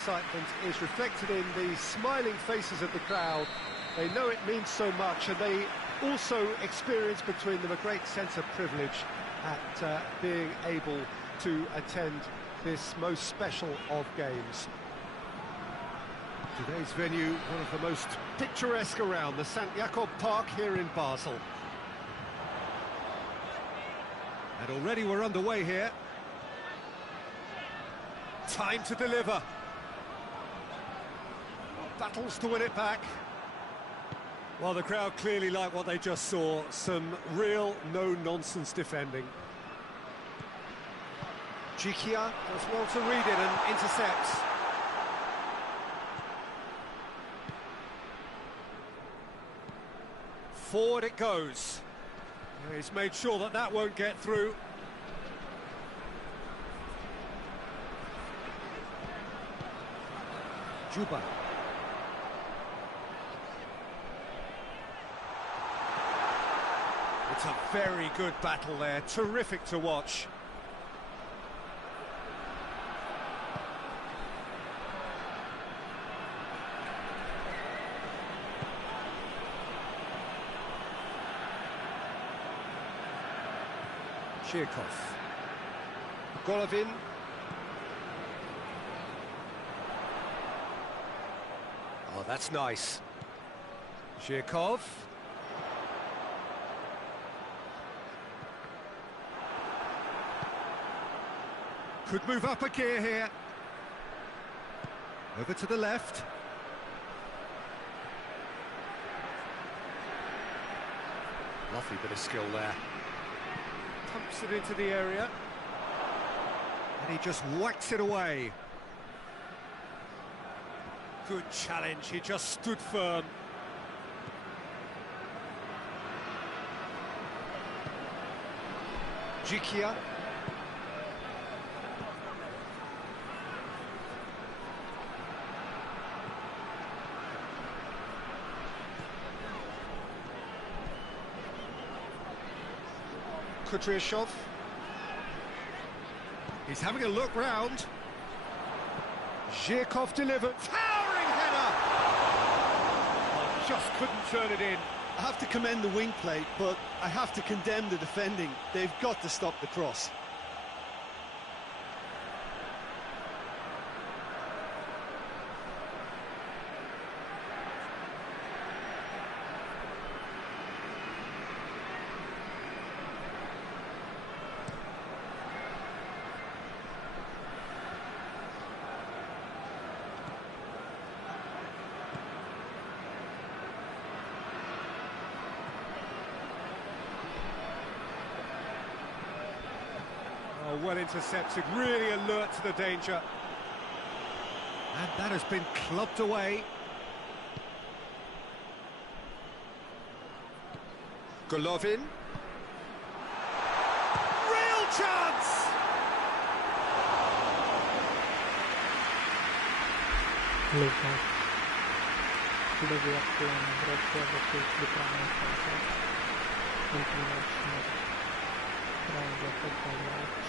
Excitement is reflected in the smiling faces of the crowd. They know it means so much, and they also experience between them a great sense of privilege at being able to attend this most special of games. Today's venue, one of the most picturesque around, the St. Jakob Park here in Basel. And already we're underway here. Time to deliver. Battles to win it back. Well, the crowd clearly like what they just saw. Some real no-nonsense defending. Jikia does well to read it and intercepts. Forward it goes. He's made sure that that won't get through. Juba. It's a very good battle there, terrific to watch. Shirkov. Golovin. Oh, that's nice. Shirkov. Could move up a gear here. Over to the left. Lovely bit of skill there. Pumps it into the area. And he just whacks it away. Good challenge, he just stood firm. Jikia. Kudryashov. He's having a look round. Zhirkov delivered. Towering header! Oh, just couldn't turn it in. I have to commend the wing play, but I have to condemn the defending. They've got to stop the cross. Oh, well intercepted, really alert to the danger. And that has been clubbed away. Golovin. Real chance! Today we are playing Russia versus Burkina Faso. International round of football match.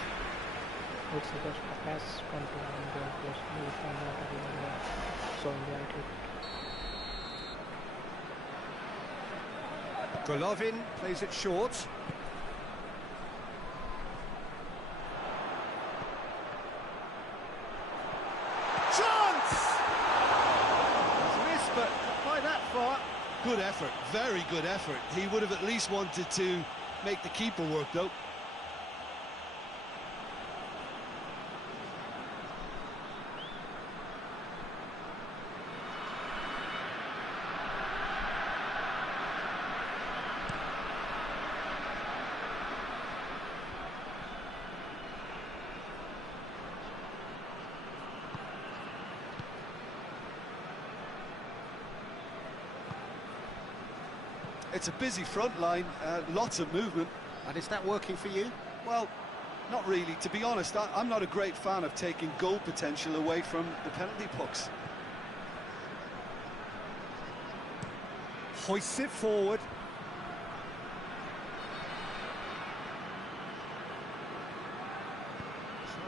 It's just a PES 21 game plus we find out a real match. So invite it. Golovin plays it short. Chance! He's missed, but not by that far. Good effort, very good effort. He would have at least wanted to make the keeper work, though. It's a busy front line, lots of movement. And is that working for you? Well, not really. To be honest, I'm not a great fan of taking goal potential away from the penalty pucks. Hoists it forward.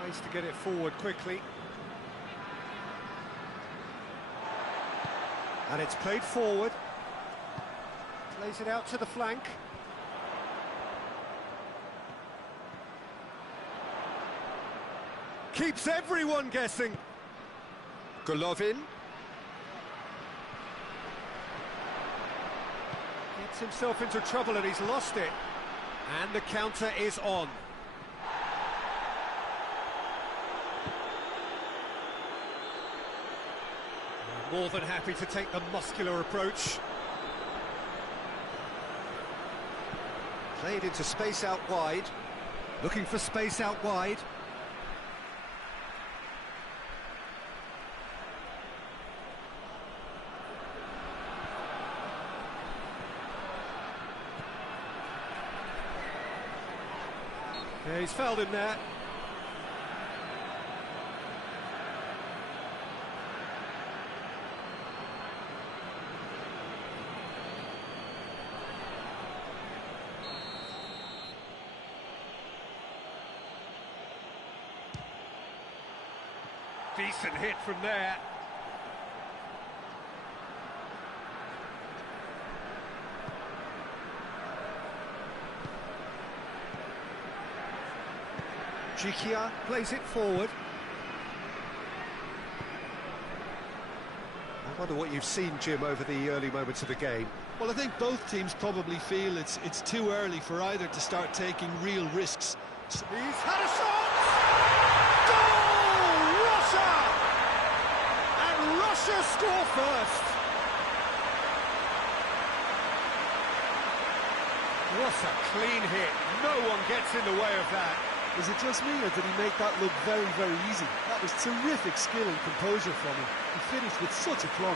Tries to get it forward quickly. And it's played forward. Plays it out to the flank. Keeps everyone guessing. Golovin. Gets himself into trouble and he's lost it. And the counter is on. More than happy to take the muscular approach. Played into space out wide. Looking for space out wide. Yeah, he's fouled him there. Decent hit from there. Jikia plays it forward. I wonder what you've seen, Jim, over the early moments of the game. Well, I think both teams probably feel it's too early for either to start taking real risks. He's had a shot! Goal! Russia! And Russia score first. What a clean hit. No one gets in the way of that. Is it just me, or did he make that look very, very easy? That was terrific skill and composure from him. He finished with such aplomb.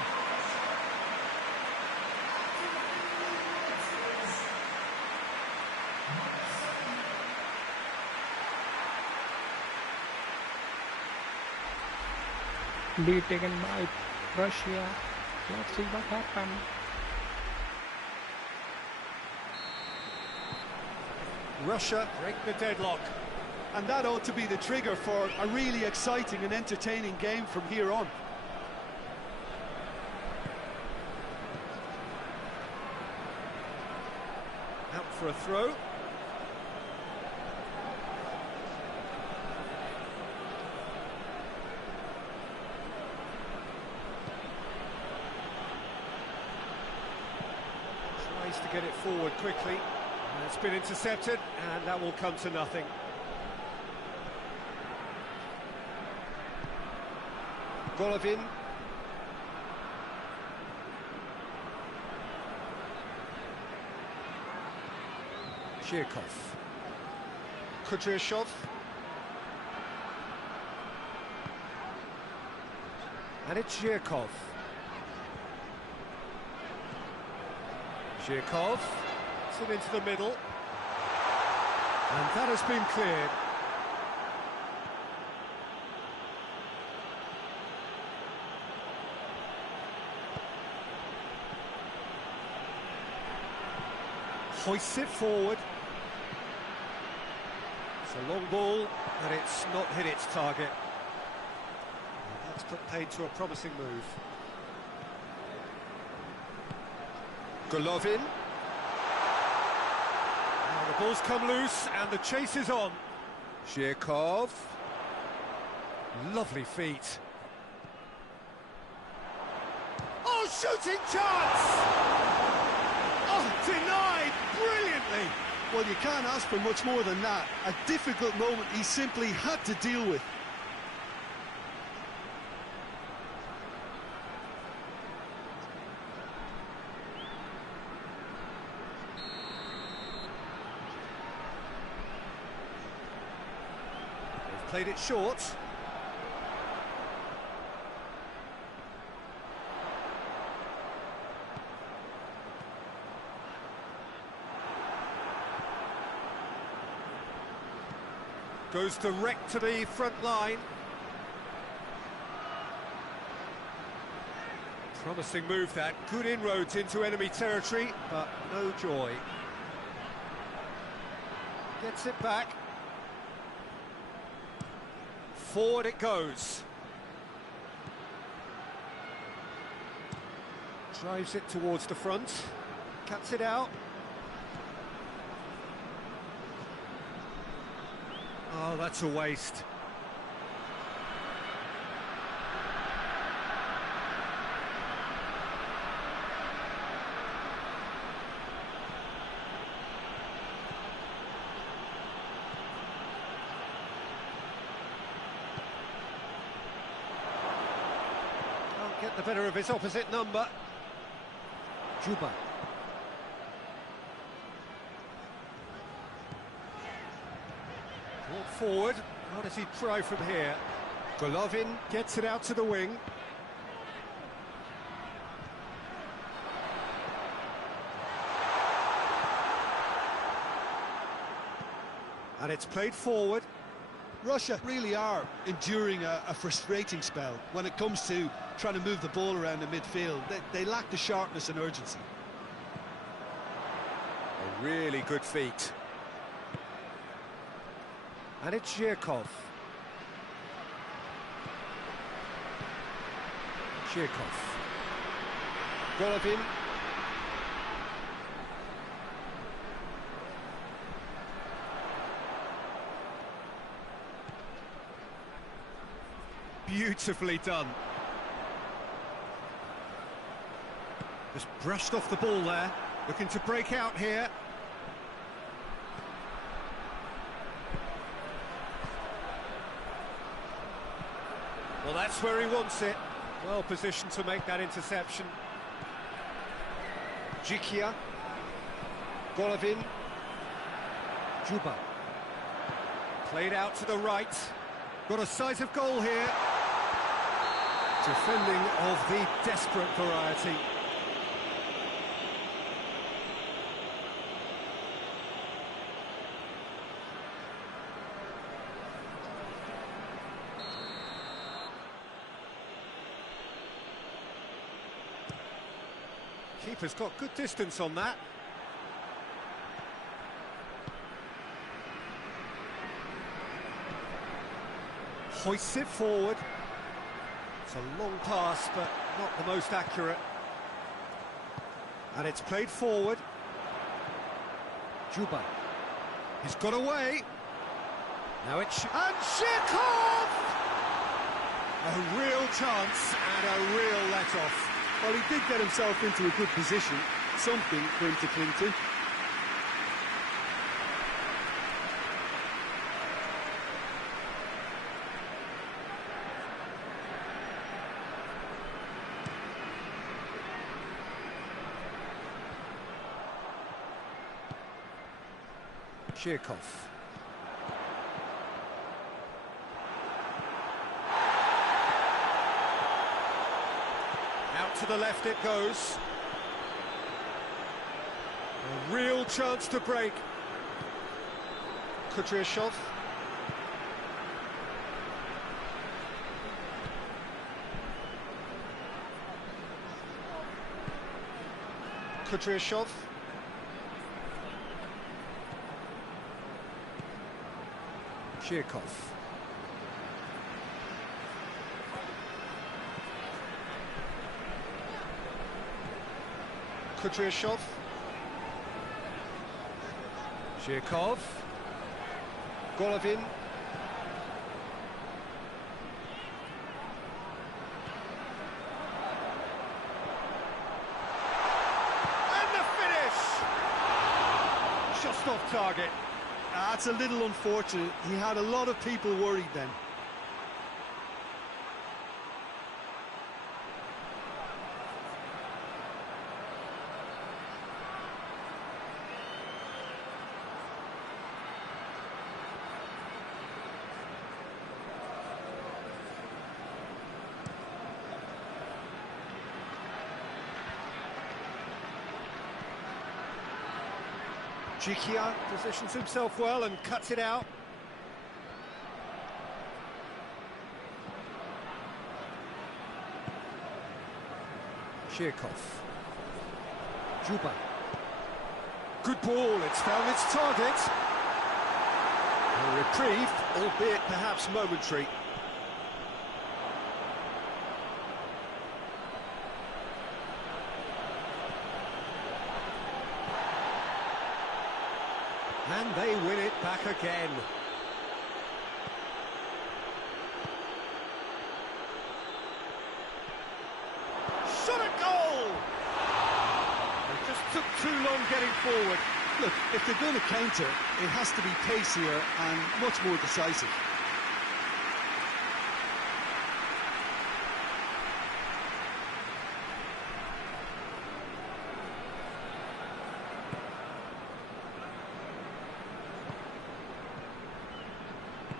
Lead taken by Russia. Let's see what happens. Russia break the deadlock. And that ought to be the trigger for a really exciting and entertaining game from here on. Out for a throw. Tries to get it forward quickly. And it's been intercepted, and that will come to nothing. Golovin. Zhirkov. Kudryashov. And it's Zhirkov. Zhirkov. It's it into the middle. And that has been cleared. Hoists it forward. It's a long ball, and it's not hit its target. And that's put paid to a promising move. Golovin. Now the ball's come loose, and the chase is on. Zhirkov. Lovely feet. Oh, shooting chance! Oh, denied brilliantly. Well, you can't ask for much more than that. A difficult moment he simply had to deal with. They've played it short. Goes direct to the front line. Promising move that. Good inroads into enemy territory, but no joy. Gets it back. Forward it goes. Drives it towards the front, cuts it out. Oh, that's a waste. Can't get the better of his opposite number. Juba. Brought forward. What does he try from here? Golovin gets it out to the wing. And it's played forward. Russia really are enduring a frustrating spell when it comes to trying to move the ball around the midfield. They lack the sharpness and urgency. A really good feat. And it's Zhirkov. Zhirkov. Golovin. Beautifully done. Just brushed off the ball there. Looking to break out here. Well, that's where he wants it. Well positioned to make that interception. Jikia. Golovin. Juba. Played out to the right. Got a sight of goal here. Defending of the desperate variety. Keeper's got good distance on that. Hoists it forward. It's a long pass, but not the most accurate. And it's played forward. Juba. He's got away. Now it's... And Zhirkov! A real chance and a real let-off. Well, he did get himself into a good position, something for him to cling to. Zhirkov. Out to the left it goes. A real chance to break. Kudryashov. Kudryashov. Zhirkov. Kudryashov. Zhirkov. Golovin. And the finish! Just off target. That's a little unfortunate. He had a lot of people worried then. Jikia positions himself well and cuts it out. Zhirkov. Juba. Good ball, it's found its target. A reprieve, albeit perhaps momentary. And they win it back again. Shot a goal! It just took too long getting forward. Look, if they're going to counter, it has to be pacier and much more decisive.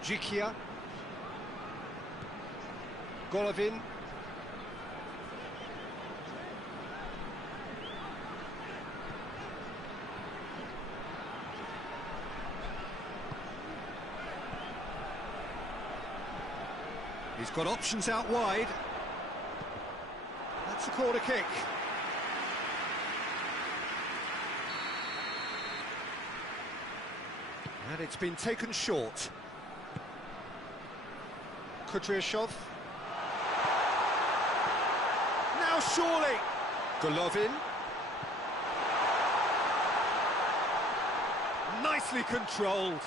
Jikia. Golovin. He's got options out wide. That's a corner kick. And it's been taken short. Kudryashov. Now surely. Golovin. Nicely controlled.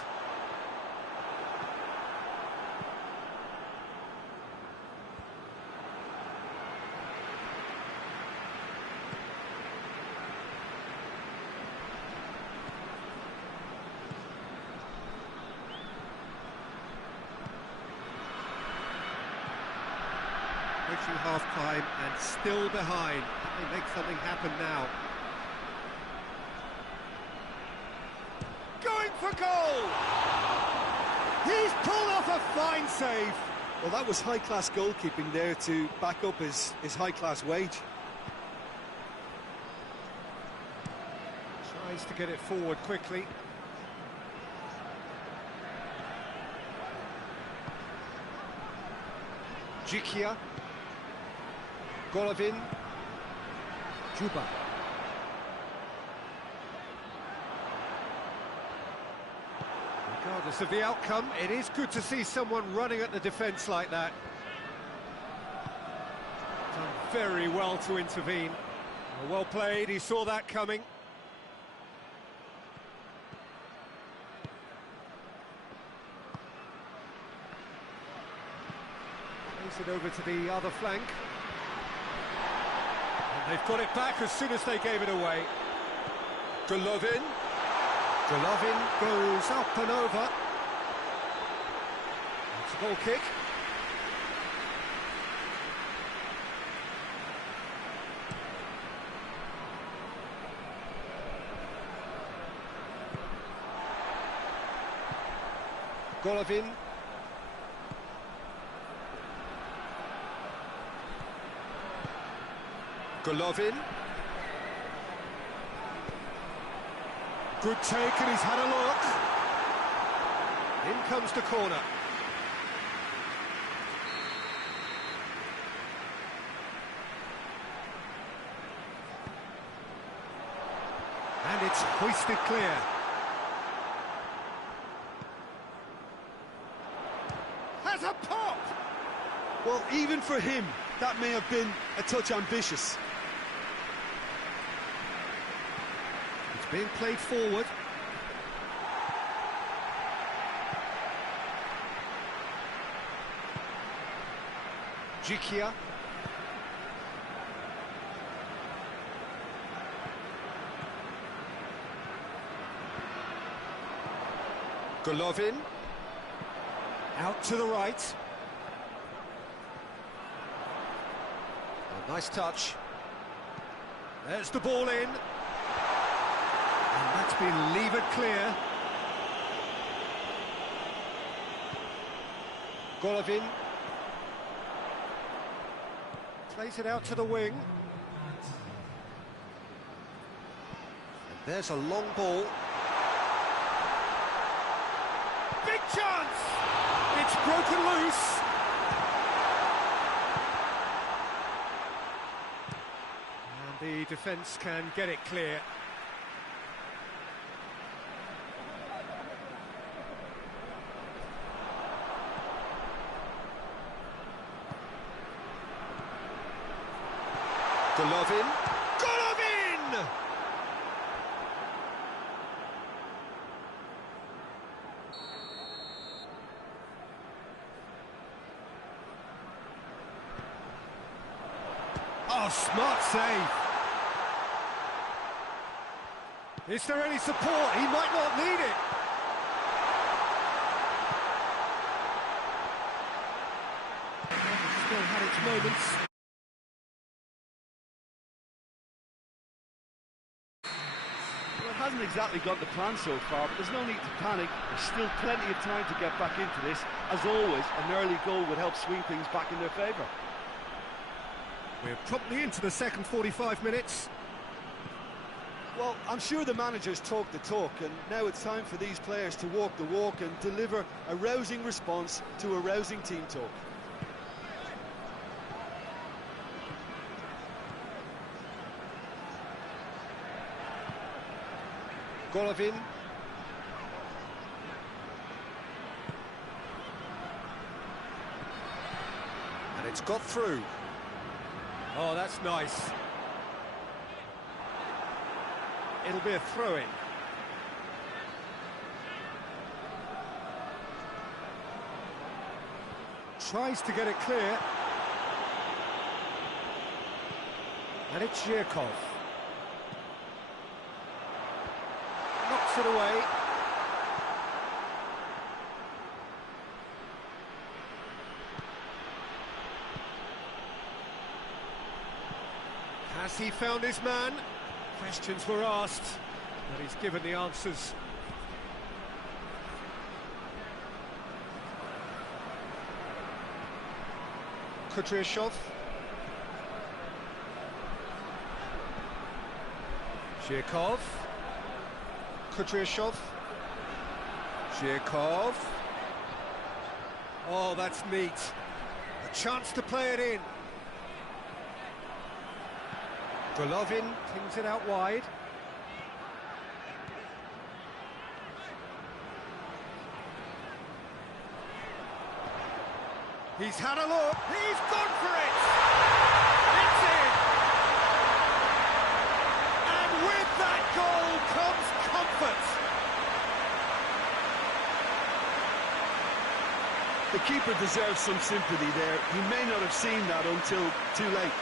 Reaching half-time and still behind. Can they make something happen now? Going for goal! He's pulled off a fine save. Well, that was high-class goalkeeping there to back up his high-class wage. Tries to get it forward quickly. Jikia. Golovin. Juba. Regardless of the outcome, it is good to see someone running at the defence like that. Done very well to intervene. Well played, he saw that coming. Plays it over to the other flank. And they've got it back as soon as they gave it away. Golovin. Golovin goes up and over. It's a goal kick. Golovin. Golovin. Good take, and he's had a look. In comes the corner. And it's hoisted clear. Has a pop! Well, even for him, that may have been a touch ambitious. It's being played forward. Jikia. Golovin. Out to the right. A nice touch. There's the ball in. And that's been levered clear. Golovin. Plays it out to the wing. And there's a long ball. Big chance! It's broken loose. And the defence can get it clear. Golovin. Golovin! smart save. Is there any support? He might not need it. Still had its moments. Well, it hasn't exactly got the plan so far, but there's no need to panic. There's still plenty of time to get back into this. As always, an early goal would help swing things back in their favour. We're promptly into the second 45 minutes. Well, I'm sure the managers talk the talk, and now it's time for these players to walk the walk and deliver a rousing response to a rousing team talk. Golovin. And it's got through. Oh, that's nice. It'll be a throw-in. Tries to get it clear. And it's Zhirkov. Knocks it away. Has he found his man? Questions were asked, but he's given the answers. Kudryashov. Zhirkov. Kudryashov. Zhirkov. Oh, that's neat. A chance to play it in. Golovin pings it out wide. He's had a look. He's gone for it. It's in. And with that goal comes comfort. The keeper deserves some sympathy there. He may not have seen that until too late.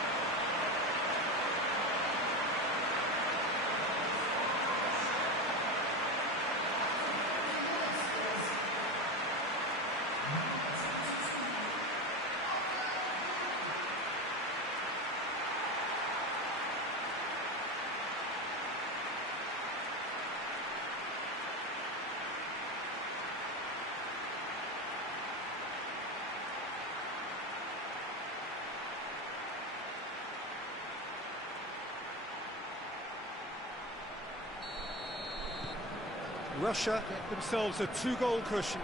Russia get themselves a two-goal cushion.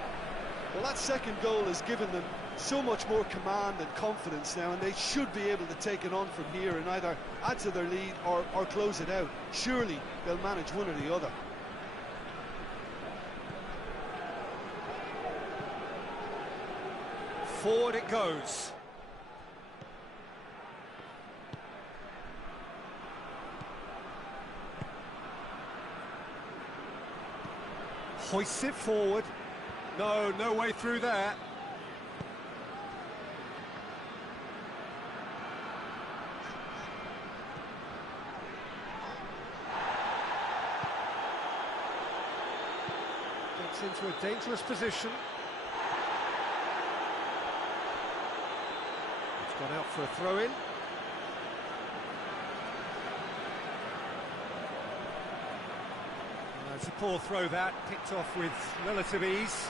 Well, that second goal has given them so much more command and confidence now, and they should be able to take it on from here and either add to their lead or close it out. Surely they'll manage one or the other. Forward it goes. Hoists it forward. No way through there. Gets into a dangerous position. It's gone out for a throw-in. It's a poor throw that, picked off with relative ease.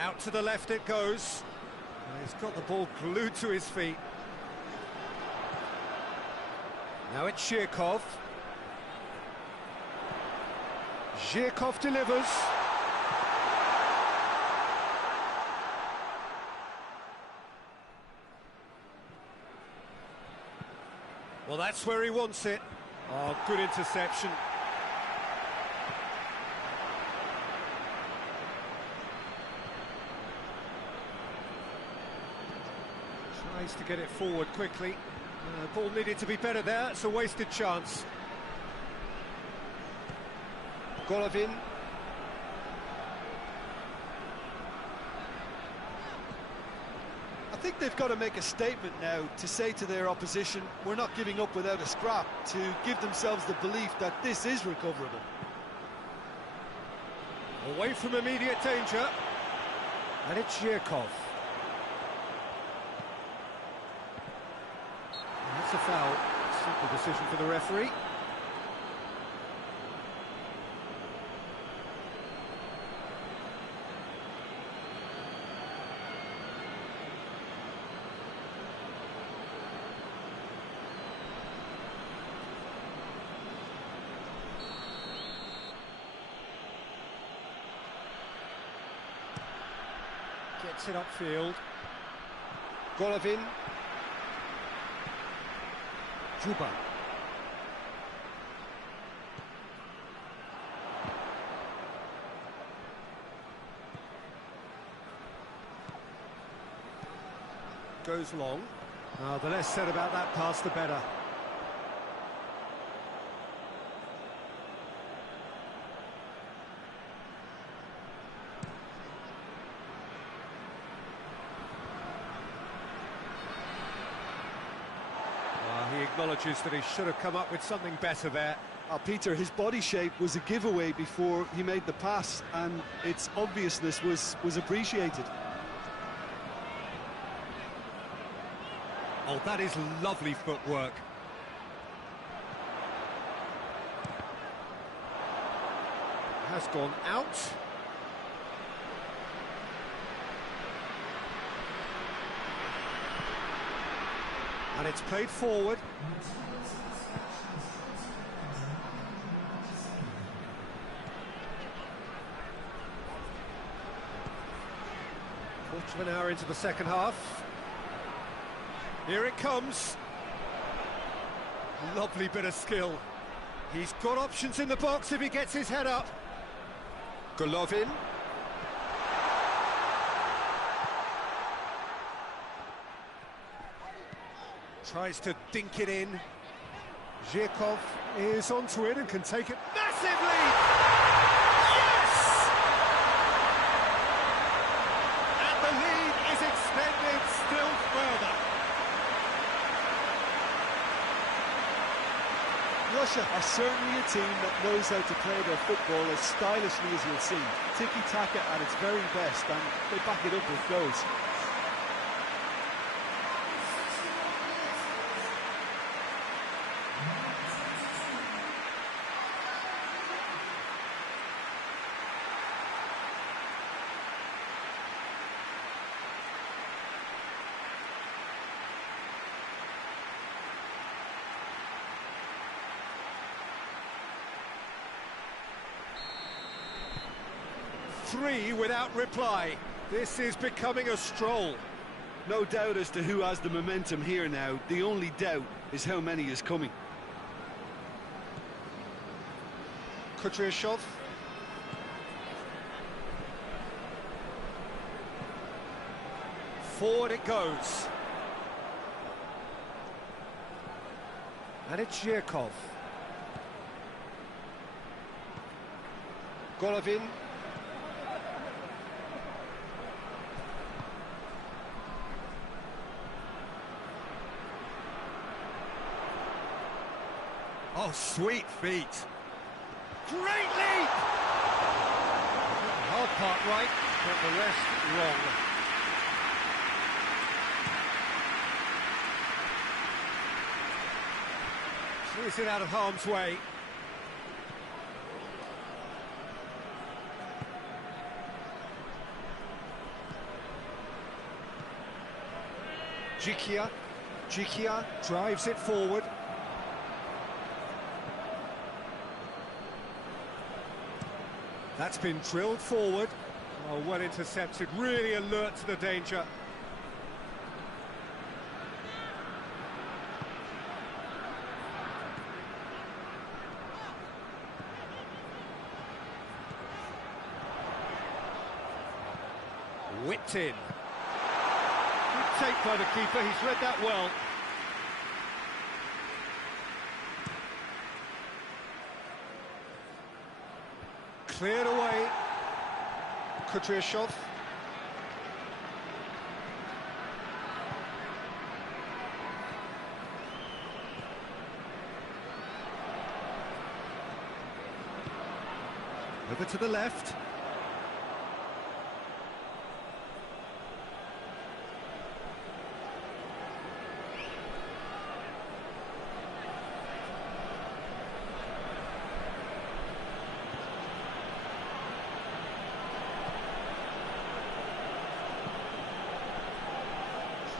Out to the left it goes. And he's got the ball glued to his feet. Now it's Zhirkov. Zhirkov delivers. Well, that's where he wants it. Oh, good interception. Tries to get it forward quickly. Ball needed to be better there. It's a wasted chance. Golovin. think they've got to make a statement now to say to their opposition, we're not giving up without a scrap, to give themselves the belief that this is recoverable. Away from immediate danger. And it's Zhirkov. That's a foul. Simple decision for the referee. Gets it upfield. Golovin. Juba. Goes long. The less said about that pass, the better. He acknowledges that he should have come up with something better there. Peter, his body shape was a giveaway before he made the pass, and its obviousness was appreciated. Oh, that is lovely footwork. Has gone out. And it's played forward. Quarter of an hour into the second half. Here it comes. Lovely bit of skill. He's got options in the box if he gets his head up. Golovin. Tries to dink it in. Zhirkov is onto it and can take it massively! Yes! And the lead is extended still further. Russia are certainly a team that knows how to play their football as stylishly as you'll see. Tiki-taka at its very best, and they back it up with goals. Three without reply. This is becoming a stroll. No doubt as to who has the momentum here now. The only doubt is how many is coming. Kudryashov. Forward it goes. And it's Zhirkov. Golovin. Oh, sweet feet. Great leap! Hard part right, but the rest wrong. Clears it out of harm's way. Jikia drives it forward. That's been drilled forward. Oh, well intercepted, really alert to the danger. Whipped in. Good take by the keeper, he's read that well. Cleared away. Kudryashov. Over to the left.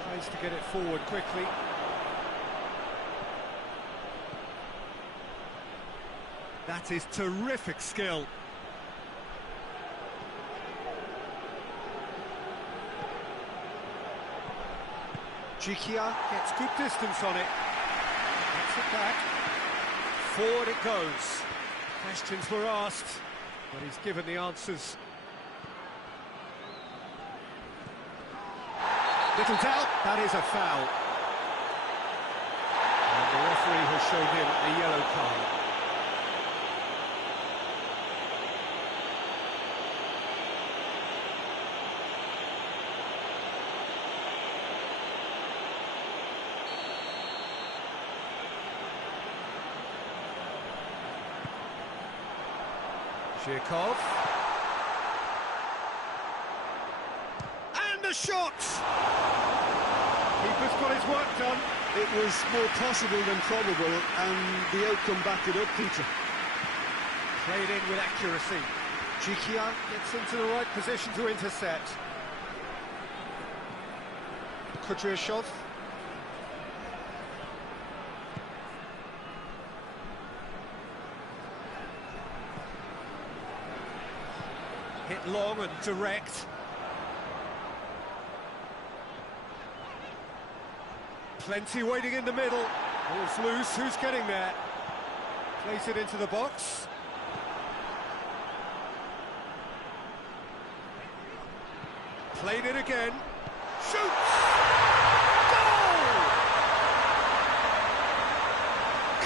Tries to get it forward quickly. That is terrific skill. Chikia gets good distance on it. Gets it back. Forward it goes. Questions were asked, but he's given the answers. Little doubt, that is a foul. And the referee has shown him a yellow card. Zhirkov. And a shot! Keeper's got his work done. It was more possible than probable, and the outcome backed it up, Peter. Played in with accuracy. Chikia gets into the right position to intercept. Kudryashov. Hit long and direct. Plenty waiting in the middle. Ball's loose, who's getting there? Place it into the box. Played it again. Shoots! Goal!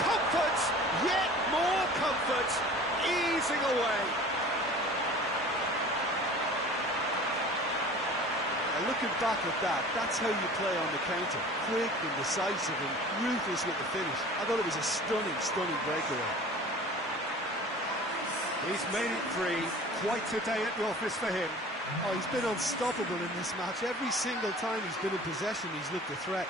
Comfort, yet more comfort, easing away. And looking back at that, that's how you play on the counter. Quick and decisive and ruthless with the finish. I thought it was a stunning, stunning breakaway. He's made it three. Quite a day at the office for him. Oh, he's been unstoppable in this match. Every single time he's been in possession, he's looked a threat.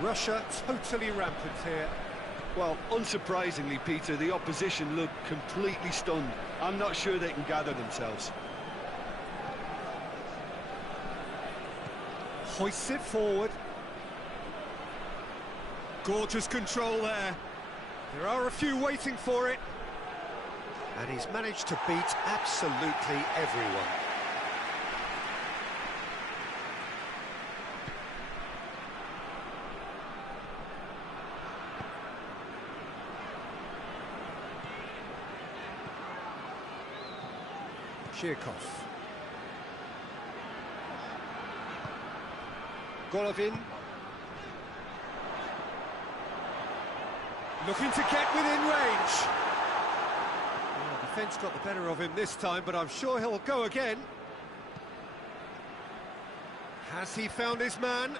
Russia totally rampant here. Well, unsurprisingly, Peter, the opposition look completely stunned. I'm not sure they can gather themselves. Hoists it forward. Gorgeous control there. There are a few waiting for it. And he's managed to beat absolutely everyone. Zhirkov. Golovin. Looking to get within range. Well, defence got the better of him this time, but I'm sure he'll go again. Has he found his man?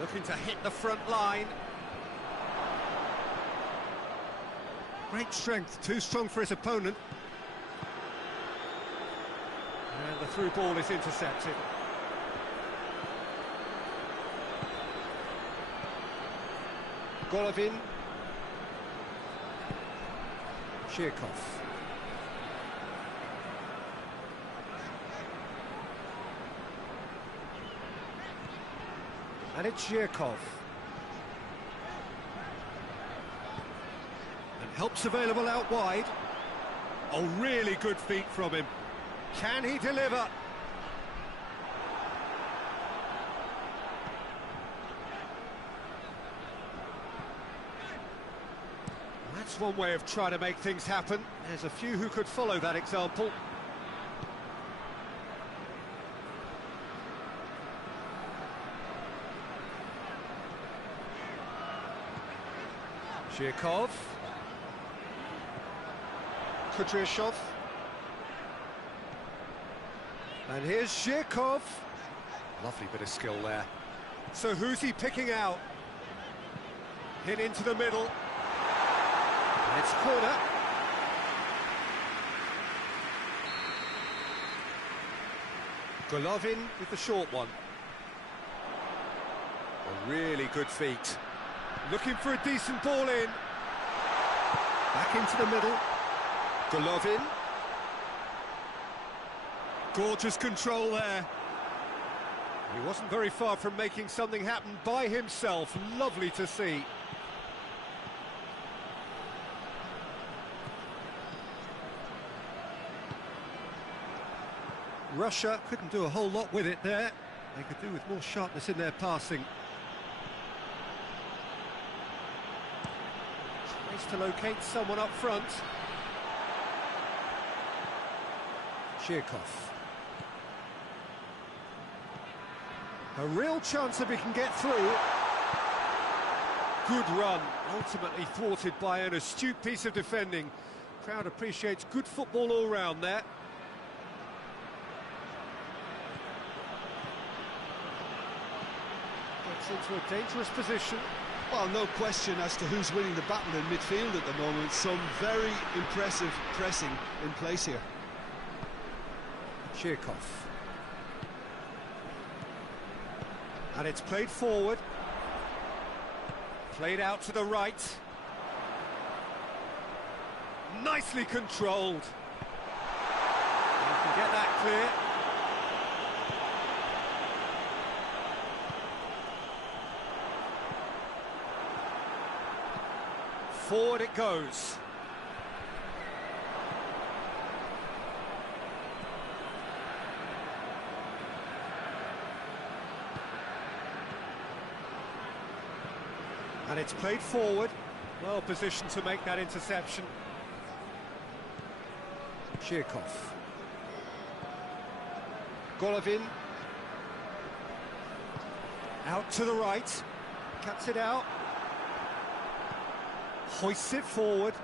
Looking to hit the front line. Great strength, too strong for his opponent. And the through ball is intercepted. Golovin. Zhirkov. And it's Zhirkov. And help's available out wide. Oh, really good feet from him. Can he deliver? That's That's one way of trying to make things happen. There's a few who could follow that example. Zhirkov. Kudryashov. And here's Zhirkov. Lovely bit of skill there. So who's he picking out? Hit into the middle. And it's corner. Golovin with the short one. A really good feat. Looking for a decent ball in. Back into the middle. Golovin. Gorgeous control there. He wasn't very far from making something happen by himself. Lovely to see. Russia couldn't do a whole lot with it there. They could do with more sharpness in their passing. Tries to locate someone up front. Zhirkov. A real chance if he can get through. Good run, ultimately thwarted by an astute piece of defending. Crowd appreciates good football all round there. Gets into a dangerous position. Well, no question as to who's winning the battle in midfield at the moment. Some very impressive pressing in place here. Zhirkov. And it's played forward. Played out to the right. Nicely controlled. You can get that clear. Forward it goes. And it's played forward, well positioned to make that interception. Zhirkov. Golovin. Out to the right, cuts it out. Hoists it forward.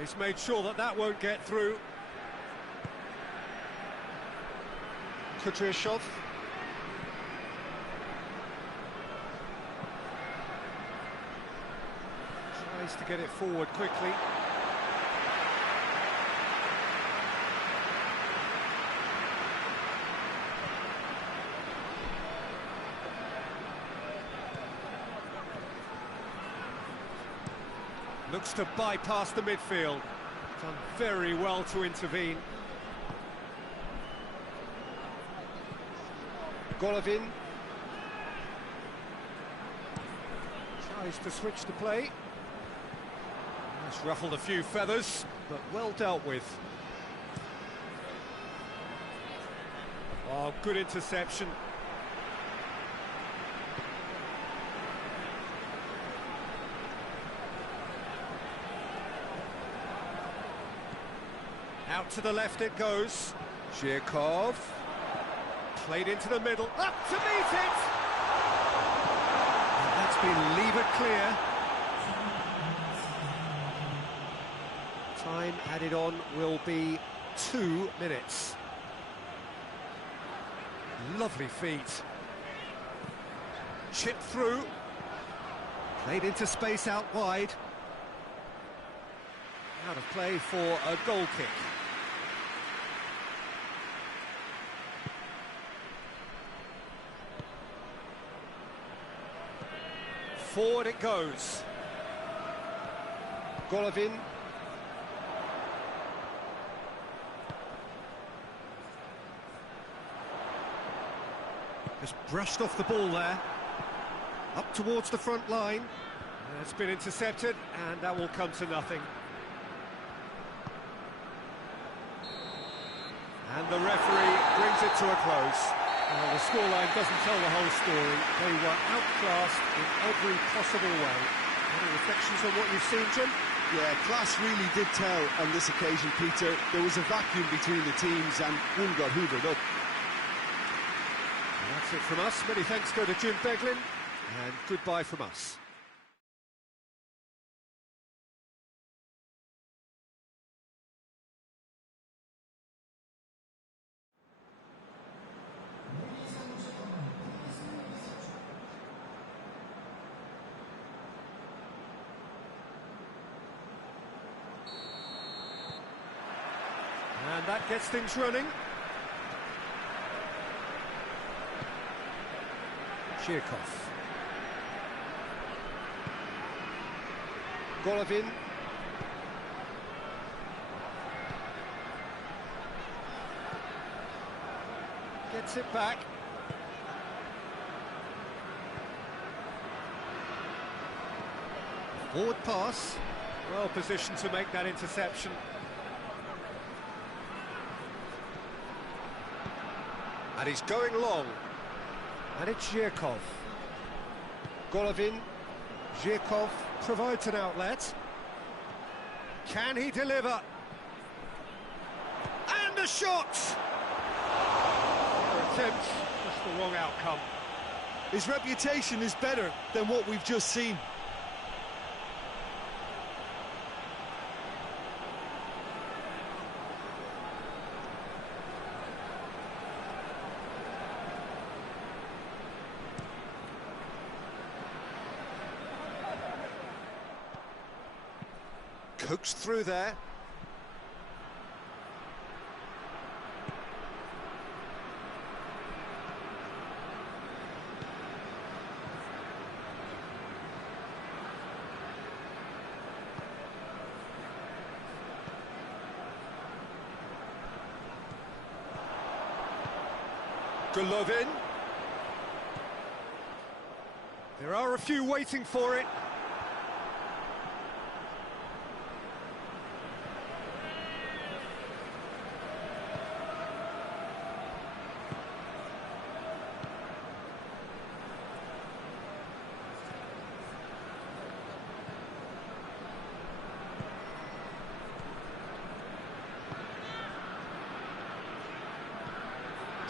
He's made sure that that won't get through. Kudryashov. Tries to get it forward quickly. Looks to bypass the midfield. Done very well to intervene. Golovin. Tries to switch the play. It's ruffled a few feathers, but well dealt with. Oh, good interception. Out to the left it goes. Zhirkov. Played into the middle. Up to meet it! And that's been levered clear. Time added on will be 2 minutes. Lovely feet. Chipped through. Played into space out wide. Out of play for a goal kick. Forward it goes. Golovin. Just brushed off the ball there. Up towards the front line. It's been intercepted, and that will come to nothing. And the referee brings it to a close. Well, the scoreline doesn't tell the whole story. They were outclassed in every possible way. Any reflections on what you've seen, Jim? Yeah, class really did tell on this occasion, Peter. There was a vacuum between the teams and one got hoovered up. And that's it from us. Many thanks go to Jim Beglin, and goodbye from us. And that gets things running. Chirkov. Golovin. Gets it back. Forward pass. Well positioned to make that interception. And he's going long. And it's Zhirkov. Golovin. Zhirkov provides an outlet. Can he deliver? And a shot! Their attempt, just the wrong outcome. His reputation is better than what we've just seen. Coaxed through there. Golovin. There are a few waiting for it.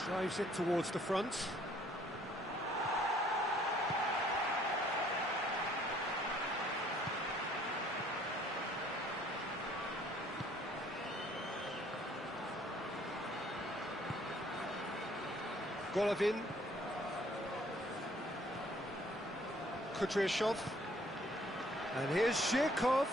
Drives it towards the front. Golovin. Kudryashov. And here's Zhirkov.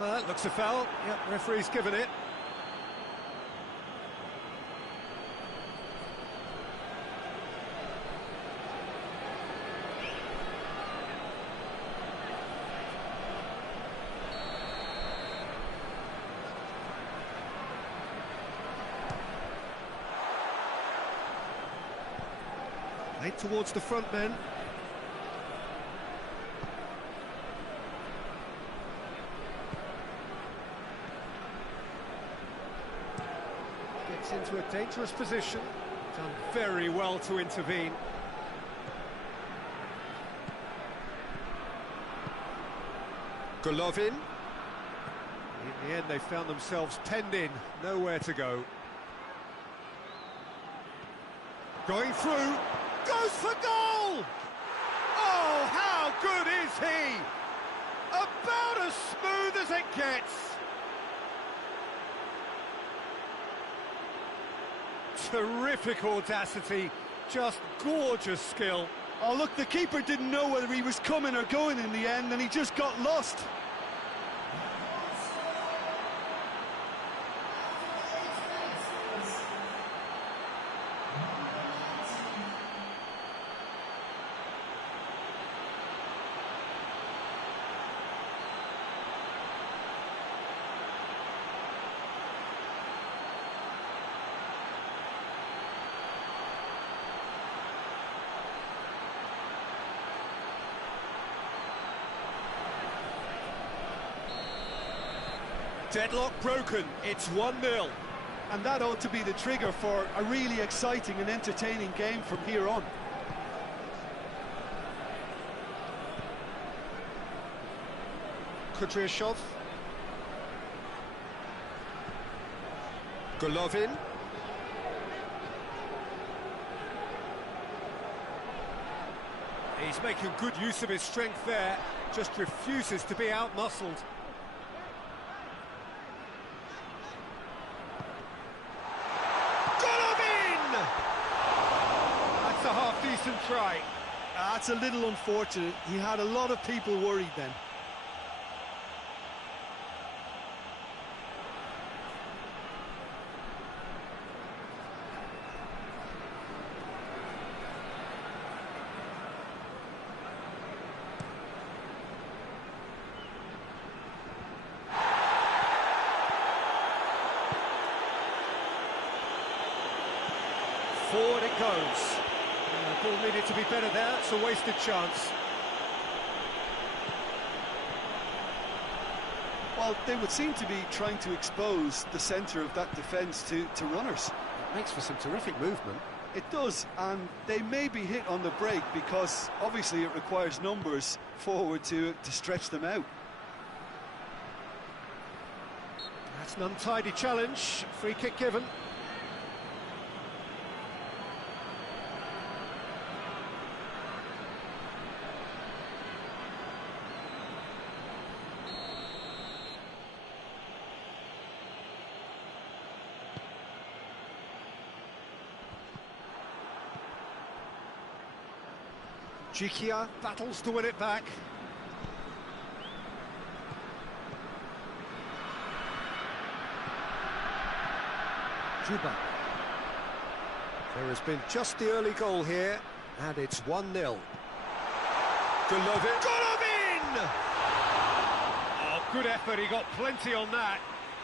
Well, that looks a foul. Yep, referee's given it. Eight towards the front men. Gets into a dangerous position. Done very well to intervene. Golovin. In the end, they found themselves penned in, nowhere to go. Going through, goes for goal! Oh, how good is he? About as smooth as it gets. Terrific audacity, just gorgeous skill. Oh, look, the keeper didn't know whether he was coming or going in the end, and he just got lost. Deadlock broken, it's 1-0. And that ought to be the trigger for a really exciting and entertaining game from here on. Kudryashov. Golovin. He's making good use of his strength there, just refuses to be out-muscled. Golovin! That's a half-decent try. That's a little unfortunate. He had a lot of people worried then. Forward it goes. The ball needed to be better there, it's a wasted chance. Well, they would seem to be trying to expose the centre of that defence to runners. It makes for some terrific movement. It does, and they may be hit on the break because obviously it requires numbers forward to stretch them out. That's an untidy challenge, free kick given. Jikia battles to win it back. Juba. There has been just the early goal here, and it's 1-0. Golovin! Golovin! Oh, good effort, he got plenty on that.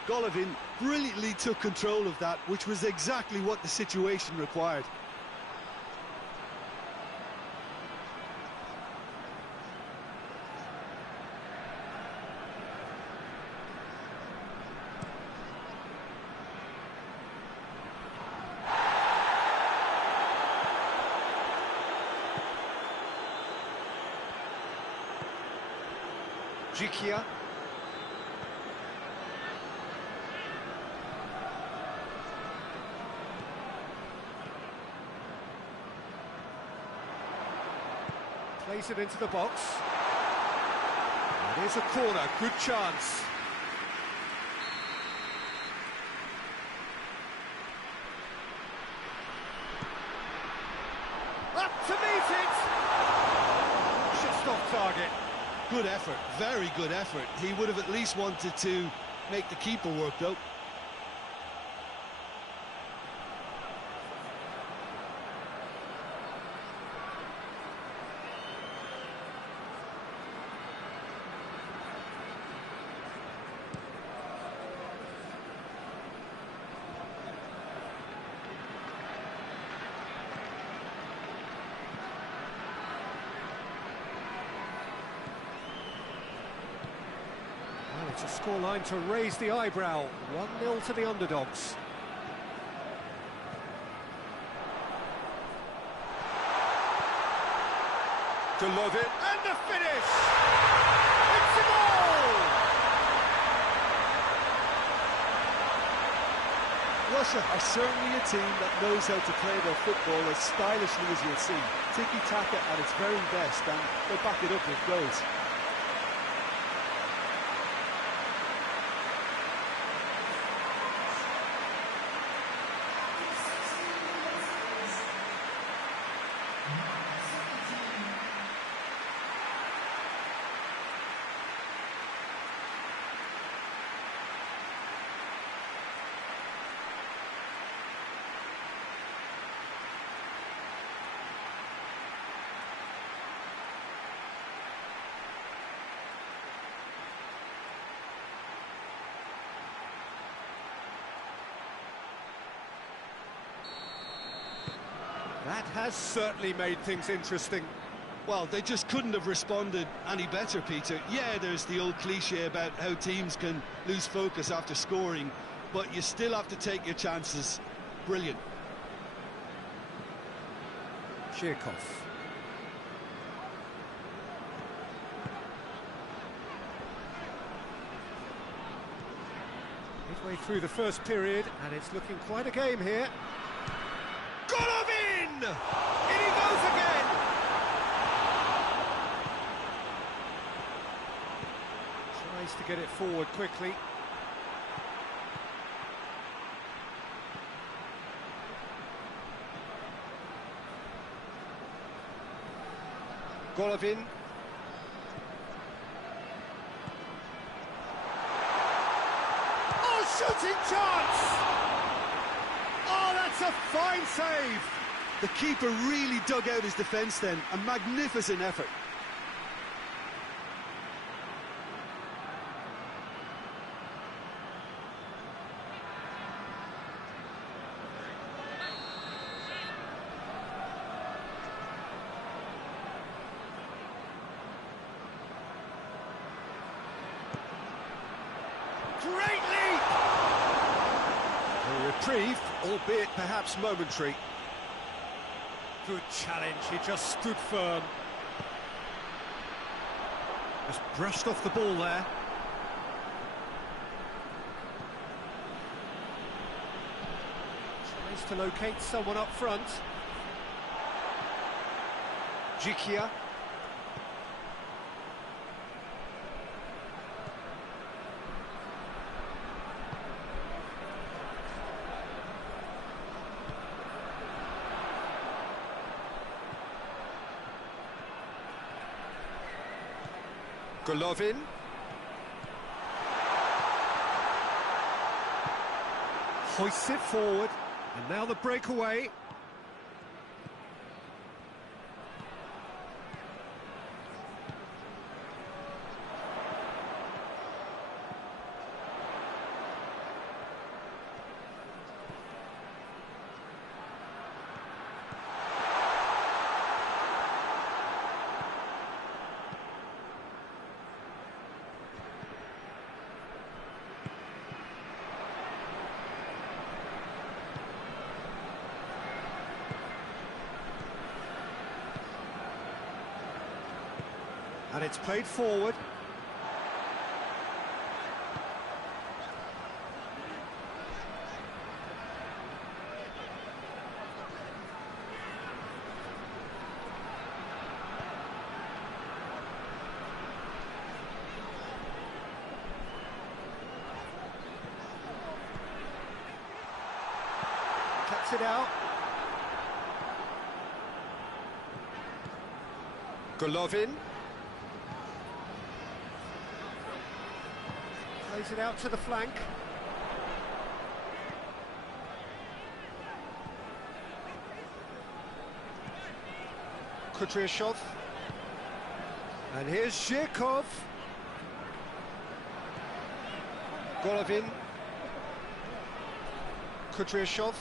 Golovin brilliantly took control of that, which was exactly what the situation required. Jikia. Plays it into the box. It is a corner, good chance. Up to meet it! Just off target. Good effort, very good effort. He would have at least wanted to make the keeper work, though. It's a scoreline to raise the eyebrow. 1-0 to the underdogs. Golovin, and the finish! It's a goal! Russia are certainly a team that knows how to play their football as stylishly as you'll see. Tiki-taka at its very best, and they back it up with goals. That has certainly made things interesting. Well, they just couldn't have responded any better, Peter. Yeah, there's the old cliche about how teams can lose focus after scoring, but you still have to take your chances. Brilliant. Shirkov. Midway through the first period, and it's looking quite a game here. Golovin! In he goes again! Tries to get it forward quickly. Golovin. Oh, shooting chance! Oh, that's a fine save! The keeper really dug out his defence then. A magnificent effort. Great leap! A reprieve, albeit perhaps momentary. Good challenge, he just stood firm. Just brushed off the ball there. Tries to locate someone up front. Jikia. Golovin. Hoists it forward, and now the breakaway. And it's played forward. Cuts it out. Golovin. Plays it out to the flank. Kudryashov. And here's Shirkov. Golovin. Kudryashov.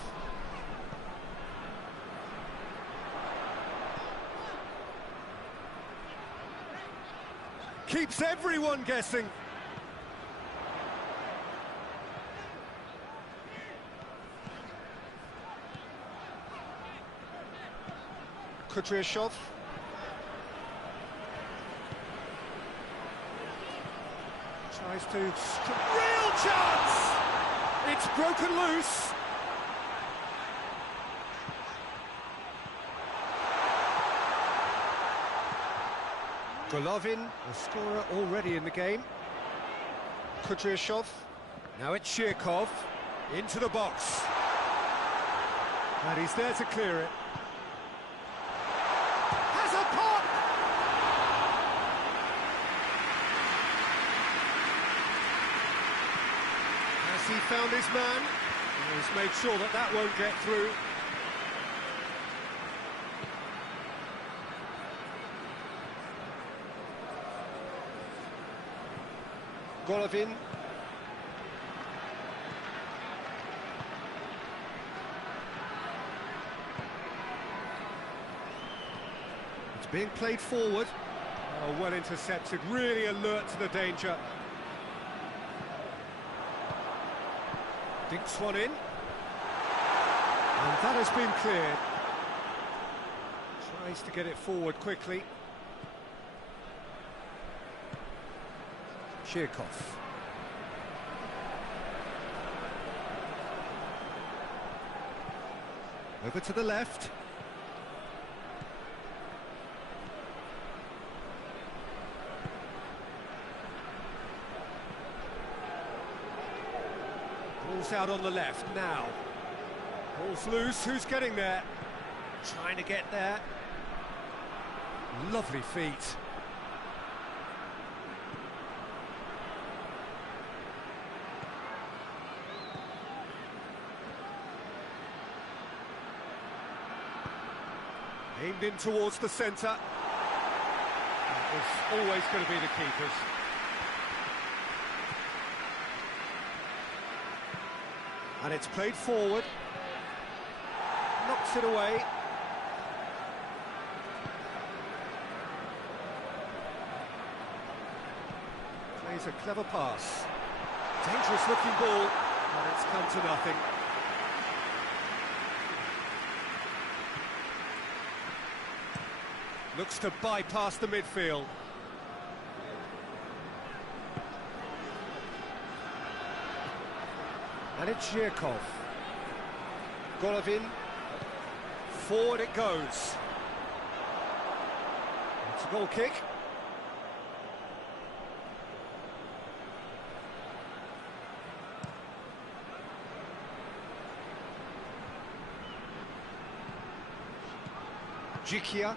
Keeps everyone guessing. Kudryashov. Tries to... Real chance! It's broken loose. Golovin, the scorer already in the game. Kudryashov. Now it's Shirkov. Into the box. And he's there to clear it. He found his man, and he's made sure that that won't get through. Golovin. It's being played forward. Oh, well intercepted, really alert to the danger. Dinks one in. And that has been cleared. Tries to get it forward quickly. Shirkov. Over to the left. Ball's out on the left now. Ball's loose, who's getting there? Trying to get there. Lovely feet. Aimed in towards the centre. That was always going to be the keeper's. And it's played forward. Knocks it away. Plays a clever pass. Dangerous looking ball, and it's come to nothing. Looks to bypass the midfield. And it's Zhirkov. Golovin. Forward it goes. It's a goal kick. Jikia.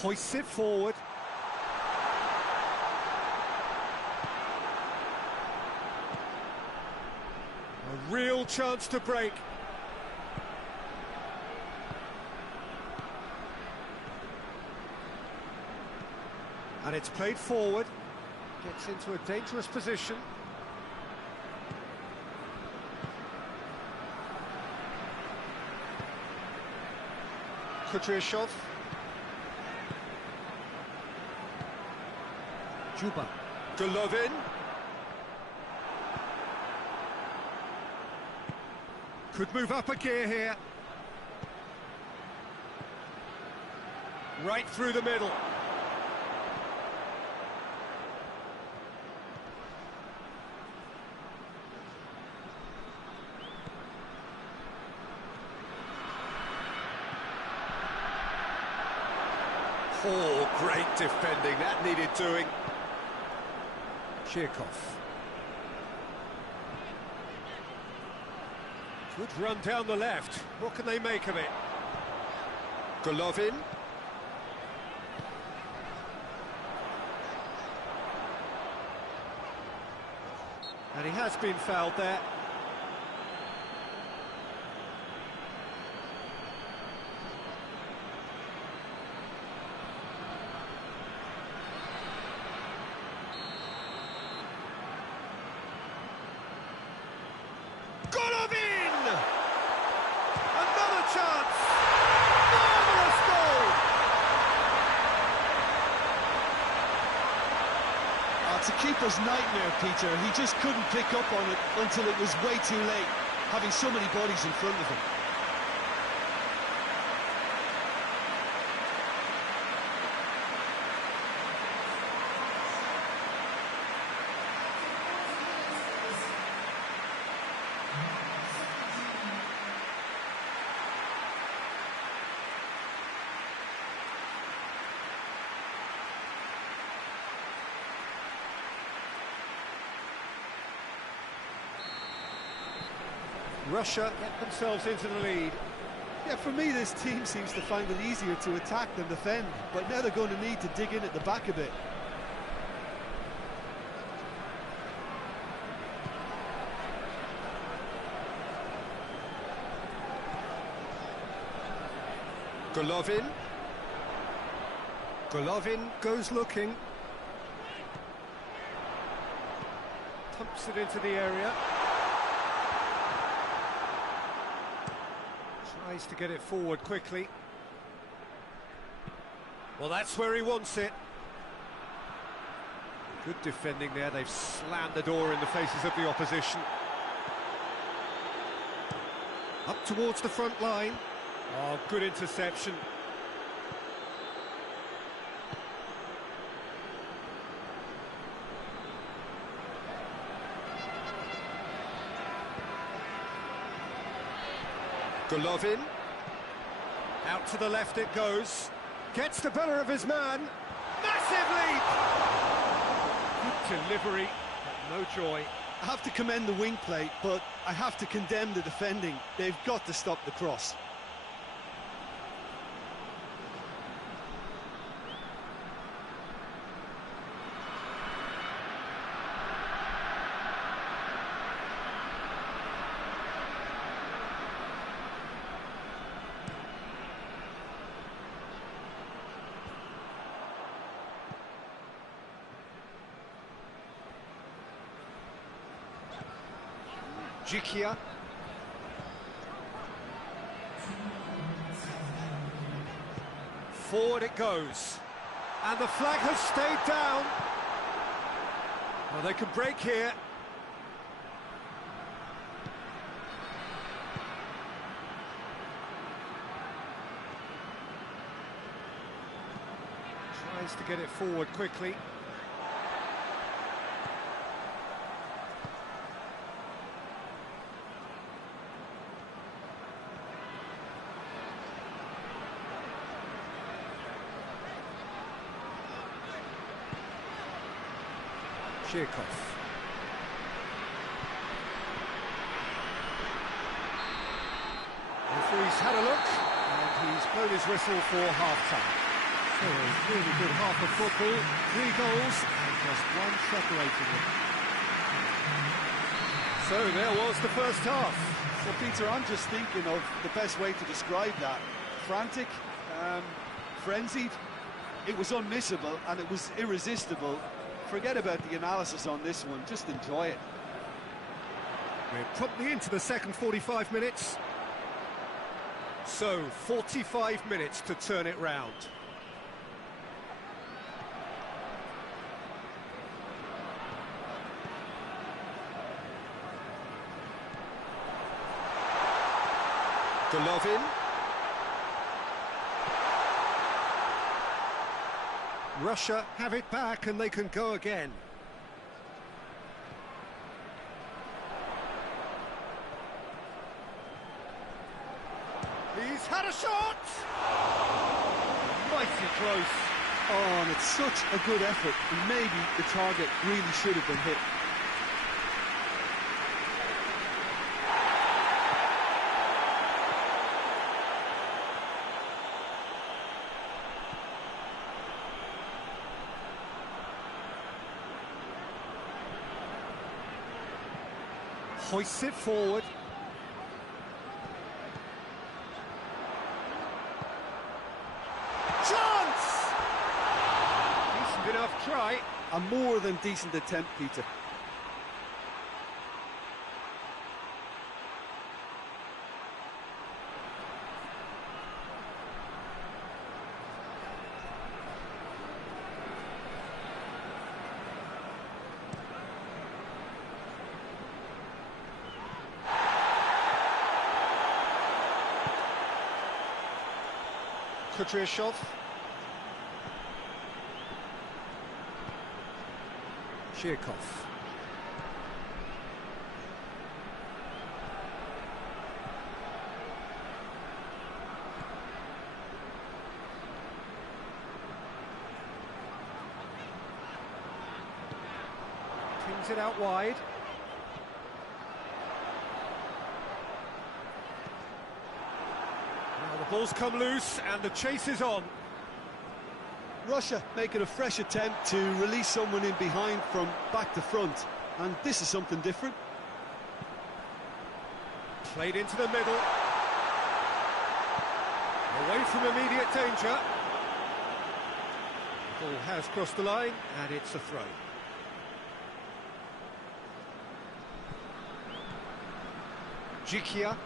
Hoists it forward. A real chance to break. And it's played forward. Gets into a dangerous position. Kudryashov. Juba. Golovin. Could move up a gear here. Right through the middle. Oh, great defending, that needed doing. Shirkov. Good run down the left. What can they make of it? Golovin. And he has been fouled there. Golovin! Another chance! Marvellous goal! It's a keeper's nightmare, Peter. He just couldn't pick up on it until it was way too late, having so many bodies in front of him. Russia get themselves into the lead. Yeah, for me, this team seems to find it easier to attack than defend, but now they're going to need to dig in at the back a bit. Golovin. Golovin goes looking. Pumps it into the area. Tries to get it forward quickly. Well, that's where he wants it. Good defending there, they've slammed the door in the faces of the opposition. Up towards the front line. Oh, good interception. Golovin. Out to the left it goes. Gets the better of his man. Massive leap! Good delivery, but no joy. I have to commend the wing play, but I have to condemn the defending. They've got to stop the cross. Jikia. Forward it goes. And the flag has stayed down. Well, they can break here. Tries to get it forward quickly. Cheerkoff. Referee's had a look, and he's blown his whistle for half-time. So a really good half of football, 3 goals, and just one separating them. So there was the first half. Well, Peter, I'm just thinking of the best way to describe that. Frantic, frenzied. It was unmissable, and it was irresistible. Forget about the analysis on this one, just enjoy it. We're promptly into the second 45 minutes. So, 45 minutes to turn it round. Golovin. Russia have it back and they can go again. He's had a shot! Mighty close. Oh, and it's such a good effort, and maybe the target really should have been hit. Hoists it forward. Chance! Decent enough try. A more than decent attempt, Peter. Kudryashov. Cheerkoff. Pings it out wide. The ball's come loose and the chase is on. Russia making a fresh attempt to release someone in behind from back to front, and this is something different. Played into the middle. Away from immediate danger. The ball has crossed the line and it's a throw. Jikia.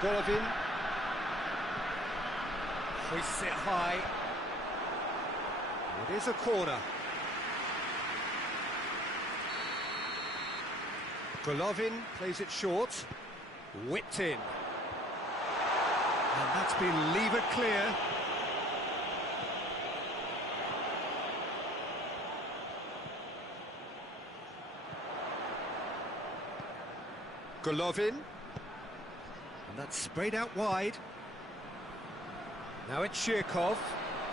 Golovin. Hoists it high. It is a corner. Golovin plays it short. Whipped in. And that's been levered clear. Golovin. And that's sprayed out wide. Now it's Shirkov.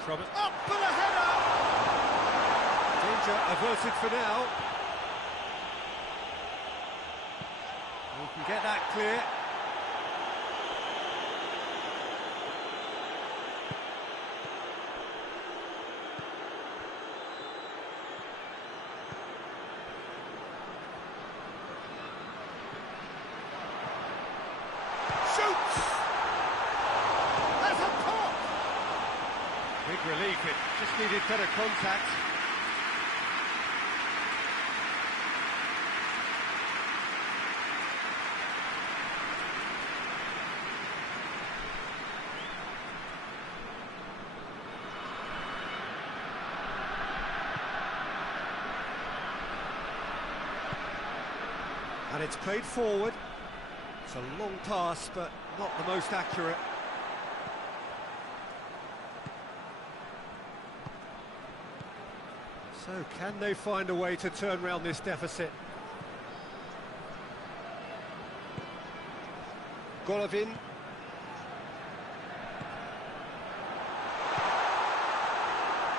From it. Up for the header! Danger averted for now. We can get that clear. Shoots! That's a pop! Big relief, it just needed better contact. And it's played forward. It's a long pass, but not the most accurate. So, can they find a way to turn around this deficit? Golovin.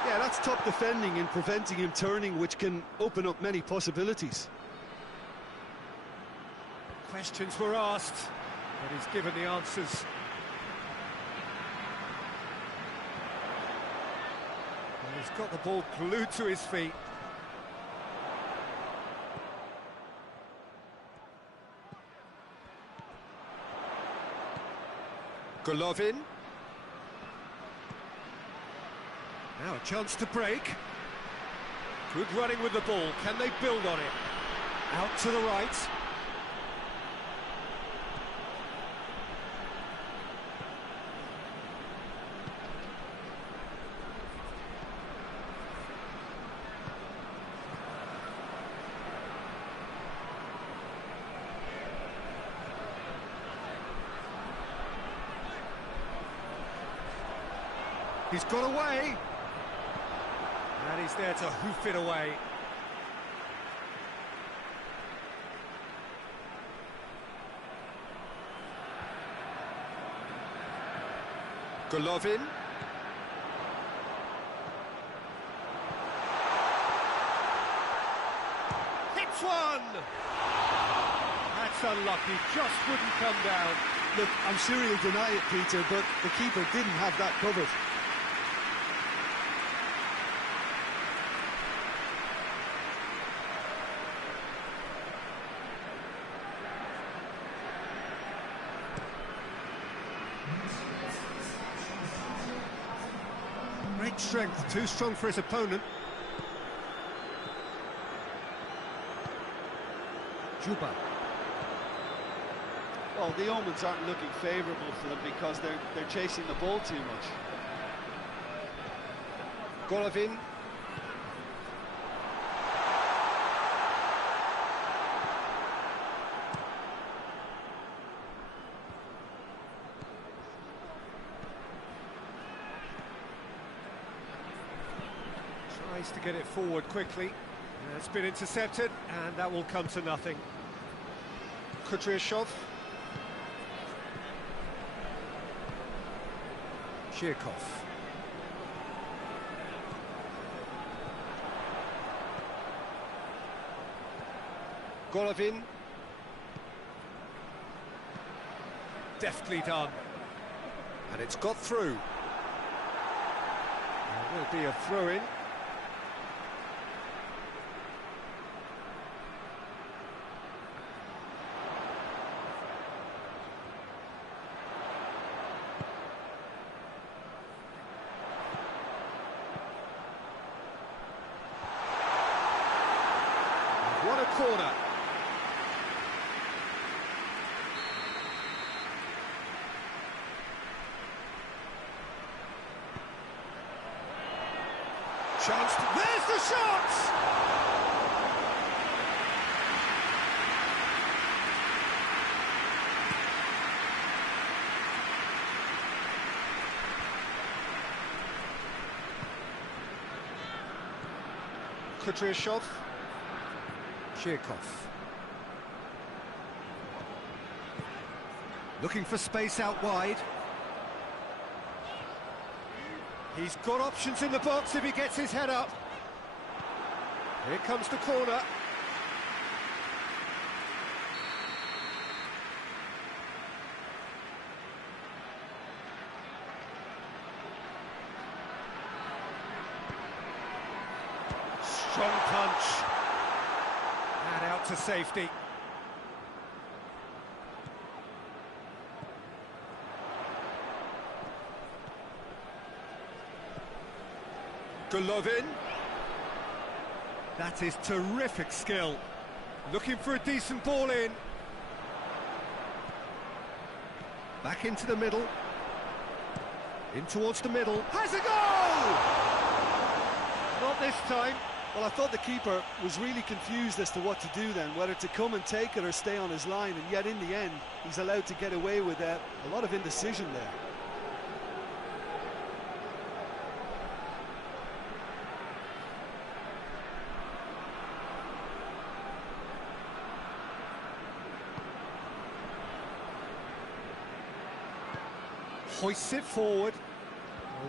Yeah, that's top defending and preventing him turning, which can open up many possibilities. Questions were asked, but he's given the answers. And he's got the ball glued to his feet. Golovin. Now a chance to break. Good running with the ball. Can they build on it? Out to the right. He's got away. And he's there to hoof it away. Golovin. Hits one! That's unlucky, just wouldn't come down. Look, I'm sure he'll deny it, Peter, but the keeper didn't have that covered. Great strength, too strong for his opponent. Juba. Well, the omens aren't looking favourable for them because they're chasing the ball too much. Golovin. Tries to get it forward quickly. It's been intercepted, and that will come to nothing. Kudryashov. Shirkov. Golovin. Deftly done. And it's got through. There will be a throw-in. What a corner. Chance to... There's the shot! Kudryashov. Chirkov. Looking for space out wide. He's got options in the box if he gets his head up. Here comes the corner. Strong punch. And out to safety. Golovin. That is terrific skill. Looking for a decent ball in. Back into the middle. In towards the middle. Has a goal! Not this time. Well, I thought the keeper was really confused as to what to do then, whether to come and take it or stay on his line, and yet in the end, he's allowed to get away with a lot of indecision there. Hoists it forward.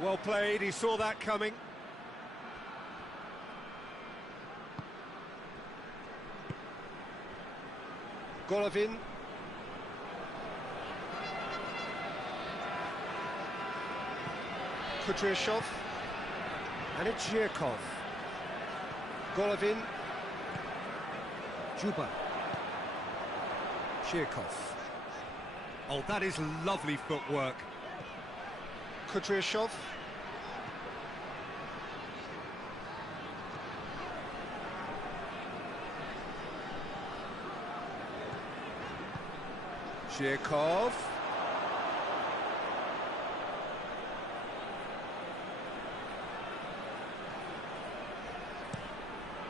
Well played, he saw that coming. Golovin. Kudryashov. And it's Chirkov. Golovin. Juba. Chirkov. Oh, that is lovely footwork. Kudryashov. Chirkov.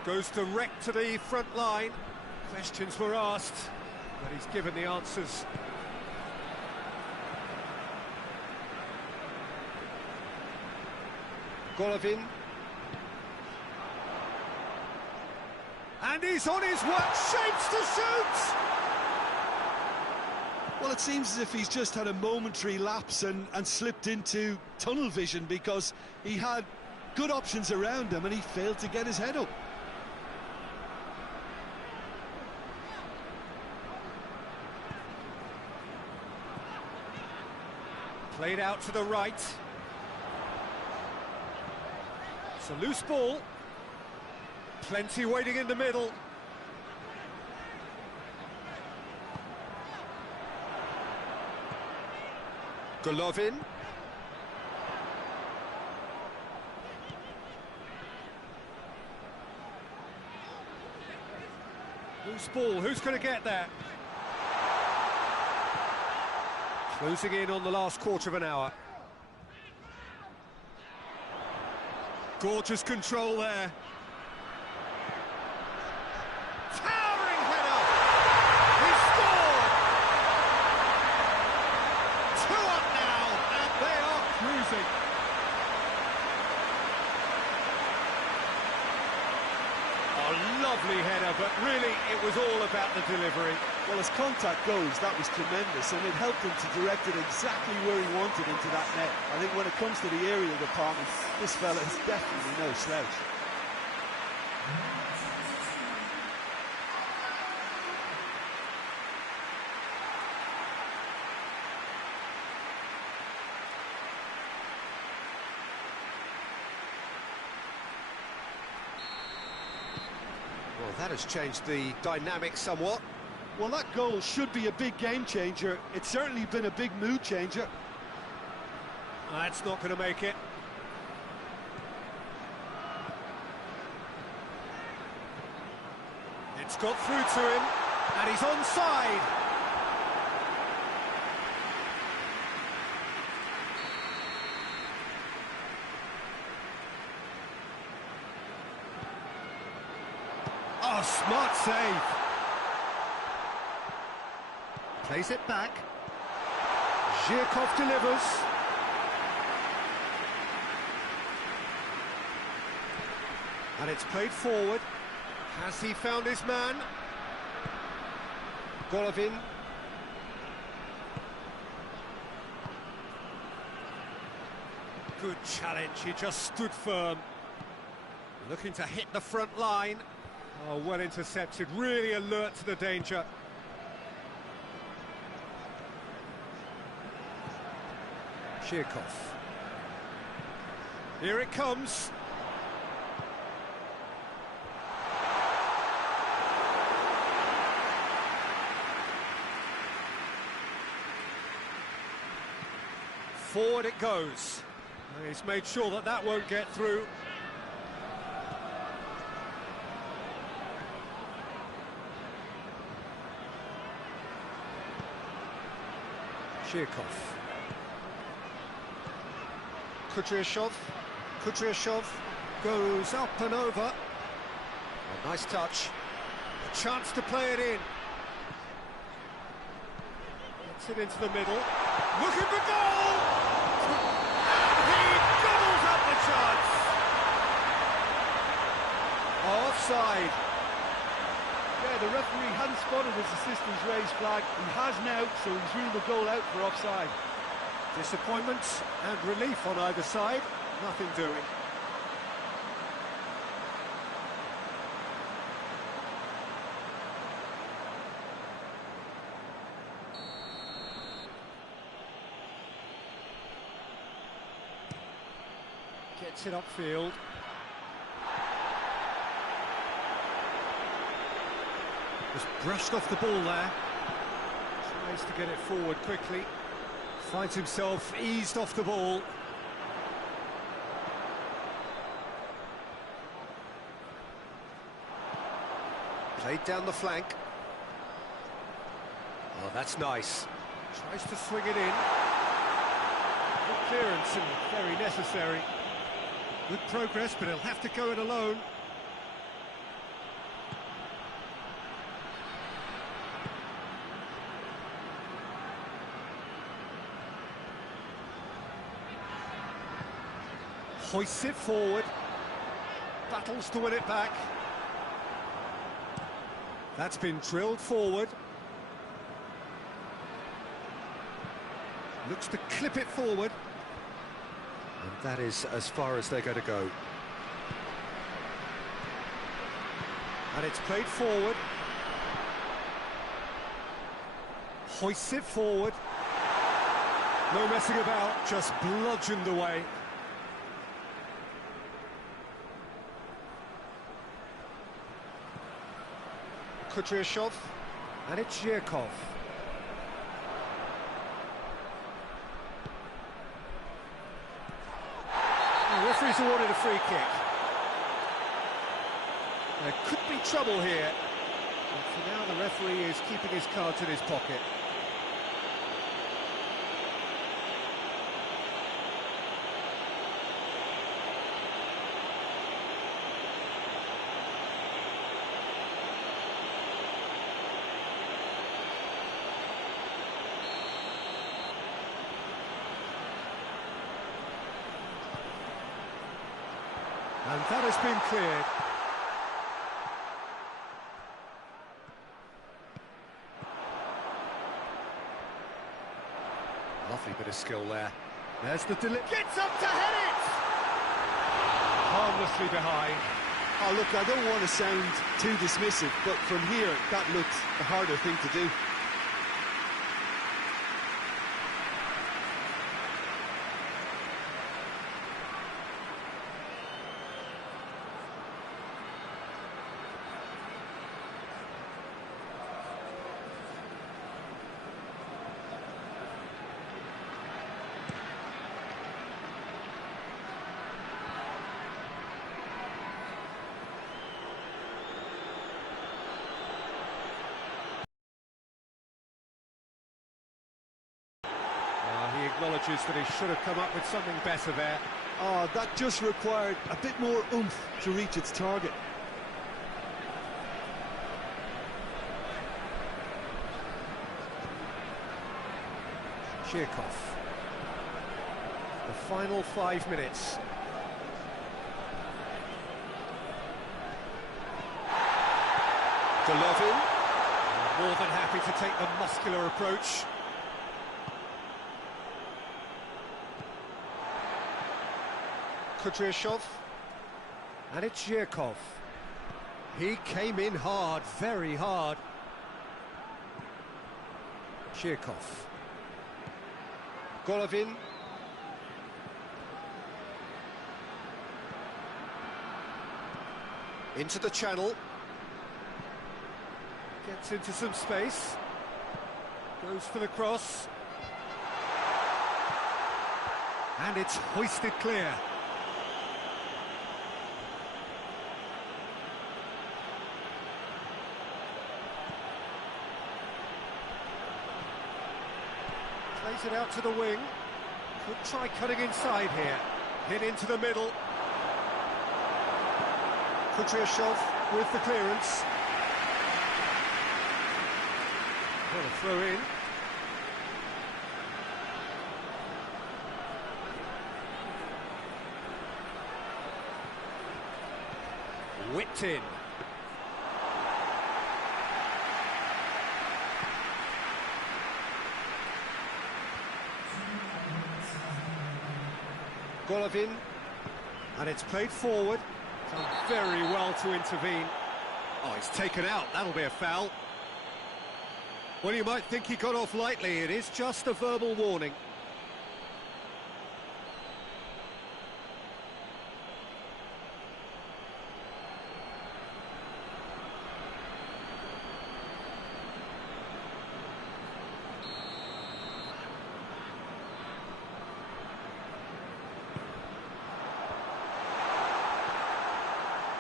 Goes direct to the front line. Questions were asked, but he's given the answers. Golovin. And he's on his way, shapes to shoot! Well, it seems as if he's just had a momentary lapse and slipped into tunnel vision, because he had good options around him and he failed to get his head up. Played out to the right. It's a loose ball. Plenty waiting in the middle. Golovin. Loose ball, who's going to get that? Closing in on the last quarter of an hour. Gorgeous control there. Towering header! He scored! 2 up now, and they are cruising. A lovely header, but really it was all about the delivery. Well, as contact goes, that was tremendous, and it helped him to direct it exactly where he wanted into that net. I think when it comes to the aerial department, this fella is definitely no slouch. Well, that has changed the dynamic somewhat. Well, that goal should be a big game changer. It's certainly been a big mood changer. That's not going to make it. It's got through to him, and he's onside. Oh, smart save. Plays it back. Zhirkov delivers. And it's played forward. Has he found his man? Golovin. Good challenge, he just stood firm. Looking to hit the front line. Oh, well intercepted, really alert to the danger. Zhirkov. Here it comes. Forward it goes. He's made sure that that won't get through. Zhirkov. Kudryashov goes up and over. A nice touch. A chance to play it in. Gets it into the middle. Looking for goal! He gobbles up the chance! Offside. Yeah, the referee hadn't spotted his assistant's raised flag. He has now, so he's ruled the goal out for offside. Disappointment and relief on either side. Nothing doing. Gets it upfield. Just brushed off the ball there. Tries to get it forward quickly. Finds himself eased off the ball. Played down the flank. Oh, that's nice. Tries to swing it in. Good clearance and very necessary. Good progress, but he'll have to go it alone. Hoists it forward. Battles to win it back. That's been drilled forward. Looks to clip it forward. And that is as far as they're going to go. And it's played forward. Hoists it forward. No messing about, just bludgeoned away. Kudryashov, and it's Zhirkov. The referee's awarded a free kick. There could be trouble here, but for now the referee is keeping his cards in his pocket. And that has been cleared. Lovely bit of skill there. There's the delivery. Gets up to head it! Harmlessly behind. Oh, look, I don't want to sound too dismissive, but from here, that looked the harder thing to do. Acknowledges that he should have come up with something better there. Oh, that just required a bit more oomph to reach its target. Shirkov. The final 5 minutes. Golovin, more than happy to take the muscular approach. Kudryashov, and it's Shirkov. He came in hard, very hard. Shirkov. Golovin. Into the channel. Gets into some space. Goes for the cross. And it's hoisted clear. Plays it out to the wing. Could try cutting inside here. Hit into the middle. Kudryashov with the clearance. What a throw in. Whipped in. Golovin, and it's played forward. Done very well to intervene. Oh, he's taken out. That'll be a foul. Well, you might think he got off lightly. It is just a verbal warning.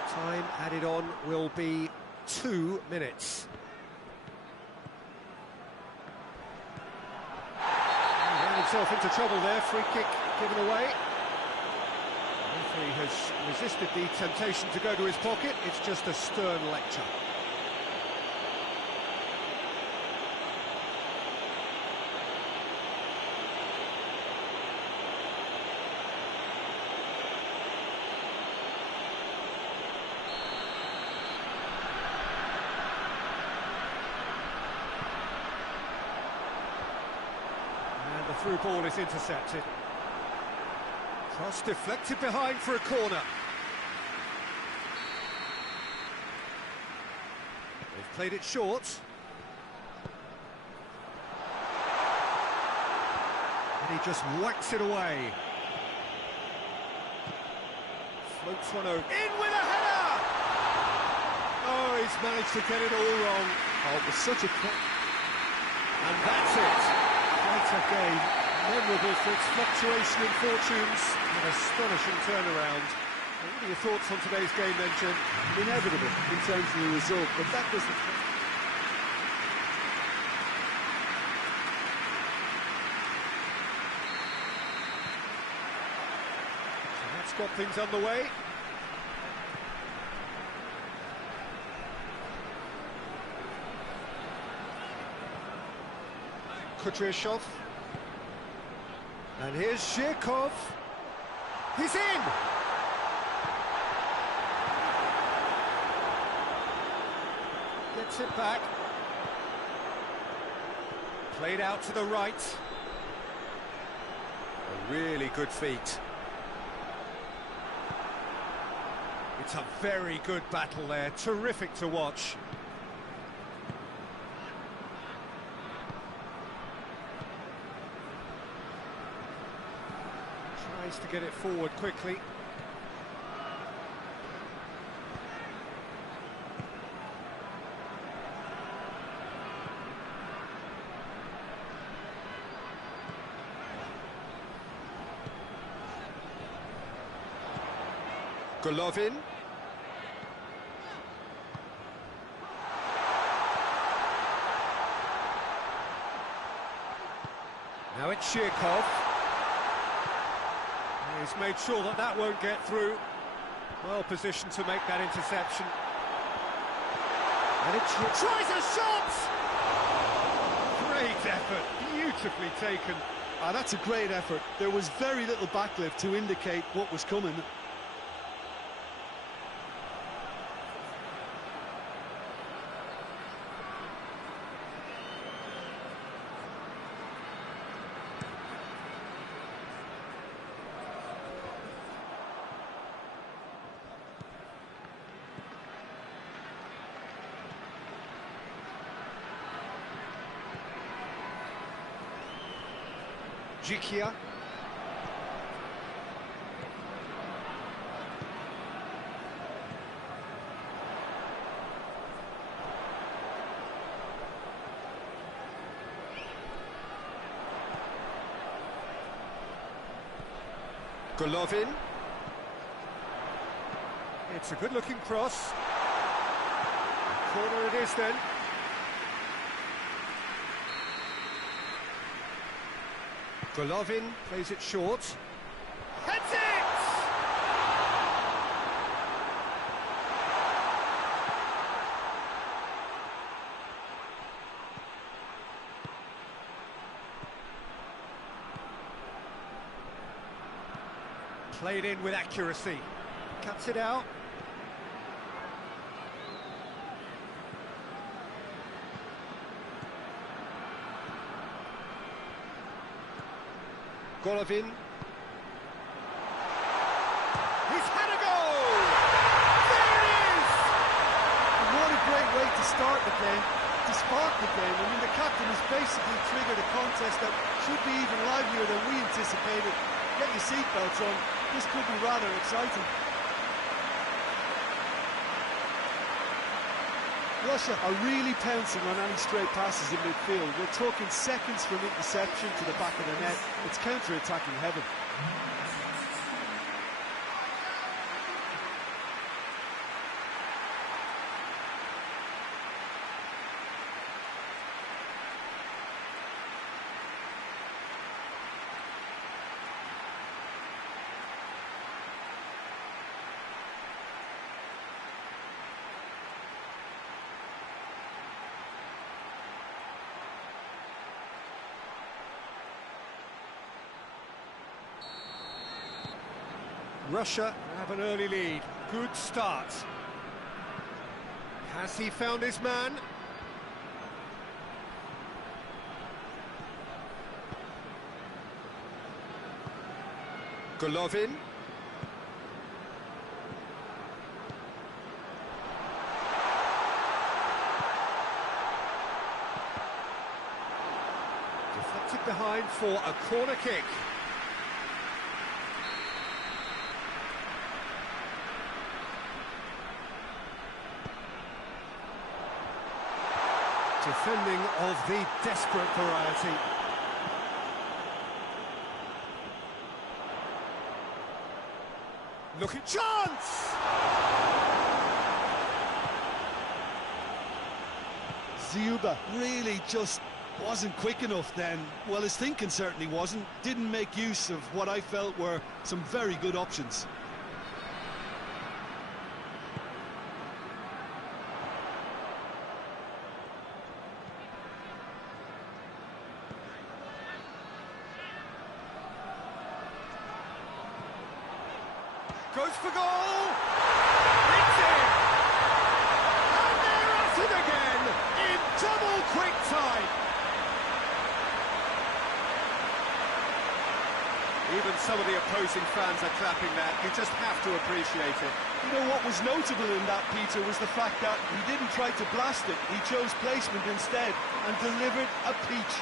Time added on will be 2 minutes. He ran himself into trouble there, free kick given away. Referee has resisted the temptation to go to his pocket, it's just a stern lecture. Through ball is intercepted. Cross deflected behind for a corner. They've played it short. And he just whacks it away. Floats one over. In with a header! Oh, he's managed to get it all wrong. Oh, it was such a... And that's it. Quite a game, memorable for its fluctuation in fortunes, an astonishing turnaround. What are your thoughts on today's game then, Jim? Inevitable in terms of the result, but that doesn't... So that's got things underway. Kudryashov. And here's Shirkov. He's in! Gets it back. Played out to the right. A really good feat. It's a very good battle there. Terrific to watch. Tries to get it forward quickly. Golovin. Now it's Shirkov. He's made sure that that won't get through. Well positioned to make that interception. And it tries a shot! Great effort, beautifully taken. That's a great effort. There was very little backlift to indicate what was coming. Jikia. Golovin. It's a good-looking cross. Corner it is then. Golovin plays it short. Heads it! Played in with accuracy. Cuts it out. Golovin. He's had a goal! There it is! And what a great way to start the game, to spark the game. I mean, the captain has basically triggered a contest that should be even livelier than we anticipated. Get your seatbelts on, this could be rather exciting. Russia are really pouncing on any straight passes in midfield. We're talking seconds from interception to the back of the net. It's counter-attacking heaven. Russia have an early lead. Good start. Has he found his man? Golovin. Deflected behind for a corner kick. Defending of the desperate variety. Look at chance! Ziuba really just wasn't quick enough then. Well, his thinking certainly wasn't. Didn't make use of what I felt were some very good options. Goes for goal! It's in! And they're at it again in double quick time! Even some of the opposing fans are clapping that. You just have to appreciate it. You know what was notable in that, Peter, was the fact that he didn't try to blast it. He chose placement instead and delivered a peach.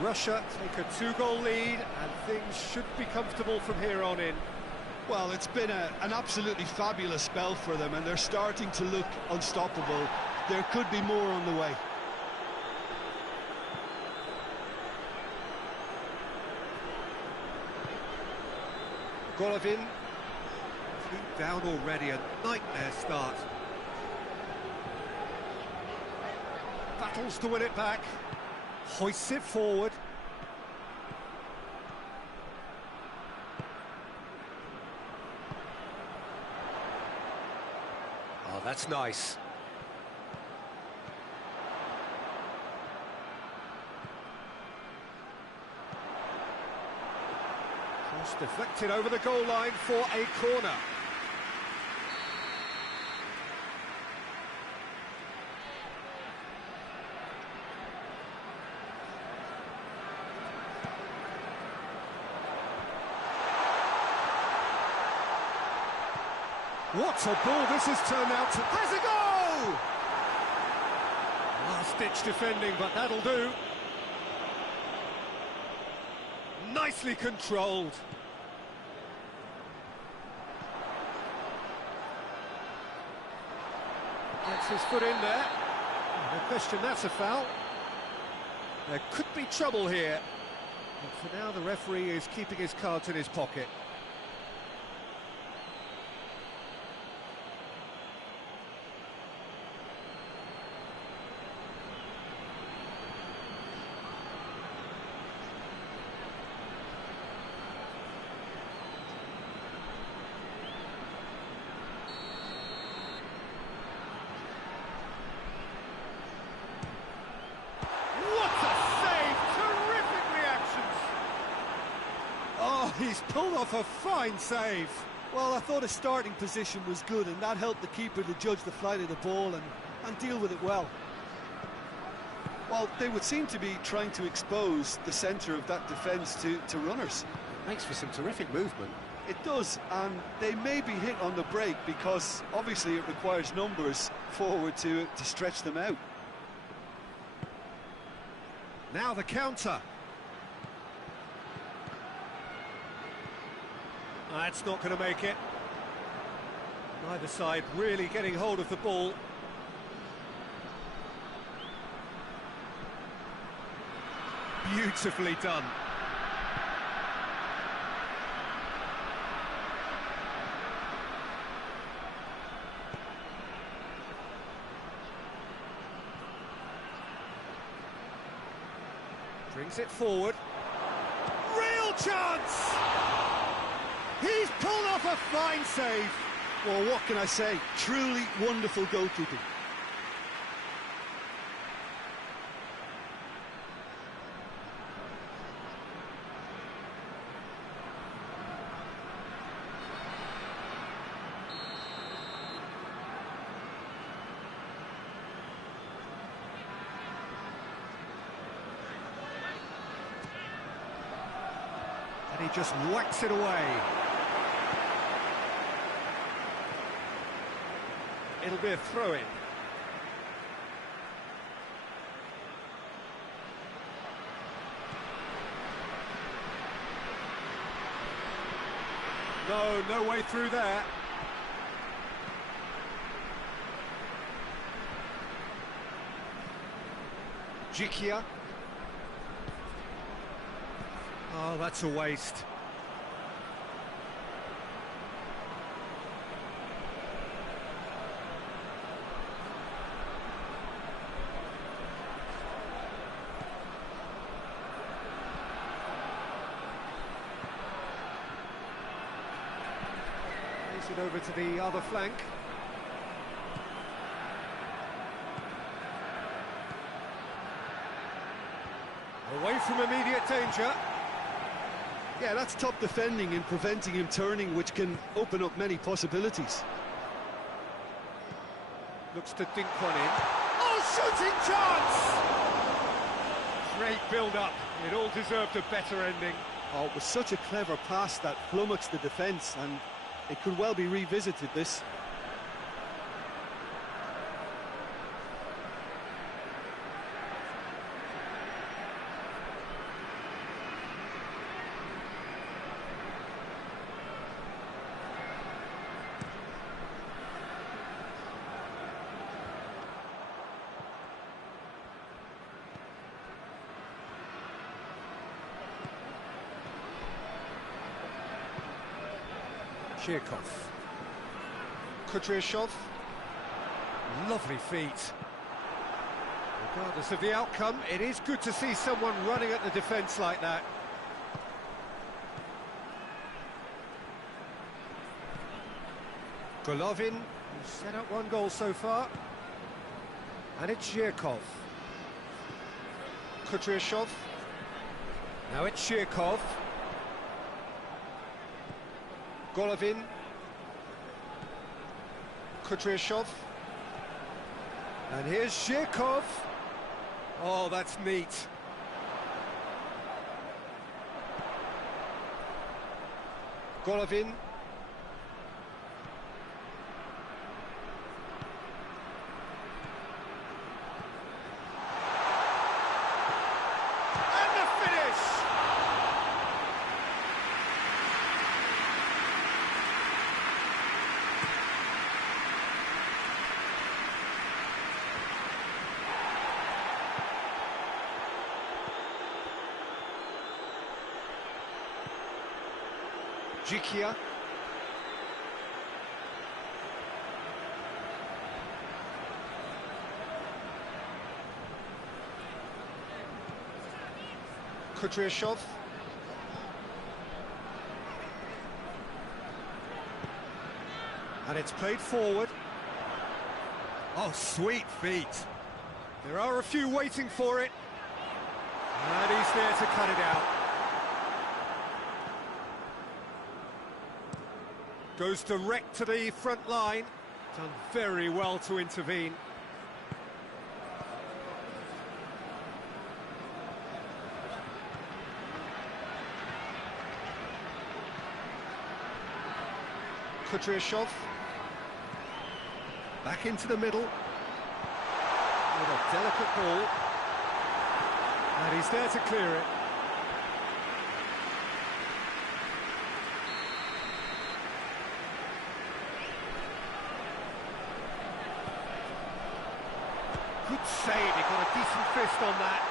Russia take a two-goal lead and things should be comfortable from here on in. Well, it's been an absolutely fabulous spell for them and they're starting to look unstoppable. There could be more on the way. Golovin 2 down already, a nightmare start. Battles to win it back. Hoists it forward. Oh, that's nice. Cross deflected over the goal line for a corner. What a ball this has turned out to... Has a goal! Last-ditch defending, but that'll do. Nicely controlled. Gets his foot in there. No question, that's a foul. There could be trouble here. But for now, the referee is keeping his cards in his pocket. He's pulled off a fine save. Well, I thought his starting position was good, and that helped the keeper to judge the flight of the ball and deal with it well. Well, they would seem to be trying to expose the centre of that defence to runners. Makes for some terrific movement. It does, and they may be hit on the break because obviously it requires numbers forward to stretch them out. Now the counter. That's not going to make it. Neither side really getting hold of the ball. Beautifully done. Brings it forward. Real chance! He's pulled off a fine save. Well, what can I say? Truly wonderful goalkeeping. And he just whacks it away. It'll be a throw-in. No way through there. Jikia. Oh, that's a waste. It over to the other flank. Away from immediate danger. Yeah, that's top defending and preventing him turning, which can open up many possibilities. Looks to dink one in. Oh, shooting chance! Great build-up. It all deserved a better ending. Oh, it was such a clever pass that flummoxed the defence, and it could well be revisited, this. Chirkov. Kudryashov. Lovely feet. Regardless of the outcome, it is good to see someone running at the defence like that. Golovin, who's set up one goal so far. And it's Zhirkov. Kudryashov. Now it's Zhirkov. Golovin. Kudryashov. And here's Zhirkov. Oh, that's neat. Golovin. And the finish! Jikia. Kudryashov. And it's played forward. Oh, sweet feet. There are a few waiting for it. And he's there to cut it out. Goes direct to the front line. Done very well to intervene. Kudryashov. Back into the middle. With a delicate ball. And he's there to clear it. Good save, he got a decent fist on that.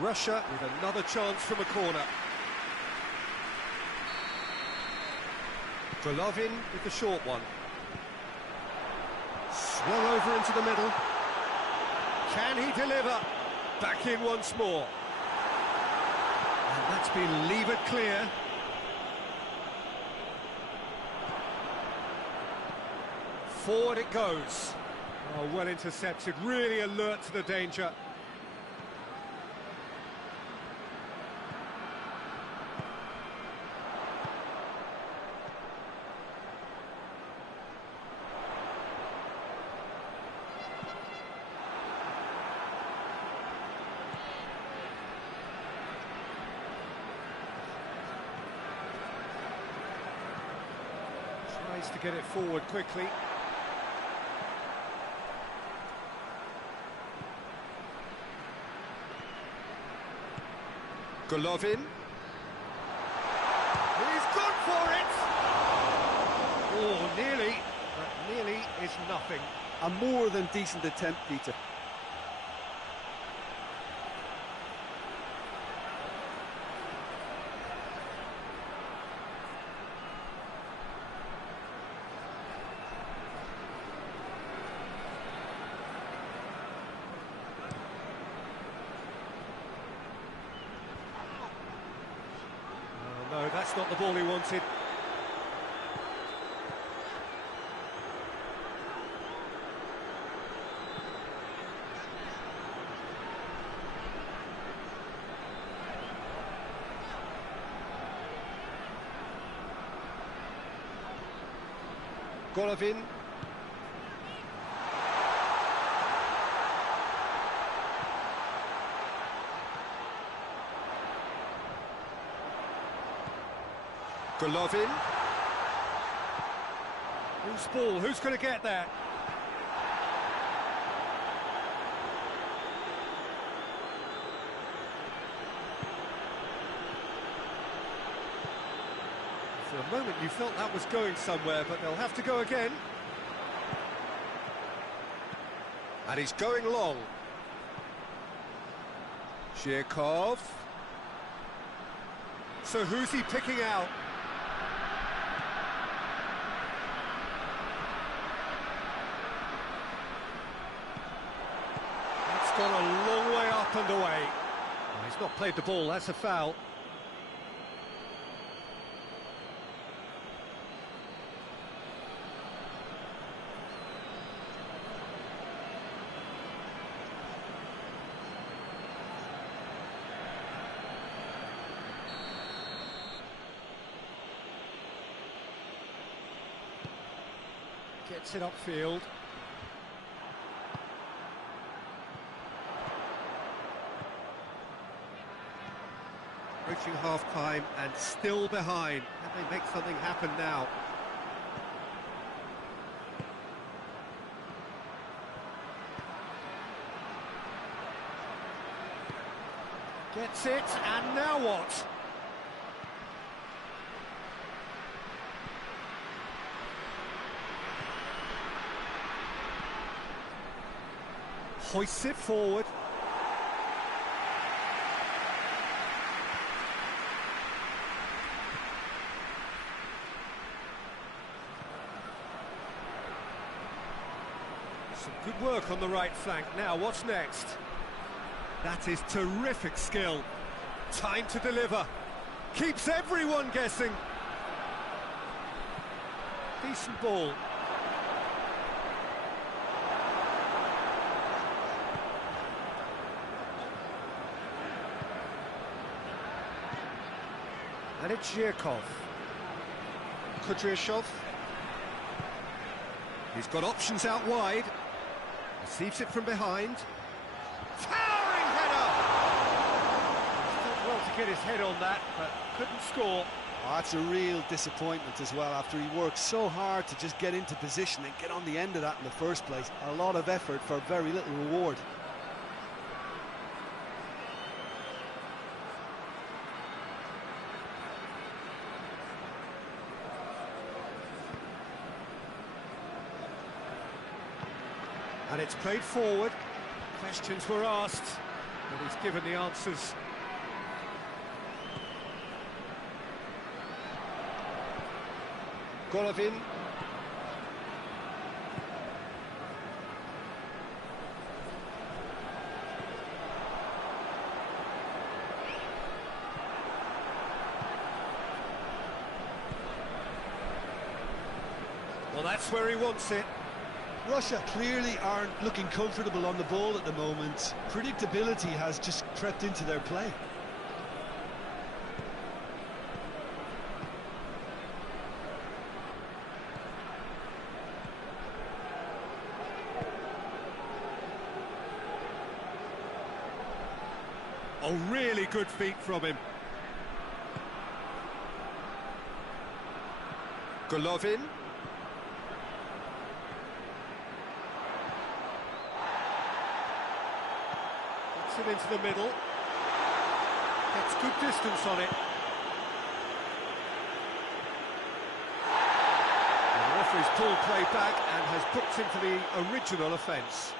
Russia with another chance from a corner. Golovin with the short one. Swung over into the middle. Can he deliver? Back in once more. And that's been levered clear. Forward it goes. Oh, well intercepted, really alert to the danger. Tries to get it forward quickly. Golovin. He's gone for it! Oh, nearly, but nearly is nothing. A more than decent attempt, Peter. No, that's not the ball he wanted. Golovin. Golovin. Who's ball? Who's going to get that? For a moment you felt that was going somewhere, but they'll have to go again. And he's going long. Zhirkov. So who's he picking out? It's gone a long way up and away. Oh, he's not played the ball, that's a foul. Gets it upfield. Approaching half-time and still behind. Can they make something happen now? Gets it, and now what? Hoists it forward. Some good work on the right flank. Now, what's next? That is terrific skill. Time to deliver. Keeps everyone guessing. Decent ball. And it's Zhirkov. Kudryashov. He's got options out wide. Receives it from behind. Towering header! Did well to get his head on that, but couldn't score. Oh, that's a real disappointment as well, after he worked so hard to just get into position and get on the end of that in the first place. A lot of effort for very little reward. And it's played forward. Questions were asked, but he's given the answers. Golovin. Well, that's where he wants it. Russia clearly aren't looking comfortable on the ball at the moment. Predictability has just crept into their play. Oh, really good feet from him. Golovin. It into the middle, gets good distance on it. The referee's pulled play back and has booked him for the original offence.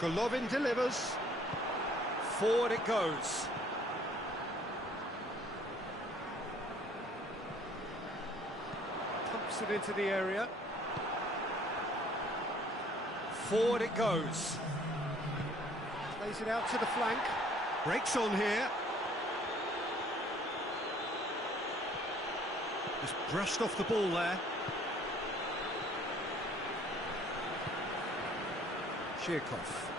Golovin delivers. Forward it goes. Pumps it into the area. Forward it goes. Plays it out to the flank. Breaks on here. Just brushed off the ball there. Zhirkov.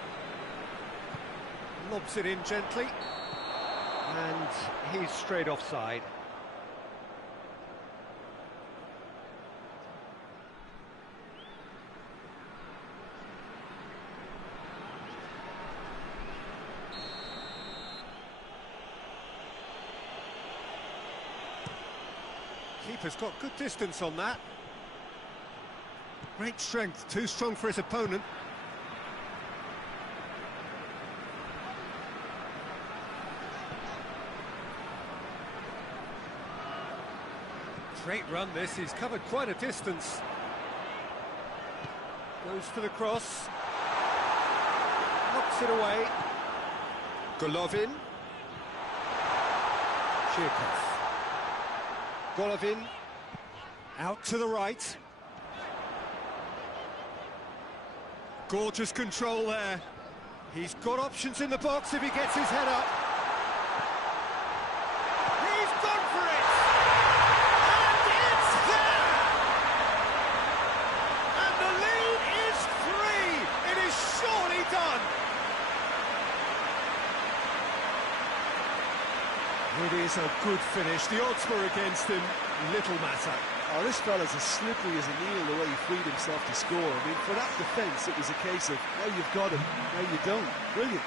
Lobs it in gently, and he's straight offside. Keeper's got good distance on that. Great strength, too strong for his opponent. Great run this, he's covered quite a distance. Goes for the cross. Knocks it away. Golovin. Chirkov. Golovin. Out to the right. Gorgeous control there. He's got options in the box if he gets his head up. He's gone for it! And it's there! And the lead is 3! It is surely done! It is a good finish. The odds were against him. Little matter. Oh, this fella's as slippery as a needle the way he freed himself to score. I mean, for that defence, it was a case of, now you've got him, now you don't. Brilliant.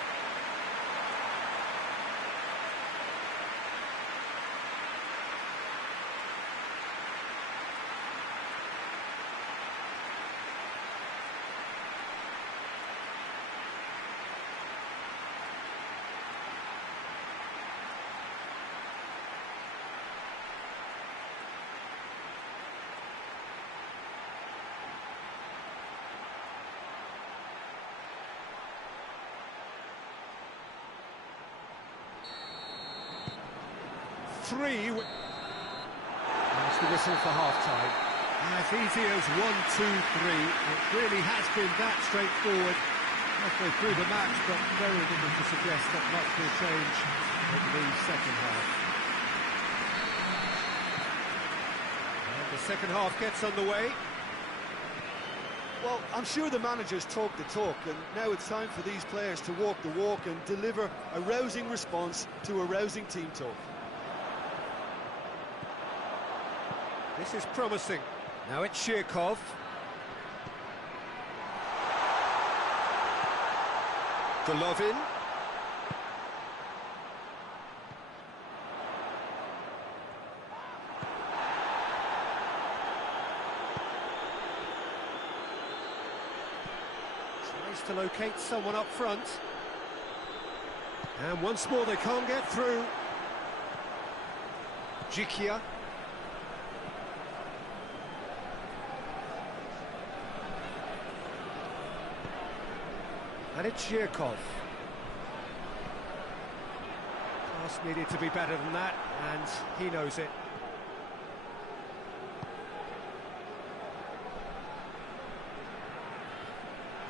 Three. That's the whistle for half-time. As easy as 1, 2, 3. It really has been that straightforward halfway through the match, but very little to suggest that much will change in the second half. And the second half gets underway. Well, I'm sure the managers talk the talk, and now it's time for these players to walk the walk and deliver a rousing response to a rousing team talk. This is promising. Now it's Chirkov. Golovin. Tries to locate someone up front. And once more they can't get through. Jikia. And it's Chirkov. Pass needed to be better than that, and he knows it.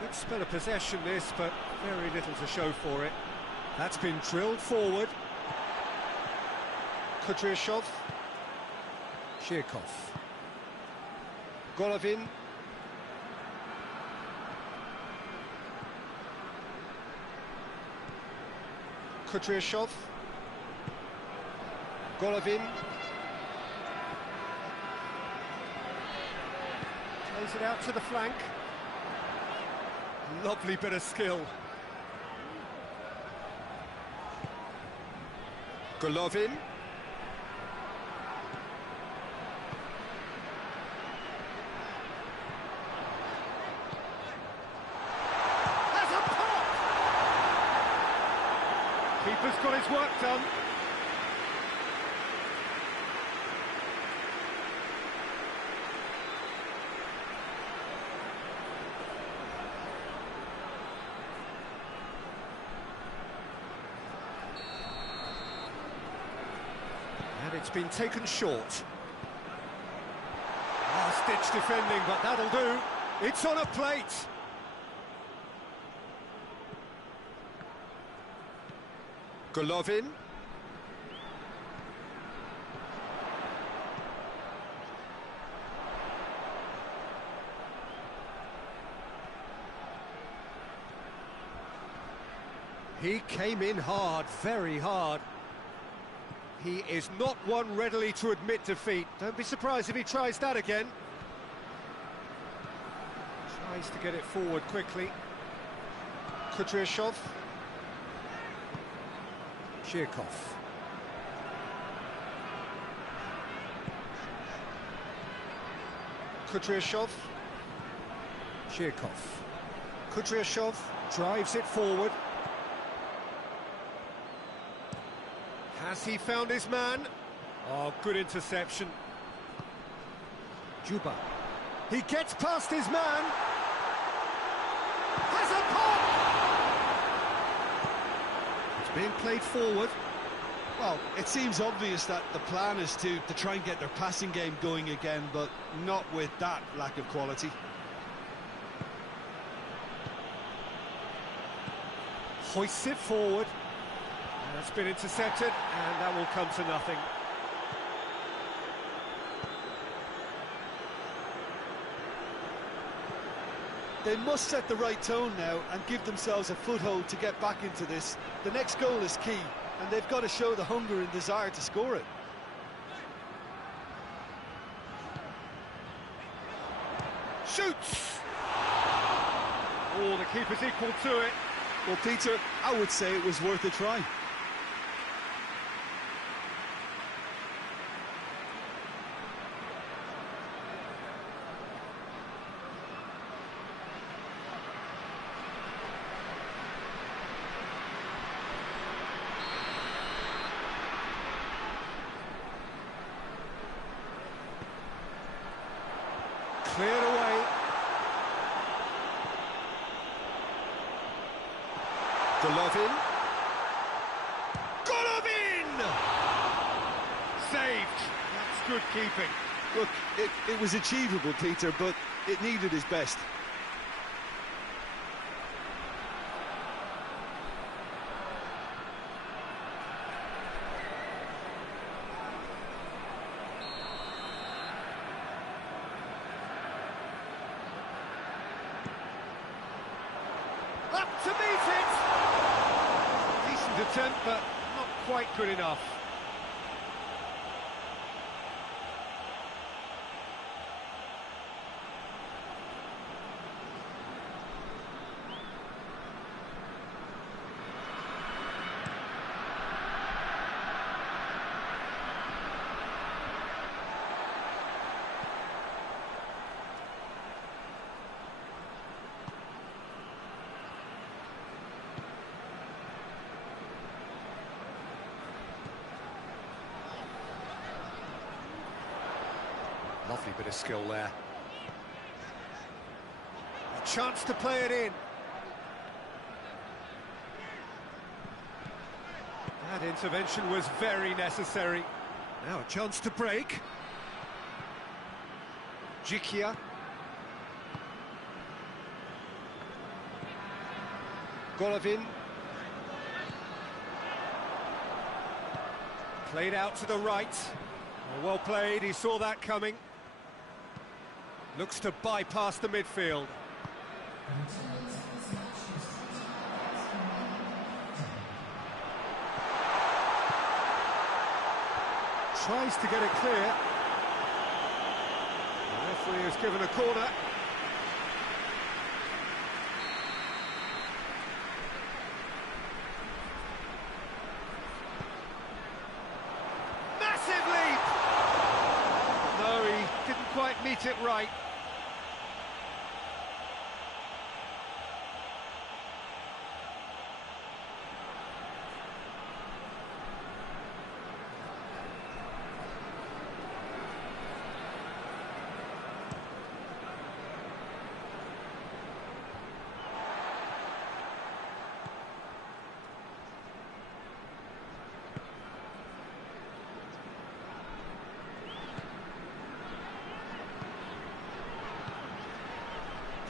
Good spell of possession this, but very little to show for it. That's been drilled forward. Kudryashov. Chirkov. Golovin. Kudryashov. Golovin. Plays it out to the flank. Lovely bit of skill. Golovin. Keeper's got his work done. And it's been taken short. Last-ditch defending, but that'll do. It's on a plate. Golovin. He came in hard, very hard. He is not one readily to admit defeat. Don't be surprised if he tries that again. Tries to get it forward quickly. Kudryashov. Chirkov. Kudryashov. Chirkov. Kudryashov drives it forward. Has he found his man? Oh, good interception. Juba. He gets past his man. Has a pop! It's being played forward. Well, it seems obvious that the plan is to try and get their passing game going again, but not with that lack of quality. Hoists it forward. And it's been intercepted, and that will come to nothing. They must set the right tone now and give themselves a foothold to get back into this. The next goal is key, and they've got to show the hunger and desire to score it. Shoots! Oh, the keeper's equal to it. Well, Peter, I would say it was worth a try. Cleared away. Golovin. Golovin! Saved. That's good keeping. Look, it was achievable, Peter, but it needed his best. Up to meet it! Decent attempt, but not quite good enough. Lovely bit of skill there. A chance to play it in. That intervention was very necessary. Now a chance to break. Jikia. Golovin. Played out to the right. Well played, he saw that coming. Looks to bypass the midfield. Tries to get it clear. The referee has given a corner. Massive leap! No, he didn't quite meet it right.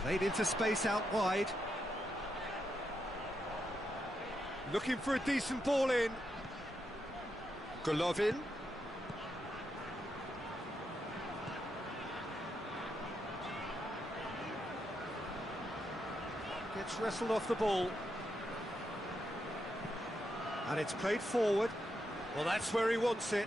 Played into space out wide. Looking for a decent ball in. Golovin. Gets wrestled off the ball. And it's played forward. Well, that's where he wants it.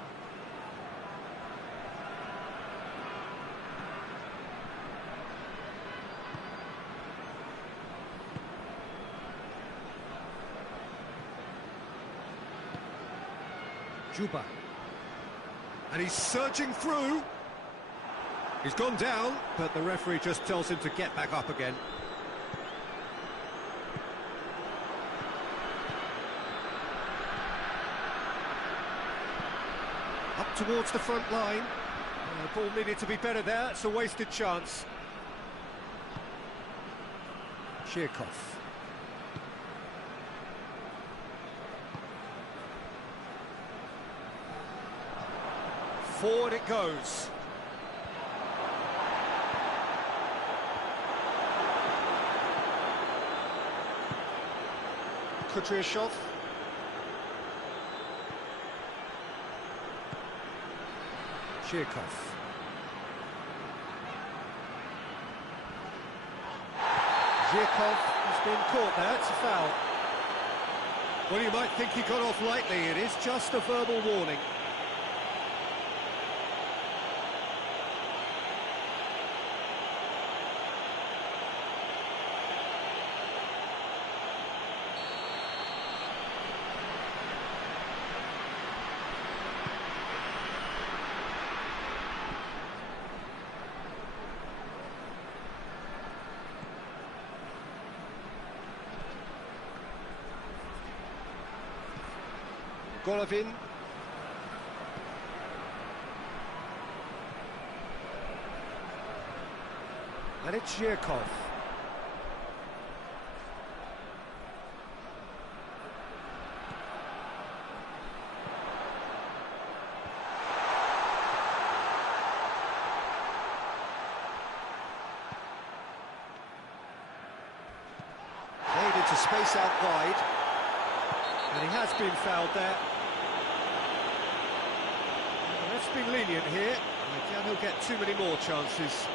Juba. And he's surging through. He's gone down, but the referee just tells him to get back up again. Up towards the front line. The ball needed to be better there, it's a wasted chance. Shirkov. Forward it goes. Kudryashov. Shirkov. Zhirkov has been caught there, it's a foul. Well, you might think he got off lightly, it is just a verbal warning. Golovin. And it's Zhirkov. Played into space out wide. And he has been fouled there. The ref's been lenient here. I doubt he'll get too many more chances.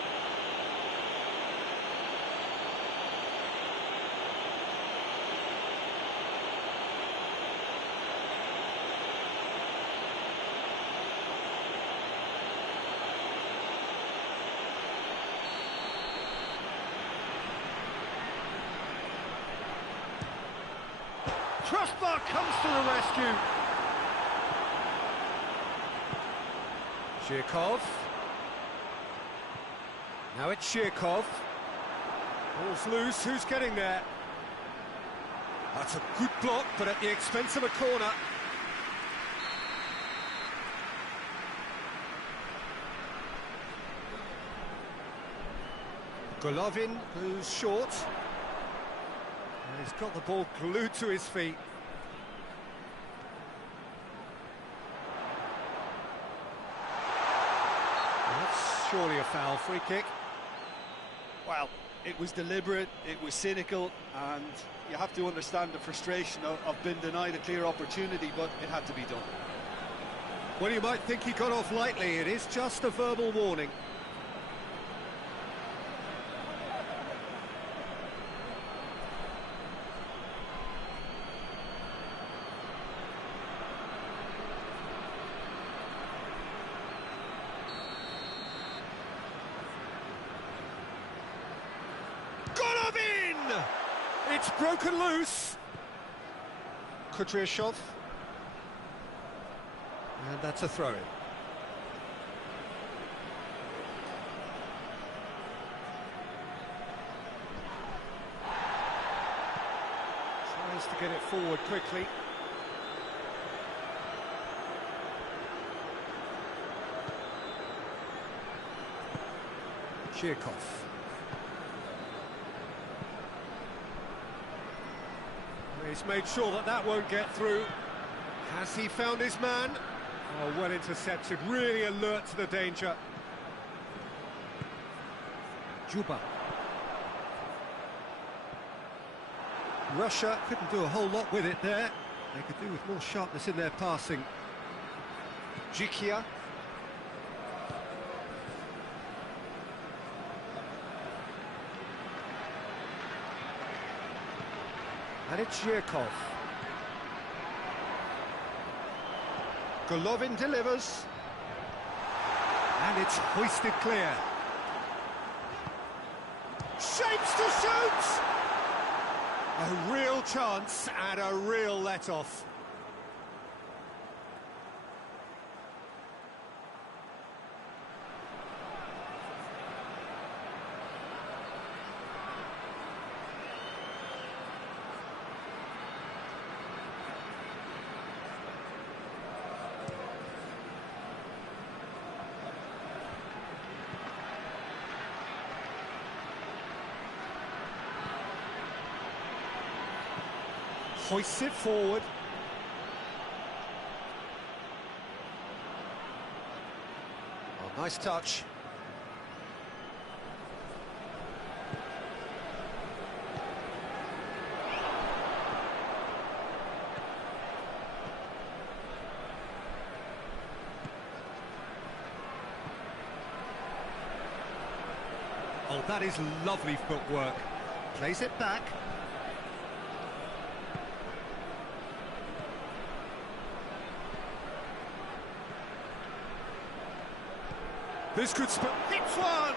Crossbar comes to the rescue. Shirkov. Now it's Shirkov. Ball's loose, who's getting there? That's a good block, but at the expense of a corner. Golovin, who's short. He's got the ball glued to his feet. That's surely a foul, free kick. Well, it was deliberate, it was cynical, and you have to understand the frustration of being denied a clear opportunity, but it had to be done. Well, you might think he got off lightly, it is just a verbal warning. It's broken loose. Kudryashov. And that's a throw-in. Tries to get it forward quickly. Shirkov. He's made sure that that won't get through. Has he found his man? Oh, well intercepted, really alert to the danger. Juba. Russia couldn't do a whole lot with it there. They could do with more sharpness in their passing. Jikia. And it's Zhirkov. Golovin delivers. And it's hoisted clear. Shapes to shoot! A real chance and a real let-off. Hoists it forward. Oh, nice touch. Oh, that is lovely footwork. Plays it back. This could spell. Hits one!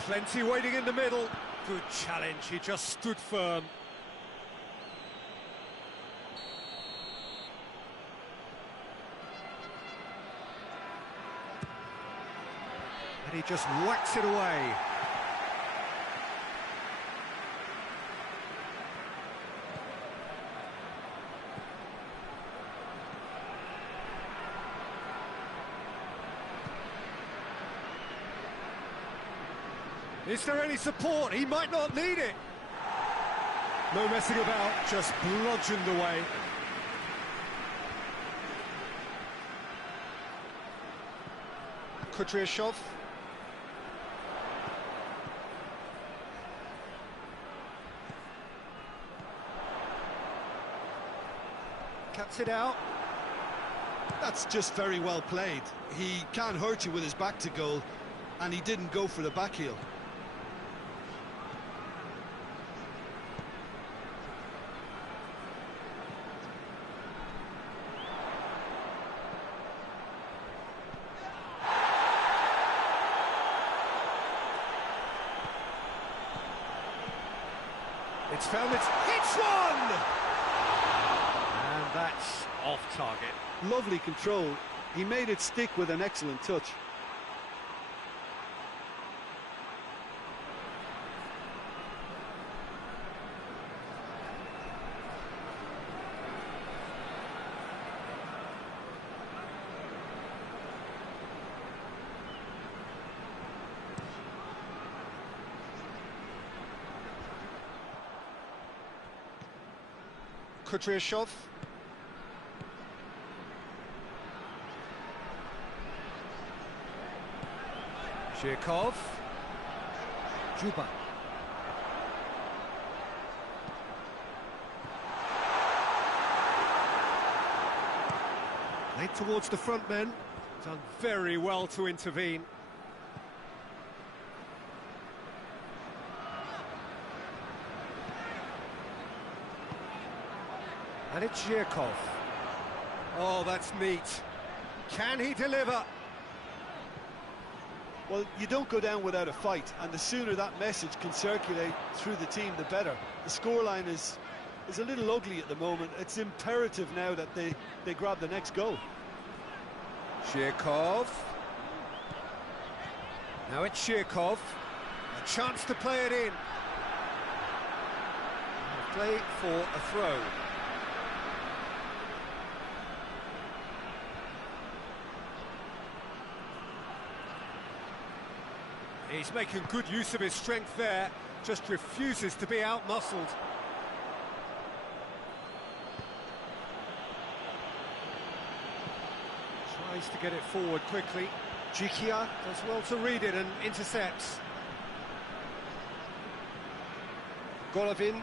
Plenty waiting in the middle. Good challenge, he just stood firm. And he just whacks it away. Is there any support? He might not need it. No messing about, just bludgeoned away. Kudryashov. Cuts it out. That's just very well played. He can't hurt you with his back to goal, and he didn't go for the back heel. It's found it's one! And that's off target. Lovely control. He made it stick with an excellent touch. Kudryashov. Zhirkov. Juba. Late towards the front men. Done very well to intervene. And it's Zhirkov. Oh, that's neat. Can he deliver? Well, you don't go down without a fight, and the sooner that message can circulate through the team, the better. The scoreline is a little ugly at the moment. It's imperative now that they grab the next goal. Zhirkov. Now it's Zhirkov. A chance to play it in. Play for a throw. He's making good use of his strength there, just refuses to be out-muscled. Tries to get it forward quickly. Jikia does well to read it and intercepts. Golovin,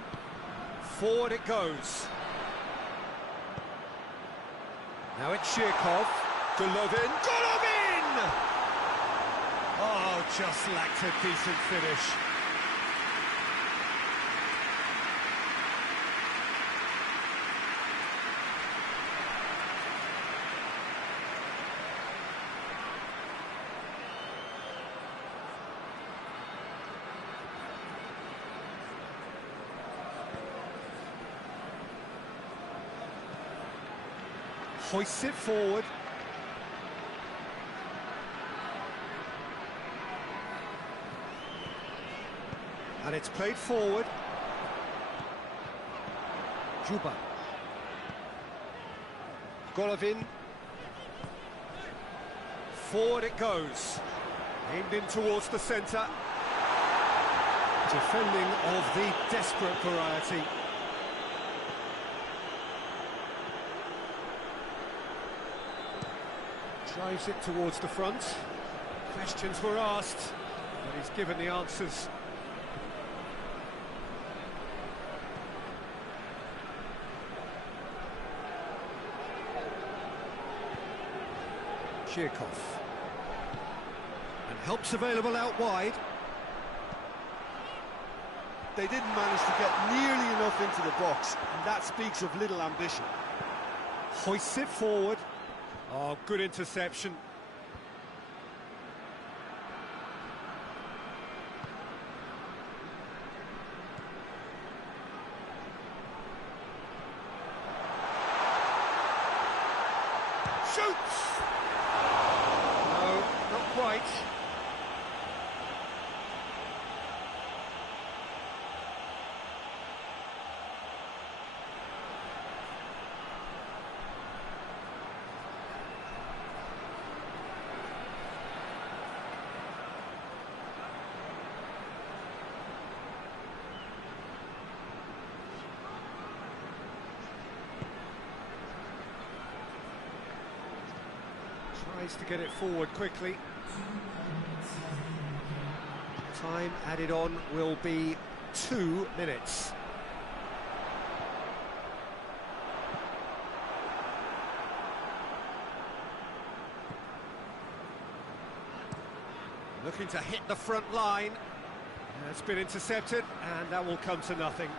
forward it goes. Now it's Zhirkov. Golovin. Golovin! Oh, just lacked a decent finish. Hoists it forward. And it's played forward. Juba. Golovin. Forward it goes. Aimed in towards the centre. Defending of the desperate variety. Drives it towards the front. Questions were asked, but he's given the answers. Chirkov. And help's available out wide. They didn't manage to get nearly enough into the box, and that speaks of little ambition. Hoists it forward. Oh, good interception. Shoots! No, not quite. Tries to get it forward quickly. Time added on will be 2 minutes. Looking to hit the front line. That's been intercepted, and that will come to nothing.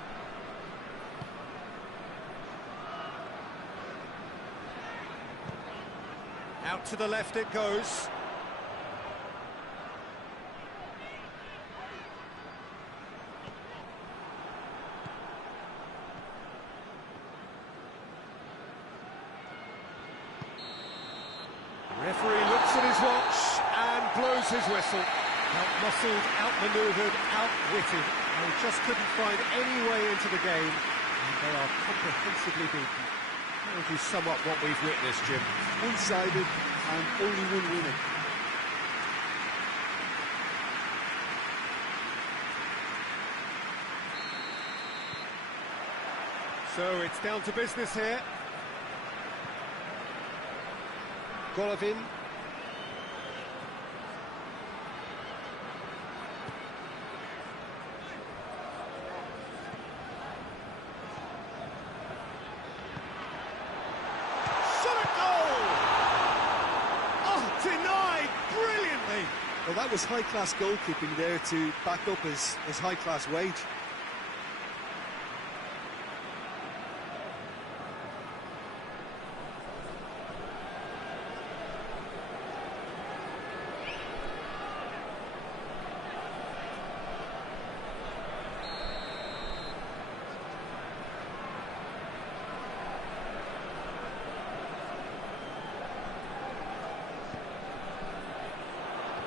Out to the left it goes. The referee looks at his watch and blows his whistle. Out-muscled, out-manoeuvred, outwitted. They just couldn't find any way into the game, and they are comprehensively beaten. How would you sum up what we've witnessed, Jim? One-sided and only one winning. So it's down to business here. Golovin. Well, that was high-class goalkeeping there to back up his high-class wage.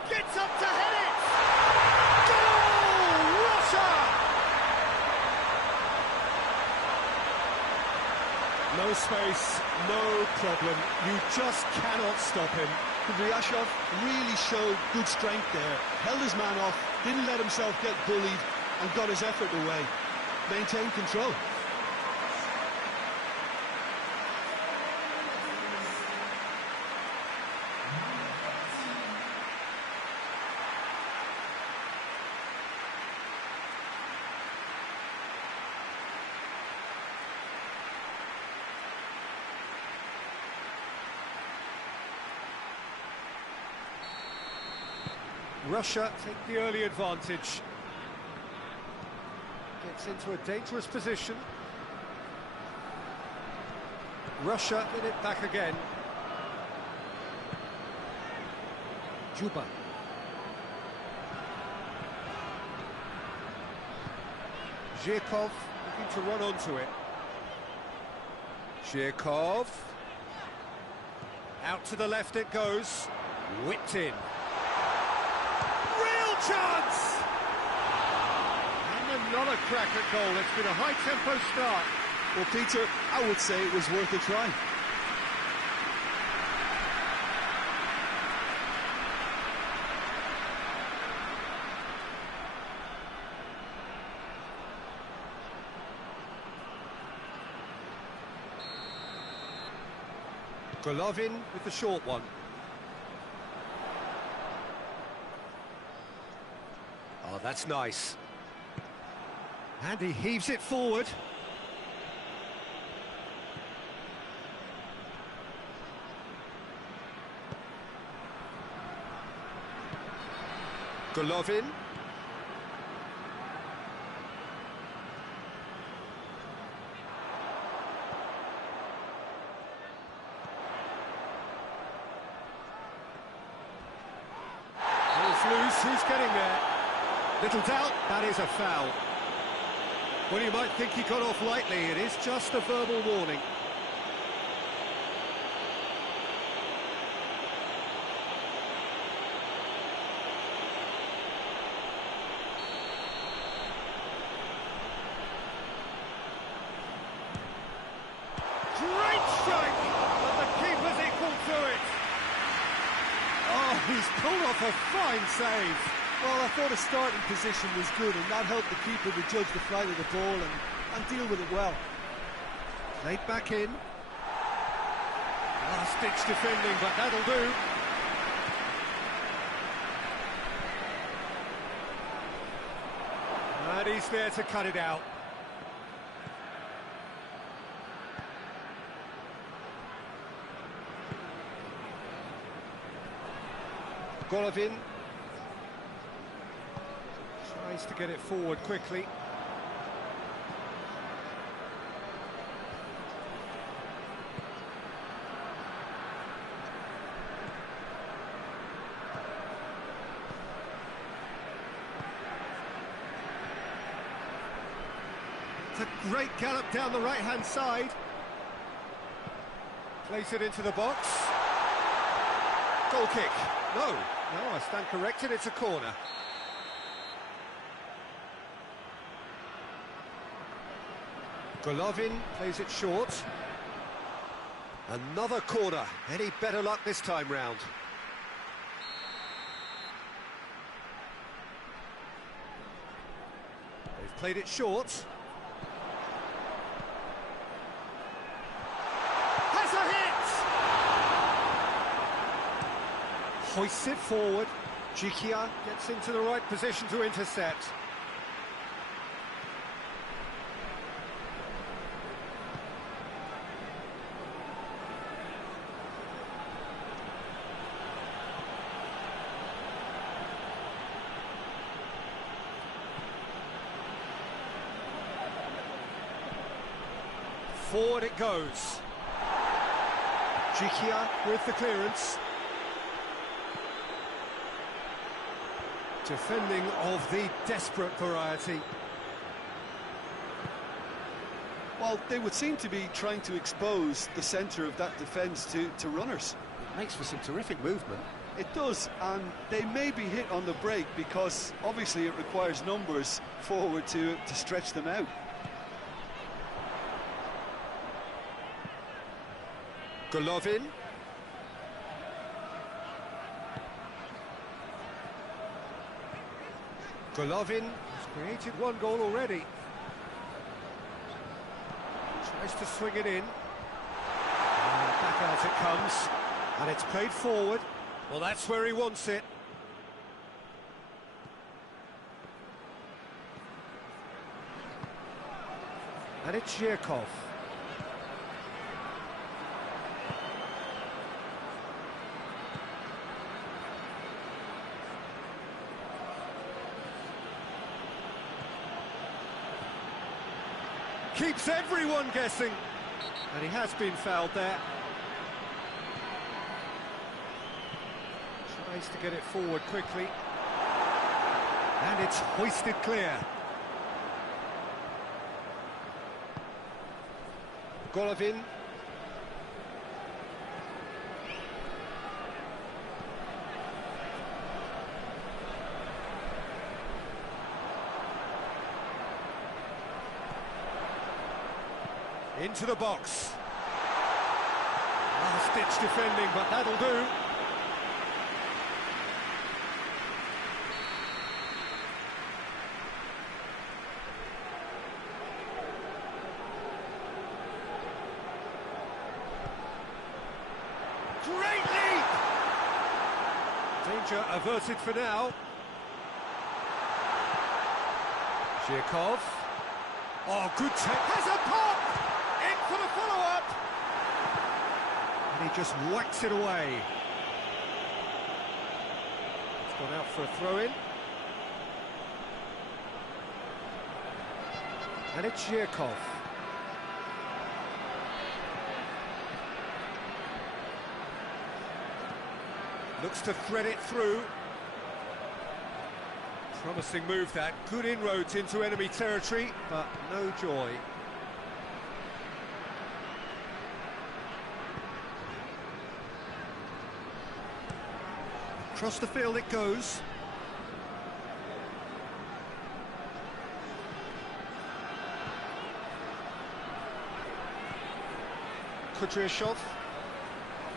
Gets up to hit it! Goal! Russia! No space, no problem. You just cannot stop him. Kudrashov really showed good strength there. Held his man off, didn't let himself get bullied, and got his effort away. Maintained control. Russia take the early advantage. Gets into a dangerous position. Russia win it back again. Juba. Zhirkov looking to run onto it. Zhirkov. Out to the left it goes. Whipped in. Real chance! another crack at goal. It's been a high-tempo start. Well, Peter, I would say it was worth a try. Golovin with the short one. Oh, that's nice. And he heaves it forward. Golovin. Loose, who's getting there? Little doubt, that is a foul. Well, you might think he got off lightly, it is just a verbal warning. Great strike, but the keeper's equal to it. Oh, he's pulled off a fine save. Well, I thought his starting position was good, and that helped the keeper to judge the flight of the ball and deal with it well. Played back in. Last-ditch defending, but that'll do. And he's there to cut it out. Golovin tries to get it forward quickly. It's a great gallop down the right-hand side. Place it into the box. Goal kick. No, I stand corrected, it's a corner. Golovin plays it short. Another corner. Any better luck this time round? They've played it short. Has a hit! Hoists it forward. Jikia gets into the right position to intercept. Forward it goes. Jikia with the clearance. Defending of the desperate variety. Well, they would seem to be trying to expose the centre of that defence to runners. It makes for some terrific movement. It does, and they may be hit on the break because obviously it requires numbers forward to stretch them out. Golovin. Golovin has created one goal already. Tries to swing it in. And back out it comes. And it's played forward. Well, that's where he wants it. And it's Zhirkov. Keeps everyone guessing. And he has been fouled there. Tries to get it forward quickly. And it's hoisted clear. Golovin. Into the box. Last-ditch defending, but that'll do. Great leap! Danger averted for now. Zhirkov. Oh, good take. Has a pop! In for the follow-up! And he just whacks it away. It's gone out for a throw-in. And it's Zhirkov. Looks to thread it through. Promising move that. Good inroads into enemy territory, but no joy. Across the field it goes. Kudryashov.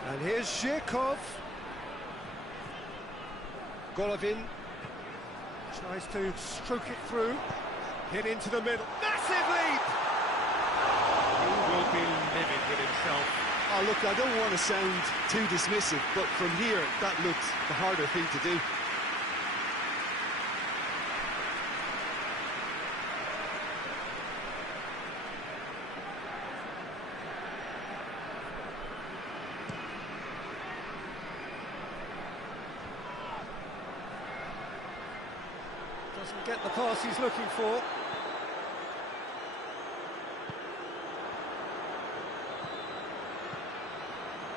And here's Zhirkov. Golovin tries to stroke it through, hit into the middle, massive leap! He will be livid with himself. Oh, look, I don't want to sound too dismissive, but from here, that looked the harder thing to do. Doesn't get the pass he's looking for.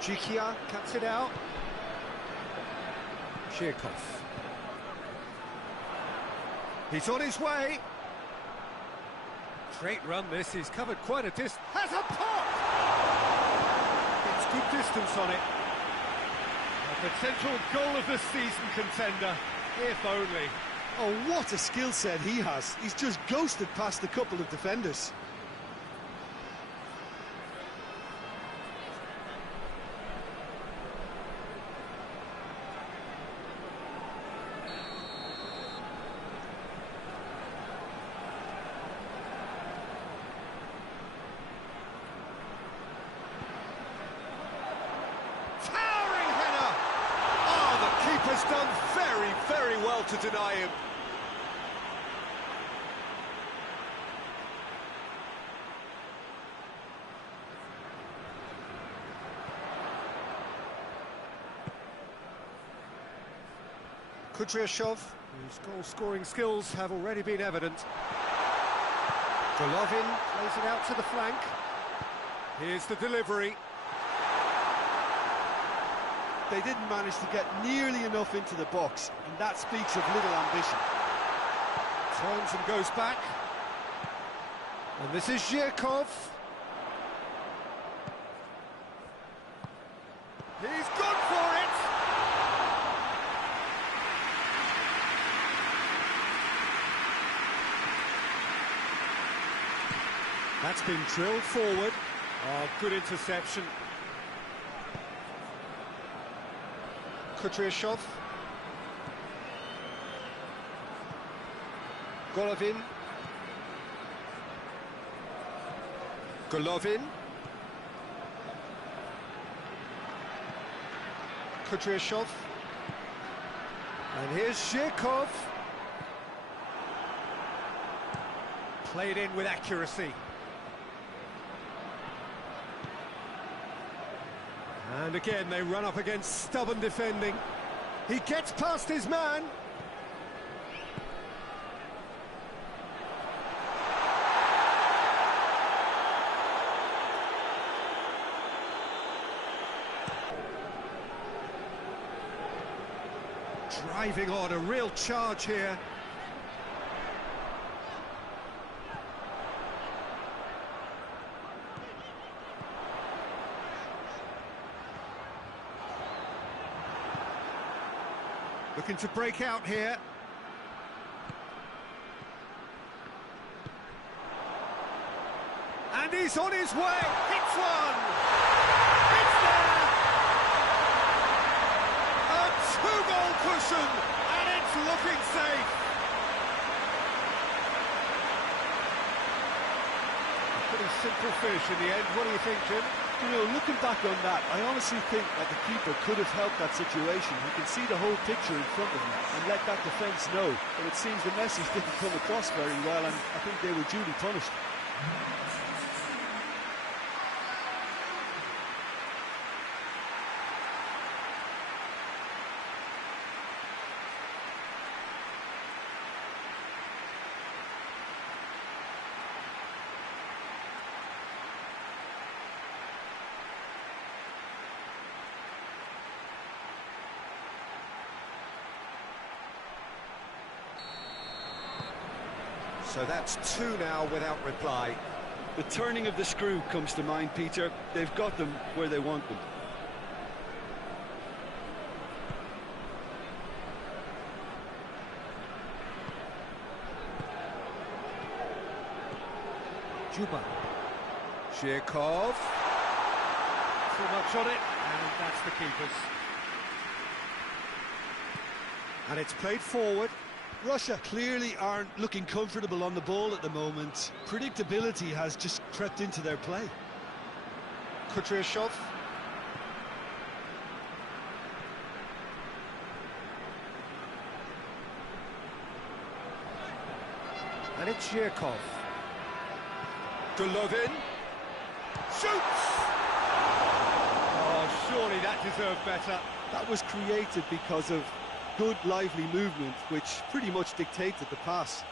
Jikia cuts it out. Zhirkov. He's on his way. Great run this, he's covered quite a distance. Has a pop! It's good distance on it. A potential goal of the season contender, if only. Oh, what a skill set he has. He's just ghosted past a couple of defenders. Towering header! Oh, the keeper's done very, very well to deny him. Kudryashov, whose goal-scoring skills have already been evident. Golovin plays it out to the flank. Here's the delivery. They didn't manage to get nearly enough into the box, and that speaks of little ambition. Turns and goes back. And this is Zhirkov. He's gone for it! That's been drilled forward. Oh, good interception. Kudryashov. Golovin. Golovin. Kudryashov. And here's Zhirkov. Played in with accuracy. And again, they run up against stubborn defending. He gets past his man. Driving on, a real charge here. Looking to break out here. And And he's on his way. Hits one. It's there. A two-goal cushion, and it's looking safe. A pretty simple finish in the end. What do you think, Jim? You know, looking back on that, I honestly think that the keeper could have helped that situation. He can see the whole picture in front of him and let that defence know. But it seems the message didn't come across very well, and I think they were duly punished. So that's two now without reply. The turning of the screw comes to mind, Peter. They've got them where they want them. Juba. Shirkov. Too much on it, and that's the keeper's. And it's played forward. Russia clearly aren't looking comfortable on the ball at the moment. Predictability has just crept into their play. Kudryashov. And it's Zhirkov. Golovin. Shoots! Oh, surely that deserved better. That was created because of good, lively movement, which pretty much dictated the pass.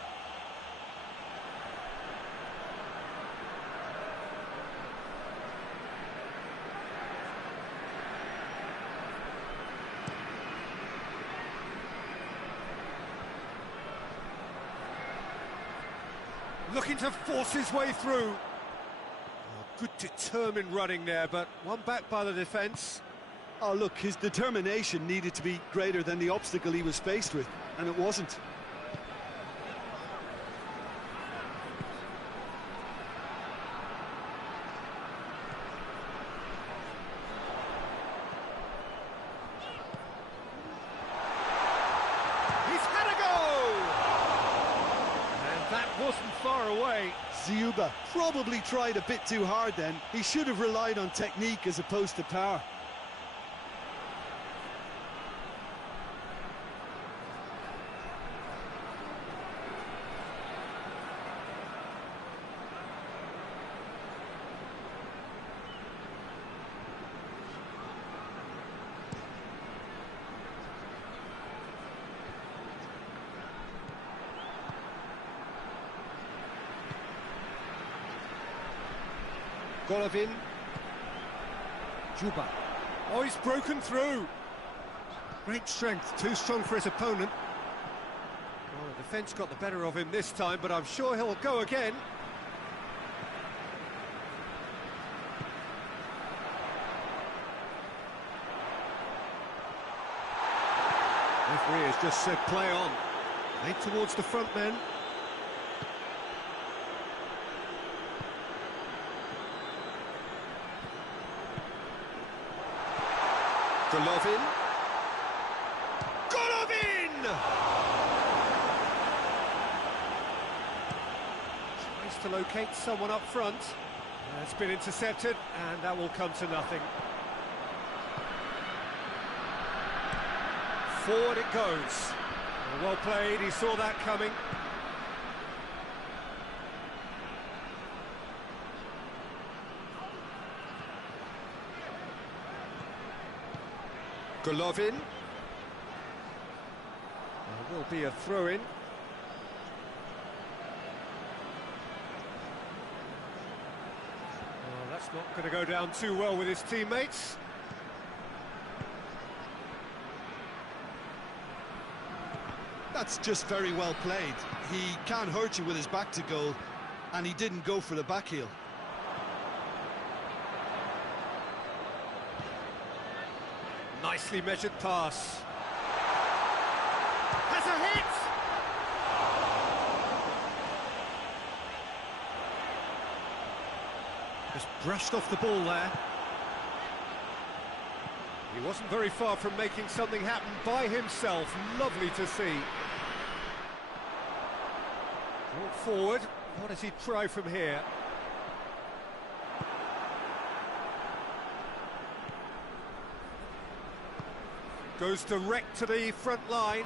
Looking to force his way through. Oh, good determined running there, but one back by the defence. Oh, look, his determination needed to be greater than the obstacle he was faced with, and it wasn't. He's had a go! And that wasn't far away. Ziuba probably tried a bit too hard then. He should have relied on technique as opposed to power. Golovin. Juba. Oh, he's broken through. Great strength, too strong for his opponent. Well, the defence got the better of him this time, but I'm sure he'll go again. Referee has just said play on. Made towards the front men. Golovin. Golovin! Tries to locate someone up front. It's been intercepted, and that will come to nothing. Forward it goes. Well played, he saw that coming. Golovin. There will be a throw-in. Well, that's not going to go down too well with his teammates. That's just very well played. He can't hurt you with his back to goal, and he didn't go for the back heel. Nicely measured pass. Has a hit! Just brushed off the ball there. He wasn't very far from making something happen by himself. Lovely to see. Brought forward. What does he try from here? Goes direct to the front line.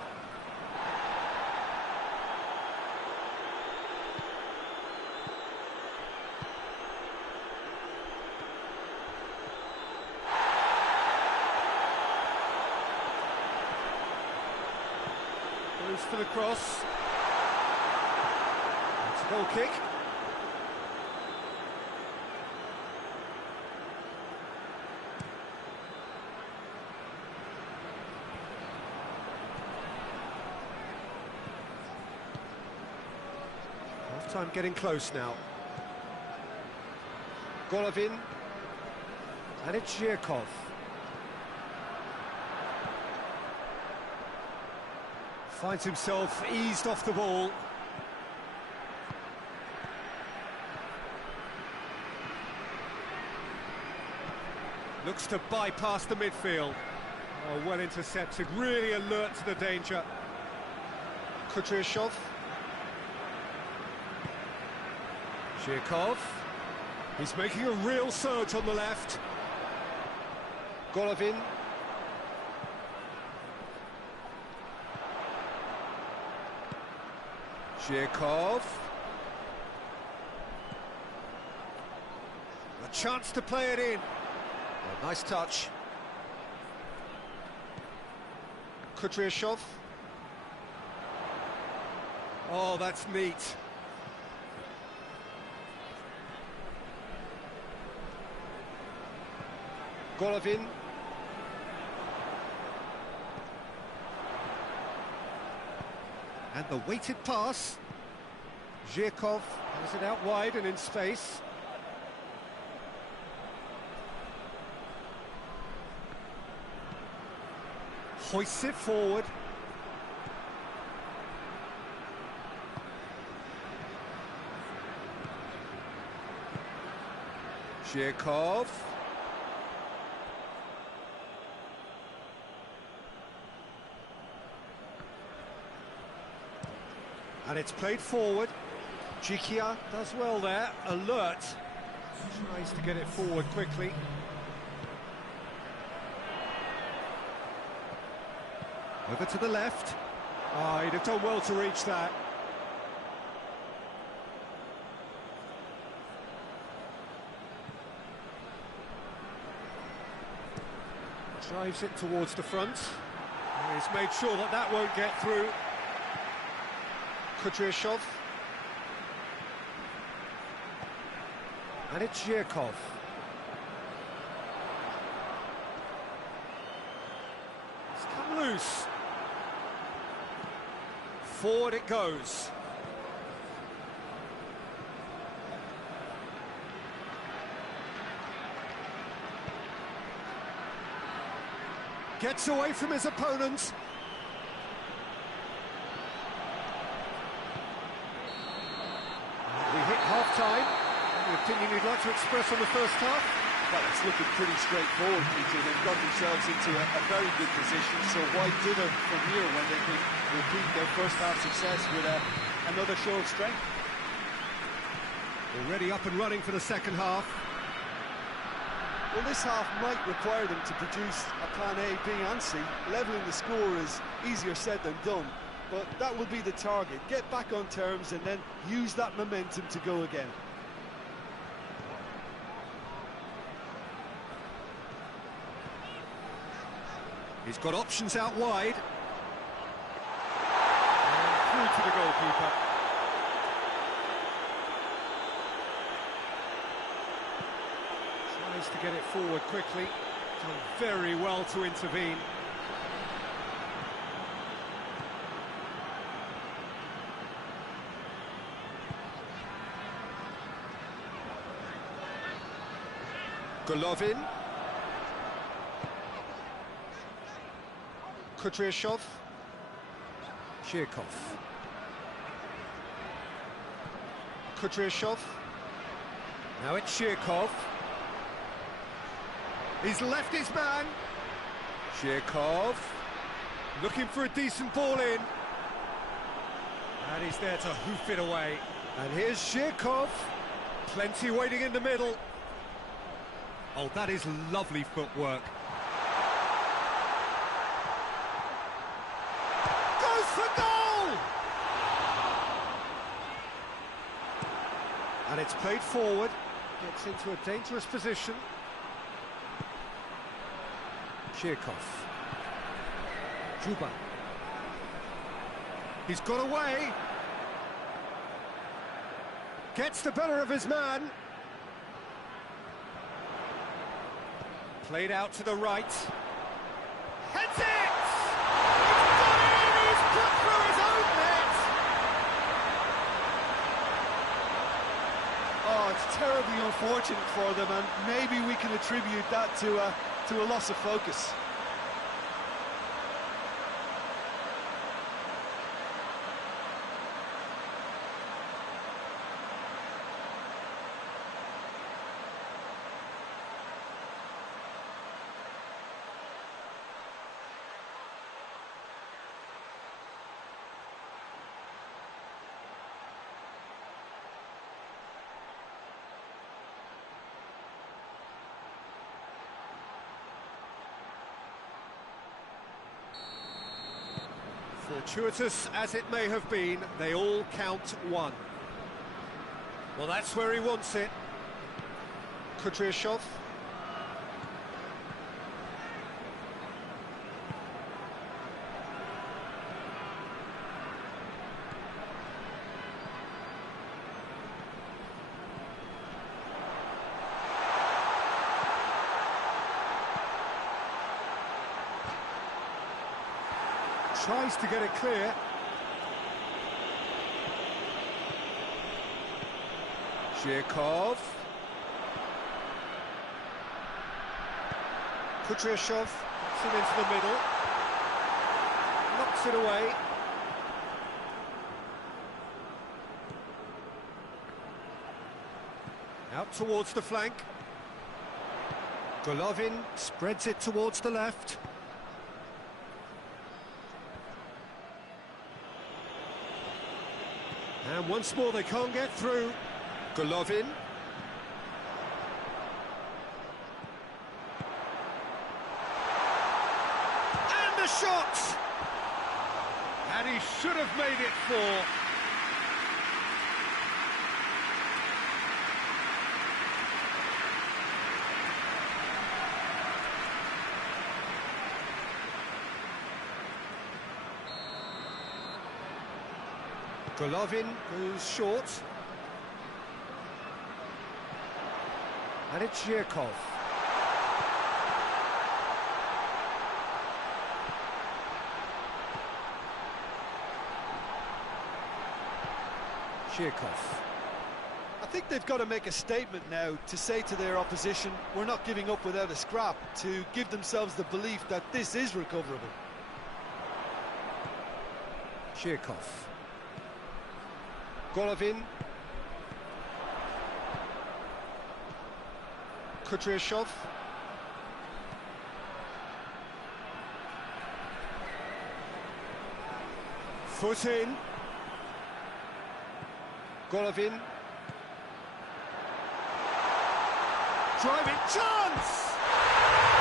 Goes for the cross. It's a goal kick. Half-time getting close now. Golovin. And it's Zhirkov. Finds himself eased off the ball. Looks to bypass the midfield. Oh, well intercepted, really alert to the danger. Kudryashov. Zhirkov. He's making a real surge on the left. Golovin. Zhirkov. A chance to play it in. Oh, nice touch. Kudryashov. Oh, that's neat. Golovin. And the weighted pass. Zhirkov has it out wide and in space. Hoists it forward. Zhirkov. And it's played forward. Jikia does well there, alert. Tries to get it forward quickly. Over to the left. Oh, he'd have done well to reach that. Drives it towards the front. And he's made sure that that won't get through. Kudryashov. And it's Zhirkov. It's come loose. Forward it goes. Gets away from his opponent. We hit half-time. Any opinion you'd like to express on the first half? Well, it's looking pretty straightforward, Peter. They've got themselves into a very good position, so why dither from here when they can repeat their first half success with another show of strength? Already up and running for the second half. Well, this half might require them to produce a plan A, B and C. Levelling the score is easier said than done, but that will be the target. Get back on terms and then use that momentum to go again. He's got options out wide. And through to the goalkeeper. Tries to get it forward quickly. Done very well to intervene. Golovin. Kudryashov. Zhirkov. Kudryashov. Now it's Shirkov. He's left his man. Shirkov looking for a decent ball in. And he's there to hoof it away. And here's Shirkov. Plenty waiting in the middle. Oh, that is lovely footwork. Goes for goal! And it's played forward. Gets into a dangerous position. Shirkov. Juba. He's got away. Gets the better of his man. Played out to the right. Heads it! He's got it! He's put through his own net! Oh, it's terribly unfortunate for them, and maybe we can attribute that to a loss of focus. Fortuitous as it may have been, they all count one. Well, that's where he wants it. Kudryashov. Tries to get it clear. Shirkov. Kudryashov puts it into the middle. Knocks it away. Out towards the flank. Golovin spreads it towards the left. And once more they can't get through. Golovin. And the shot! And he should have made it four. Golovin goes short. And it's Shirkov. Shirkov. I think they've got to make a statement now to say to their opposition, we're not giving up without a scrap, to give themselves the belief that this is recoverable. Shirkov. Golovin. Kudryashov. Foot in. Golovin. Driving chance!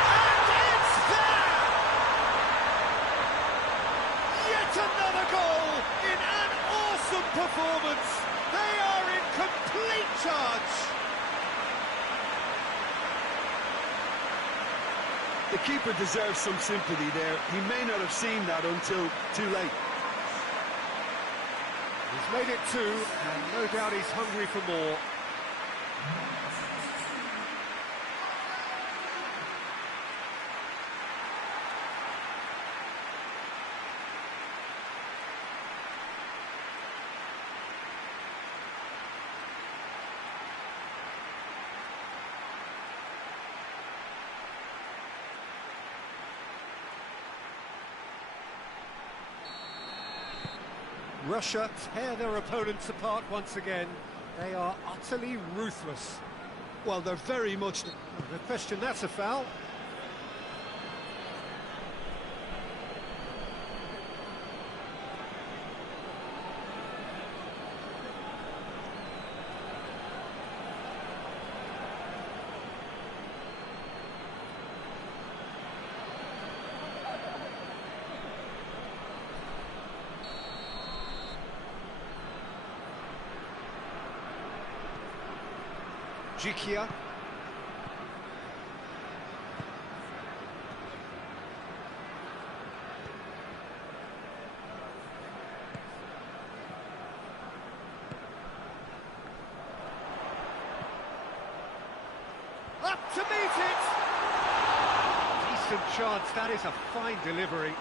And it's there! Yet another goal in an awesome performance. They are in complete charge. The keeper deserves some sympathy there. He may not have seen that until too late. He's made it two, and no doubt he's hungry for more. Russia tear their opponents apart once again. They are utterly ruthless. Well, they're very much... No question, that's a foul. Jikia. Up to meet it! Decent chance, that is a fine delivery.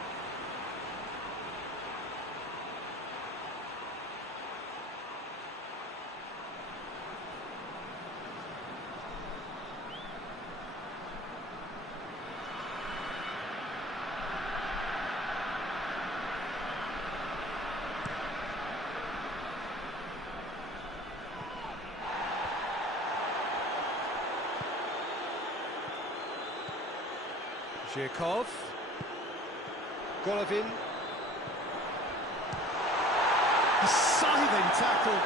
Zhirkov, Golovin, a scything tackle.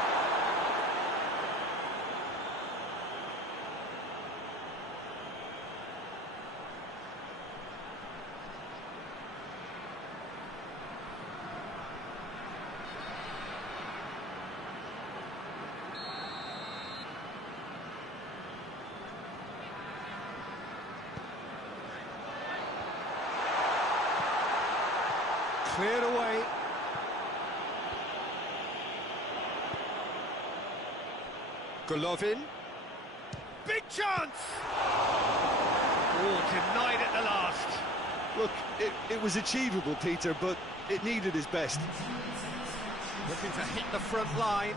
Cleared away. Golovin. Big chance! Oh, denied at the last. Look, it was achievable, Peter, but it needed his best. Looking to hit the front line.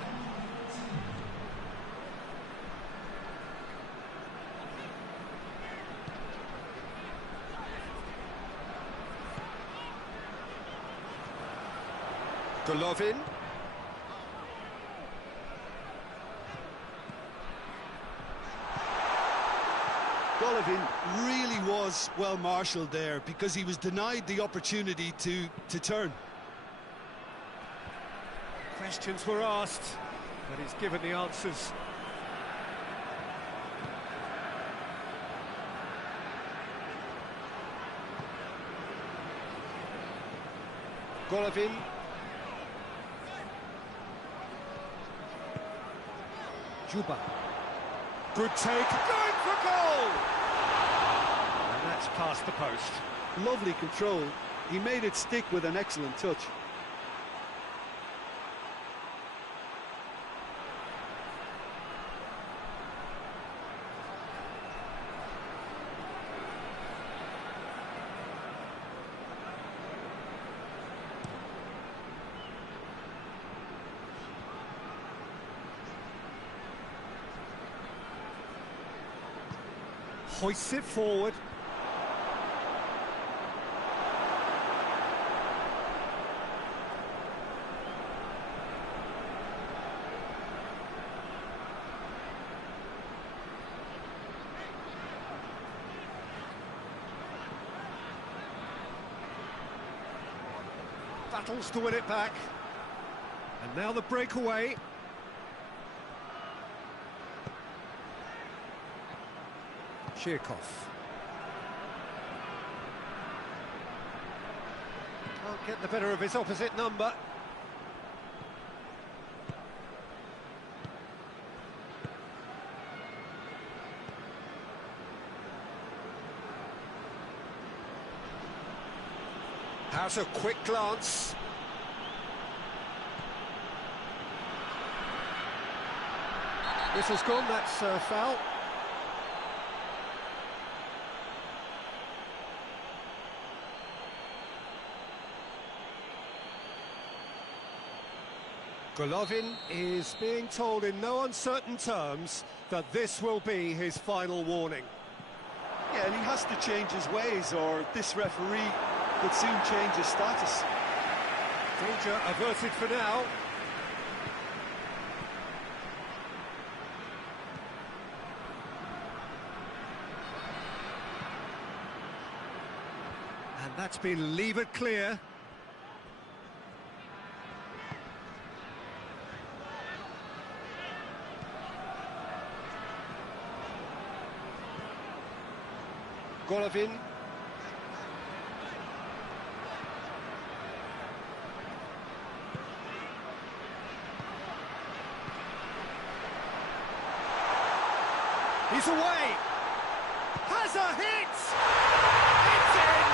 Golovin. Golovin really was well marshalled there because he was denied the opportunity to turn. Questions were asked, but he's given the answers. Golovin. Juba. Good take. Going for goal! And that's past the post. Lovely control. He made it stick with an excellent touch. Hoists it forward. Battles to win it back. And now the breakaway. Zhirkov. Can't get the better of his opposite number. Has a quick glance. Whistle's gone, that's a foul. Golovin is being told in no uncertain terms that this will be his final warning. Yeah, and he has to change his ways, or this referee could soon change his status. Danger averted for now. That's been levered clear. Golovin. He's away. Has a hit. It's in.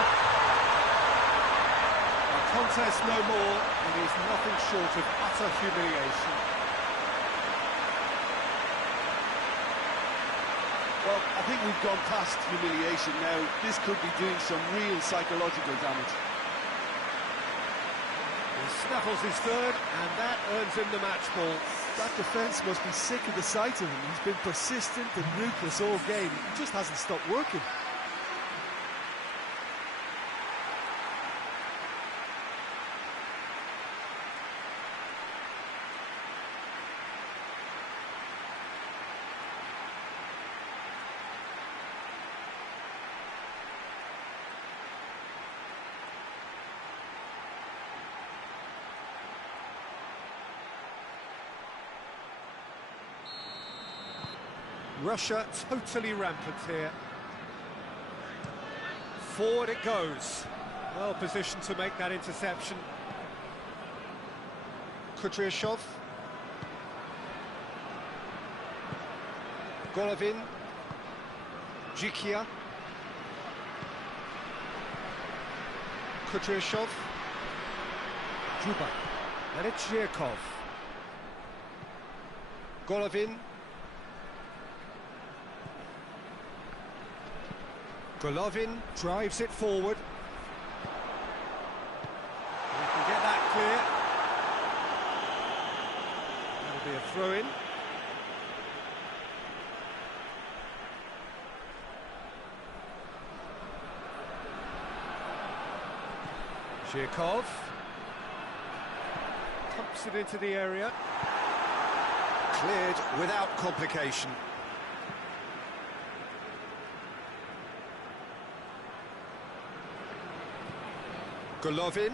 A contest no more. It is nothing short of utter humiliation. Well, I think we've gone past humiliation now. This could be doing some real psychological damage. He snaffles his third, and that earns him the match ball. That defence must be sick of the sight of him. He's been persistent and ruthless all game. He just hasn't stopped working. Russia totally rampant here. Forward it goes. Well positioned to make that interception. Kudryashov. Golovin. Jikia. Kudryashov. Juba. And it's Zhirkov. Golovin. Golovin drives it forward. He can get that clear. That'll be a throw-in. Zhirkov pumps it into the area. Cleared without complication. Golovin.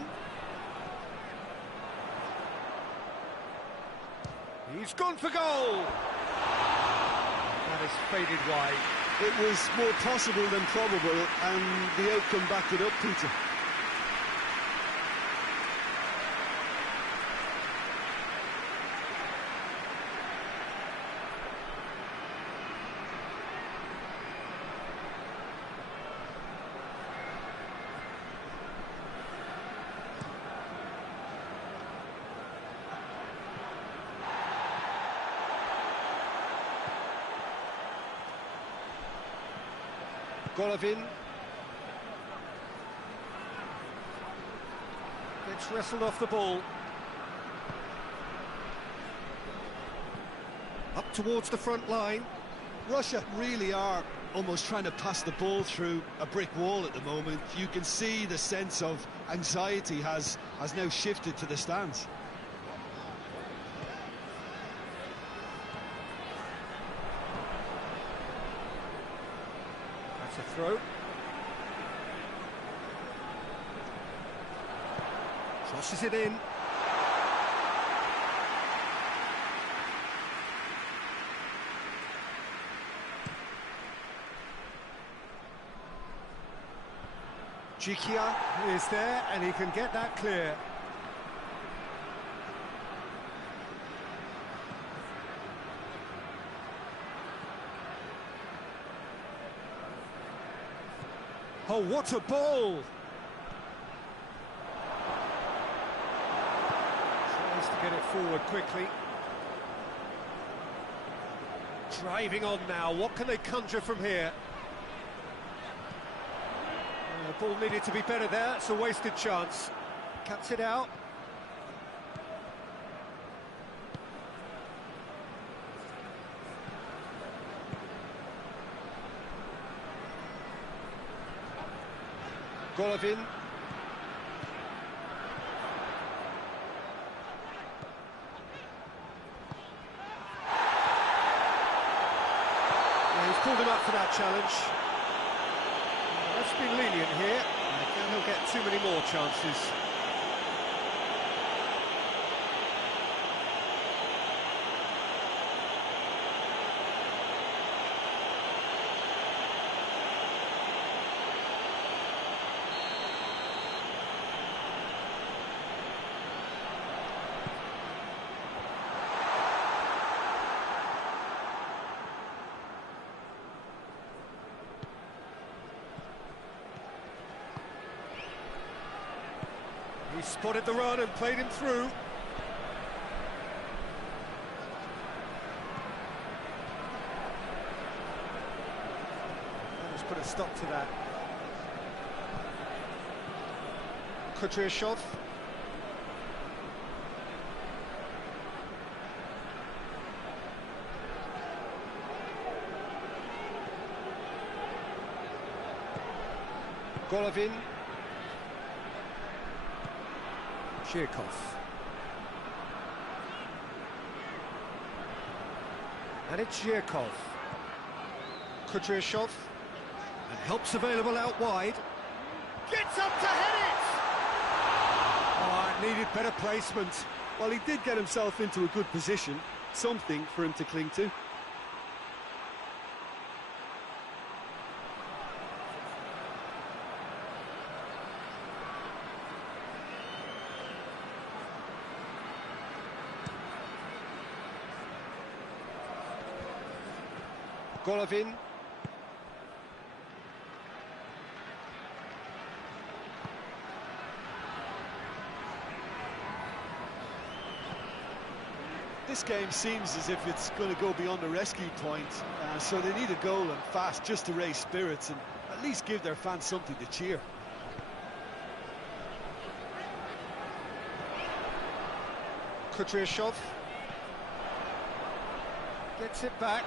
He's gone for goal. That is faded wide. It was more possible than probable, and the outcome backed it up, Peter. Golovin gets wrestled off the ball. Up towards the front line. Russia really are almost trying to pass the ball through a brick wall at the moment. You can see the sense of anxiety has now shifted to the stands. That's a throw. Crosses it in. Jikia is there, and he can get that clear. Oh, what a ball! Tries to get it forward quickly. Driving on now, what can they conjure from here? The ball needed to be better there, it's a wasted chance. Cuts it out. Golovin. Yeah, he's pulled him up for that challenge. Let's be lenient here. And he'll get too many more chances. He spotted the run and played him through. Let's put a stop to that. Kudryashov. Golovin. Zhirkov. And it's Zhirkov. Kudryashov. And help's available out wide. Gets up to head it! Oh, it needed better placement. Well, he did get himself into a good position, something for him to cling to. Golovin. This game seems as if it's going to go beyond the rescue point, so they need a goal and fast just to raise spirits and at least give their fans something to cheer. Kudryashov gets it back.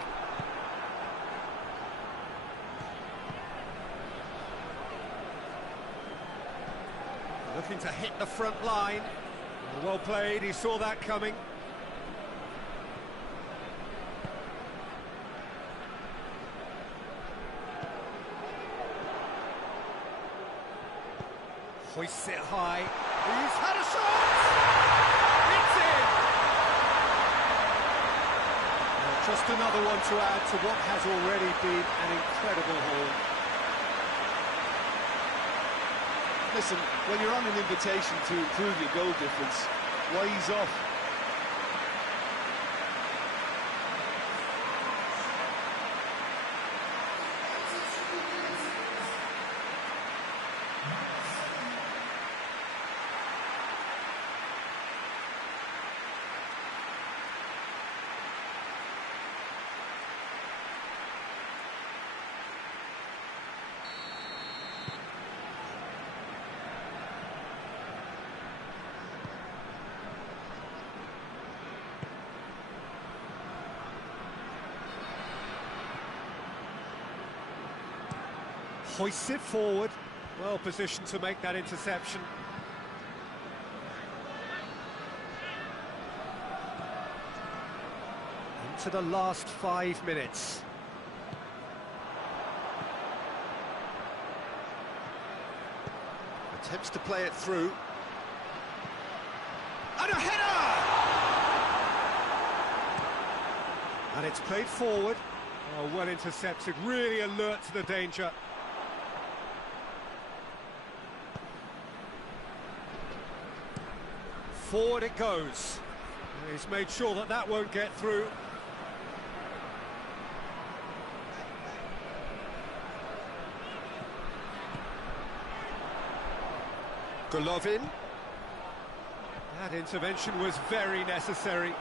Looking to hit the front line. Well played, he saw that coming. Hoists it high. He's had a shot! It's in! Well, just another one to add to what has already been an incredible haul. Listen, when you're on an invitation to improve your goal difference, why ease off? Hoists it forward. Well positioned to make that interception. Into the last 5 minutes. Attempts to play it through. And a header! And it's played forward. Oh, well intercepted, really alert to the danger. Forward it goes. He's made sure that that won't get through. Golovin. That intervention was very necessary.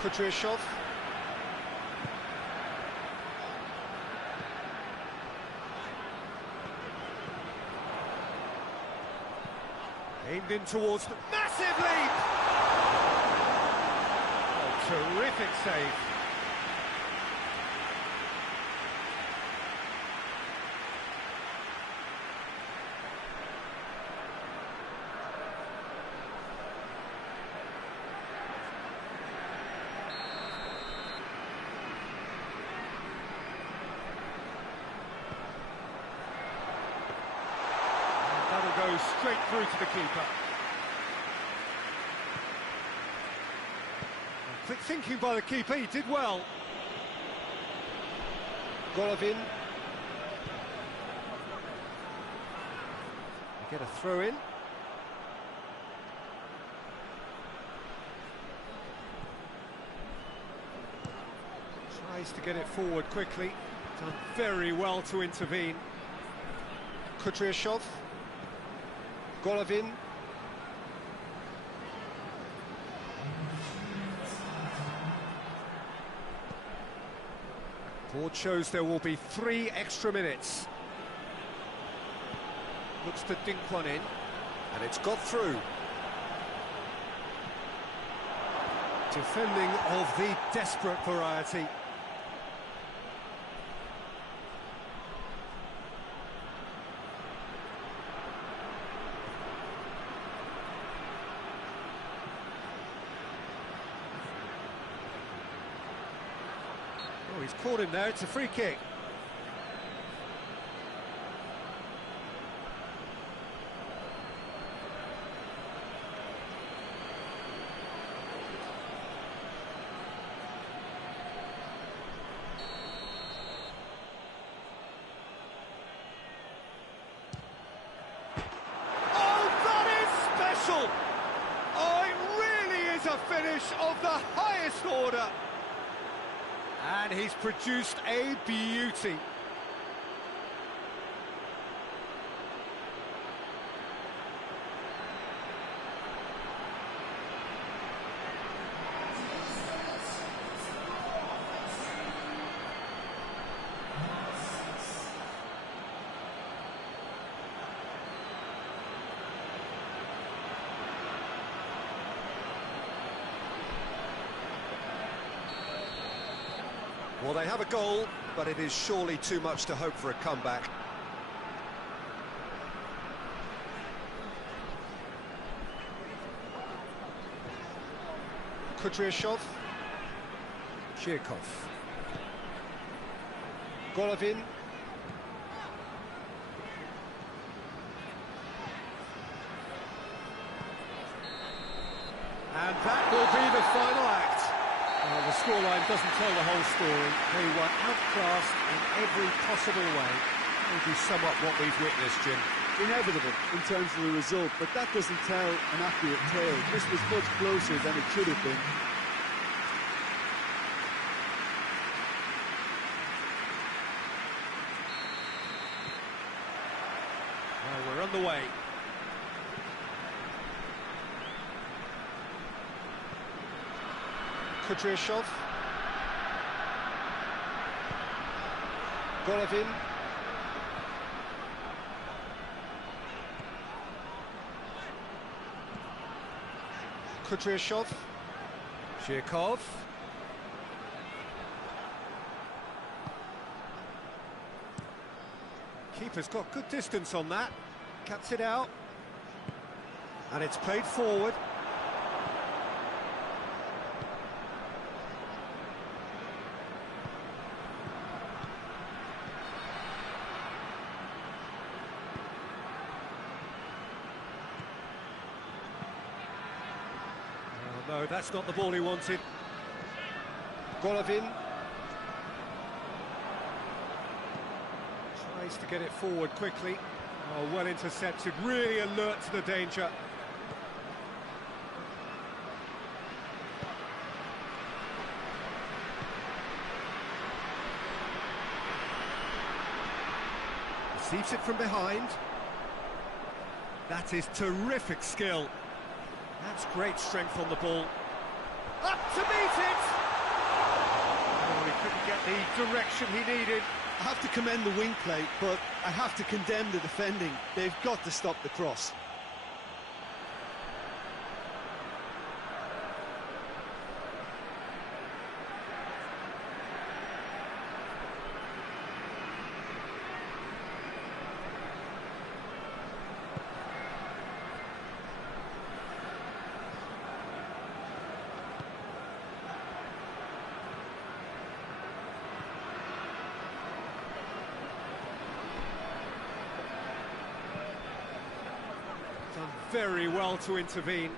Kudryashov. Aimed in towards the massive leap! Oh, terrific save. to the keeper. Quick thinking by the keeper, he did well. Golovin. They get a throw in. Tries to get it forward quickly. Done very well to intervene. Kudryashov. Golovin. Board shows there will be 3 extra minutes. Looks to dink one in, and it's got through. Defending of the desperate variety. Oh, he's caught him there, it's a free kick. Oh, it really is a finish of the highest order. And he's produced a beauty. Well, they have a goal, but it is surely too much to hope for a comeback. Kudryashov. Chirkov. Golovin. And that will be the final act. The scoreline doesn't tell the whole story. They were outclassed in every possible way. Maybe sum up what we've witnessed, Jim. Inevitable in terms of the result, but that doesn't tell an accurate tale. This was much closer than it should have been. Well, we're on the way. Kudryashov. Golovin. Kudryashov. Chirkov. Keeper's got good distance on that. Cuts it out. And it's played forward. No, that's not the ball he wanted. Golovin tries to get it forward quickly. Oh, well intercepted, really alert to the danger. Receives it from behind. That is terrific skill. That's great strength on the ball. Up to meet it! Oh, he couldn't get the direction he needed. I have to commend the wing play, but I have to condemn the defending. They've got to stop the cross. very well to intervene.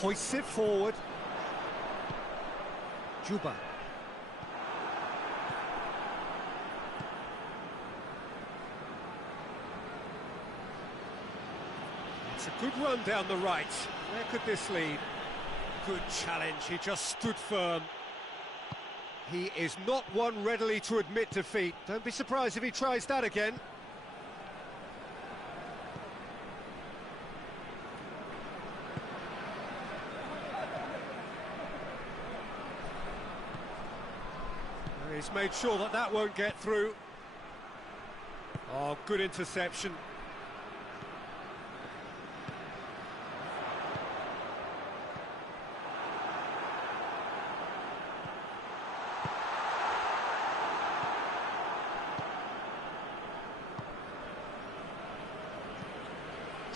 Hoists it forward. Juba. It's a good run down the right. Where could this lead? Good challenge, he just stood firm. He is not one readily to admit defeat. Don't be surprised if he tries that again. He's made sure that that won't get through. Oh, good interception.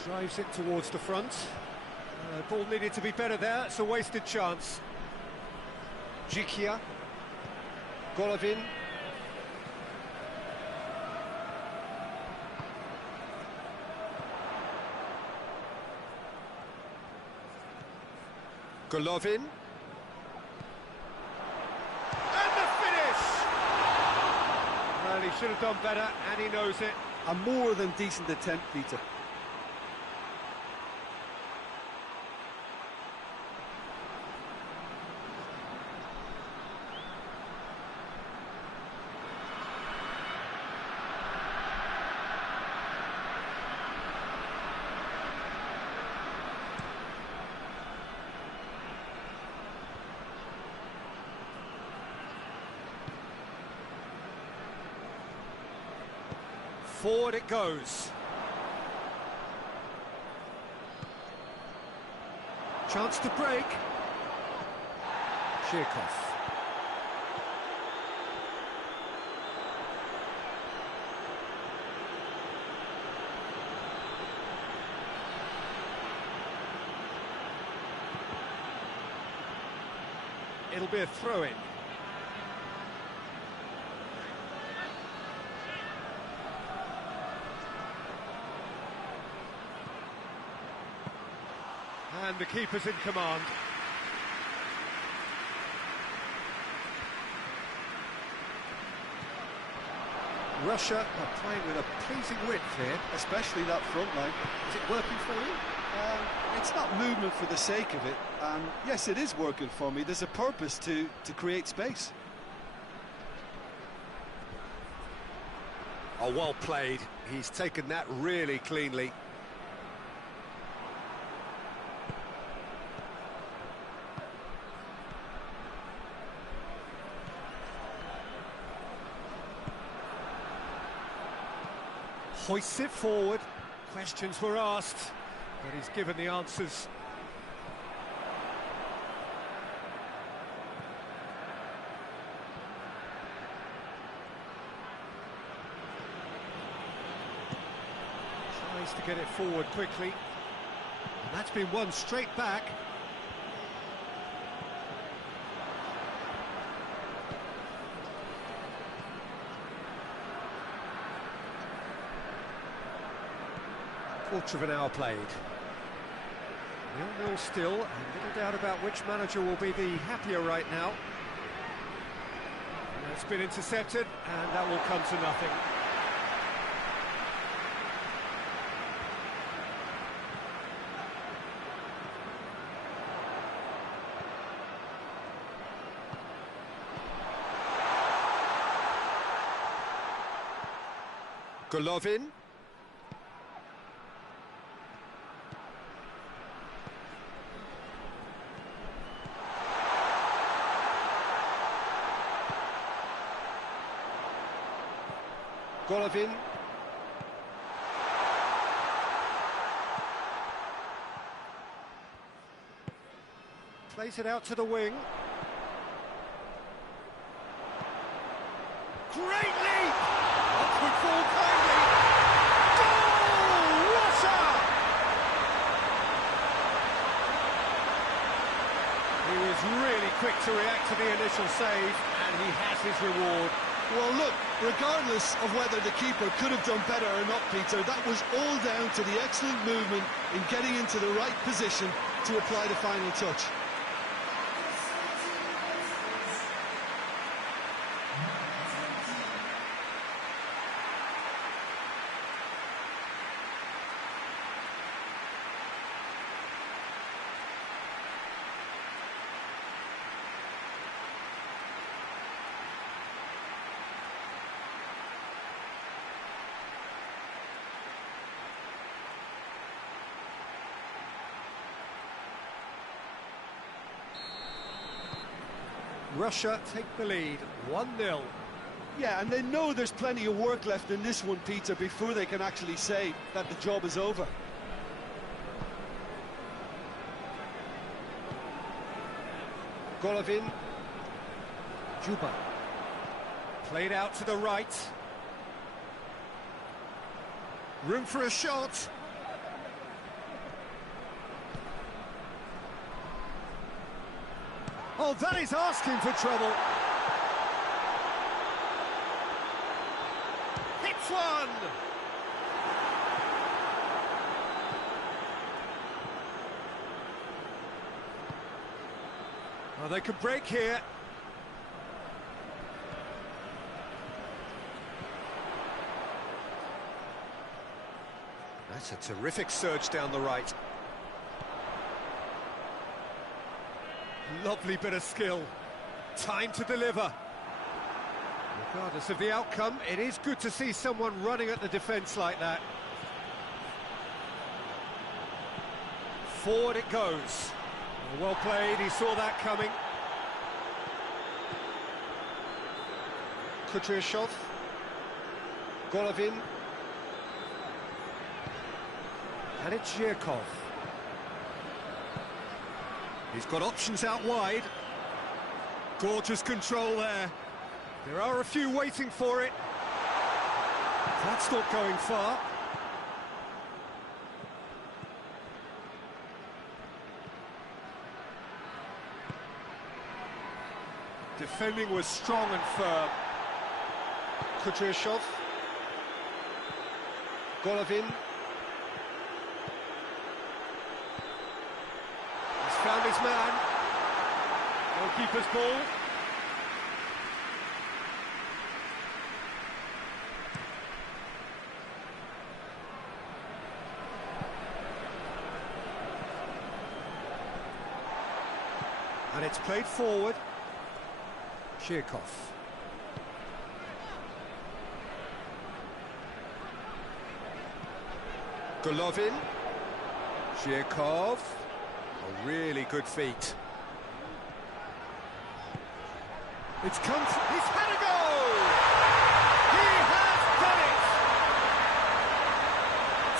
Drives it towards the front. Ball needed to be better there. It's a wasted chance. Jikia. Golovin. Golovin. And the finish! Well, he should have done better, and he knows it. A more than decent attempt, Peter. Forward it goes. Chance to break. Chirkov. It'll be a throw-in. And the keeper's in command. Russia are playing with a pleasing width here. Especially that front line. Is it working for you? It's not movement for the sake of it, and yes, it is working for me. There's a purpose to create space. Oh, well played. He's taken that really cleanly. Hoists it forward. Questions were asked, but he's given the answers. Tries to get it forward quickly. And that's been won straight back. Quarter of an hour played. 0-0 still, and little doubt about which manager will be the happier right now. And it's been intercepted, and that will come to nothing. Golovin. Golovin. Plays it out to the wing. Great leap! Upward ball kindly. Goal! Russia! He was really quick to react to the initial save, and he has his reward. Well, look, regardless of whether the keeper could have done better or not, Peter, that was all down to the excellent movement in getting into the right position to apply the final touch. Russia take the lead, 1-0. Yeah, and they know there's plenty of work left in this one, Peter, before they can actually say that the job is over. Golovin. Juba. Played out to the right. Room for a shot. Oh, that is asking for trouble. Hits one! Oh, they could break here. That's a terrific surge down the right. Lovely bit of skill. Time to deliver. Regardless of the outcome, it is good to see someone running at the defence like that. Forward it goes. Well played, he saw that coming. Kudryashov. Golovin. And it's Zhirkov. He's got options out wide. Gorgeous control there. There are a few waiting for it. That's not going far. Defending was strong and firm. Kudryashov. Golovin. Found his man. Goalkeeper's ball. And it's played forward. Zhirkov. Golovin. Zhirkov. A really good feat. It's come. He's had a goal! He has done it!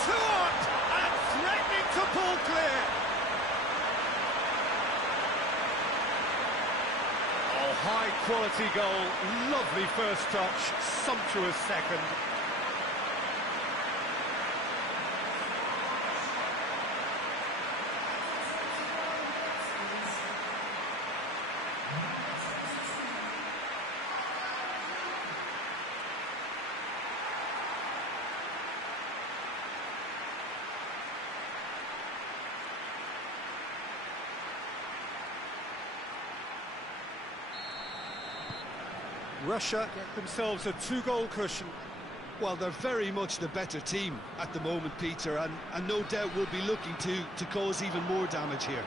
2 up and threatening to pull clear. Oh, high quality goal. Lovely first touch. Sumptuous second. Russia get themselves a 2-goal cushion. Well, they're very much the better team at the moment, Peter, and no doubt will be looking to cause even more damage here.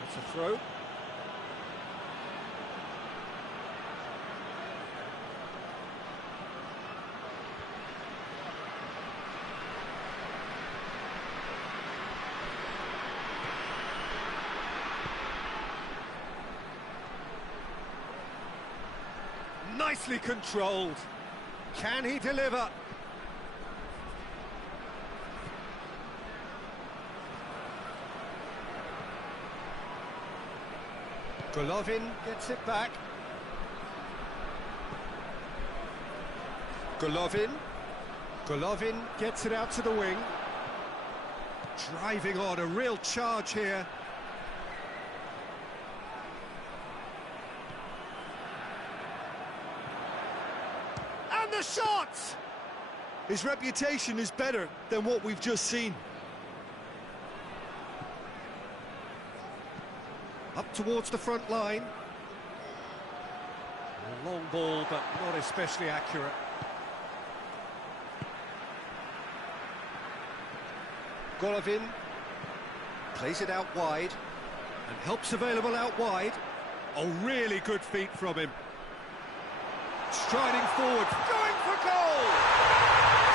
That's a throw. Nicely controlled. Can he deliver? Golovin gets it back. Golovin. Golovin gets it out to the wing. Driving on, a real charge here. And the shot! His reputation is better than what we've just seen. Up towards the front line. A long ball, but not especially accurate. Golovin plays it out wide and helps available out wide. Oh, really good feet from him. Striding forward, going for goal!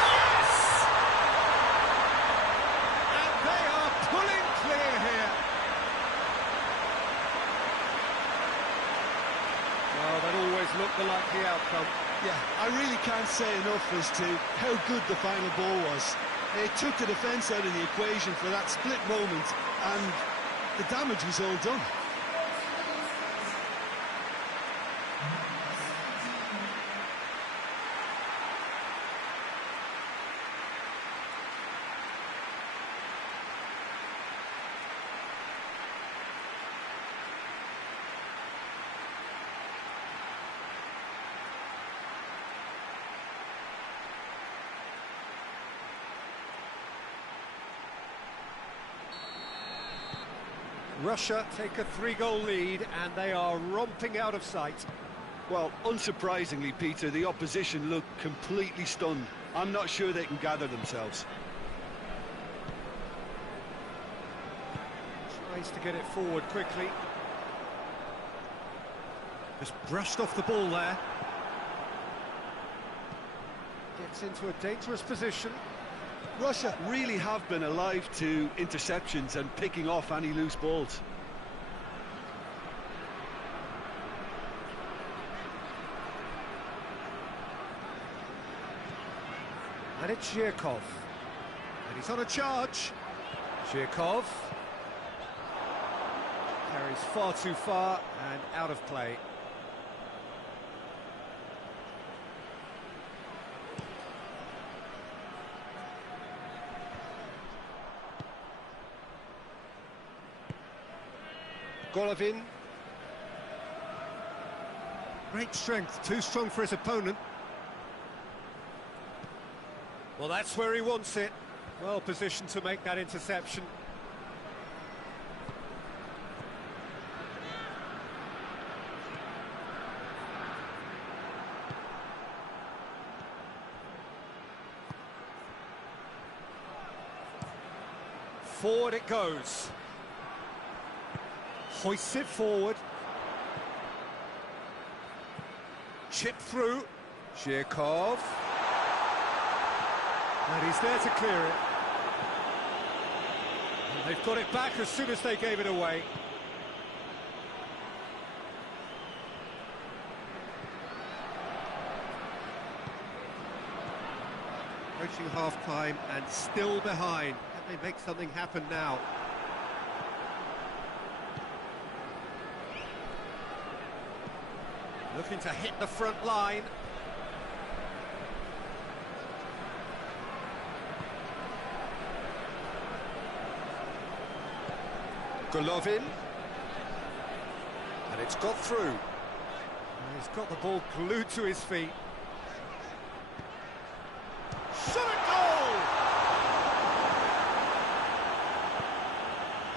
Yes! And they are pulling clear here. Well, that always looked the likely outcome. Yeah, I really can't say enough as to how good the final ball was. It took the defence out of the equation for that split moment, and the damage was all done. Russia take a 3-goal lead and they are romping out of sight. Well, unsurprisingly, Peter, the opposition look completely stunned. I'm not sure they can gather themselves. Tries to get it forward quickly. Just brushed off the ball there. Gets into a dangerous position. Russia really have been alive to interceptions and picking off any loose balls. And it's Zhirkov. And he's on a charge. Zhirkov carries far too far and out of play. Golovin. Great strength, too strong for his opponent. Well, that's where he wants it. Well positioned to make that interception. Forward it goes. Hoists it forward. Chip through. Zhirkov. And he's there to clear it. And they've got it back as soon as they gave it away. Approaching half-time and still behind. Can they make something happen now? Looking to hit the front line. Golovin. And it's got through. And he's got the ball glued to his feet. Shot at goal!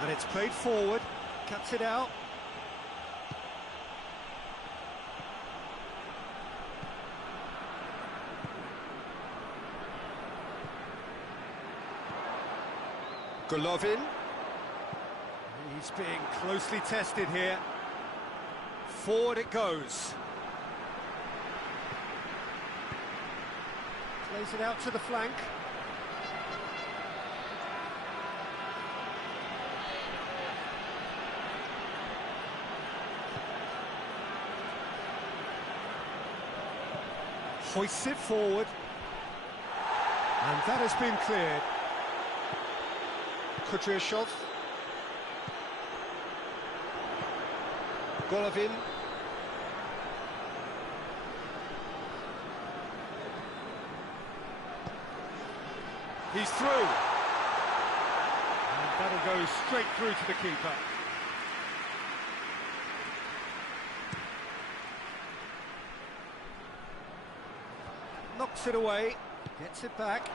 And it's played forward. Cuts it out. Golovin. He's being closely tested here. Forward it goes. Plays it out to the flank. Hoists it forward. And that has been cleared. Kudryashov. Golovin. He's through. And that'll go straight through to the keeper. Knocks it away, gets it back.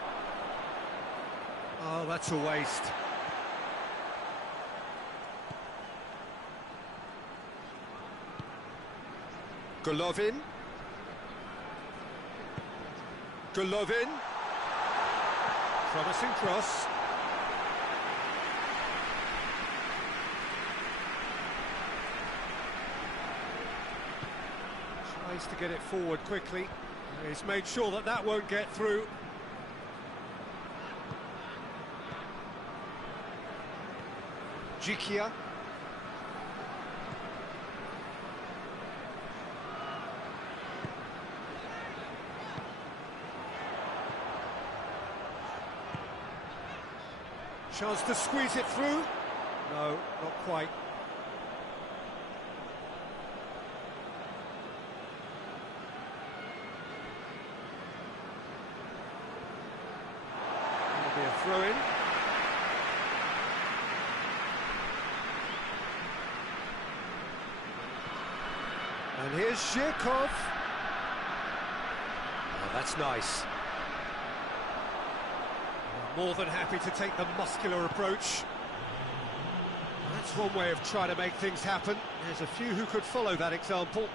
Oh, that's a waste. Golovin. Golovin. Promising cross. Tries to get it forward quickly. He's made sure that that won't get through. Jikia. Chance to squeeze it through. No, not quite. That'll be a throw-in. And here's Zhirkov. Oh, that's nice. More than happy to take the muscular approach. That's one way of trying to make things happen. There's a few who could follow that example.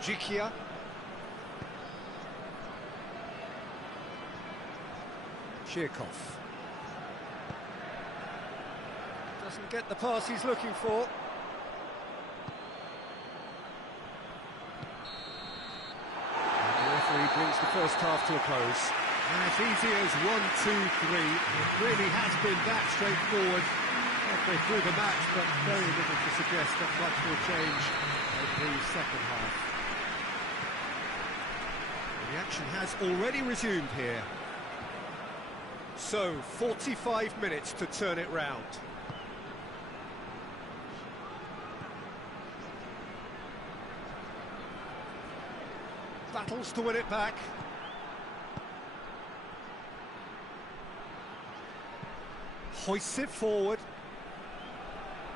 Jikia. Zhirkov. Doesn't get the pass he's looking for. He brings the first half to a close. As easy as 1, 2, 3. It really has been that straightforward halfway through the match, but very little to suggest that much will change in the second half. The action has already resumed here. So, 45 minutes to turn it round. Battles to win it back. Hoists it forward.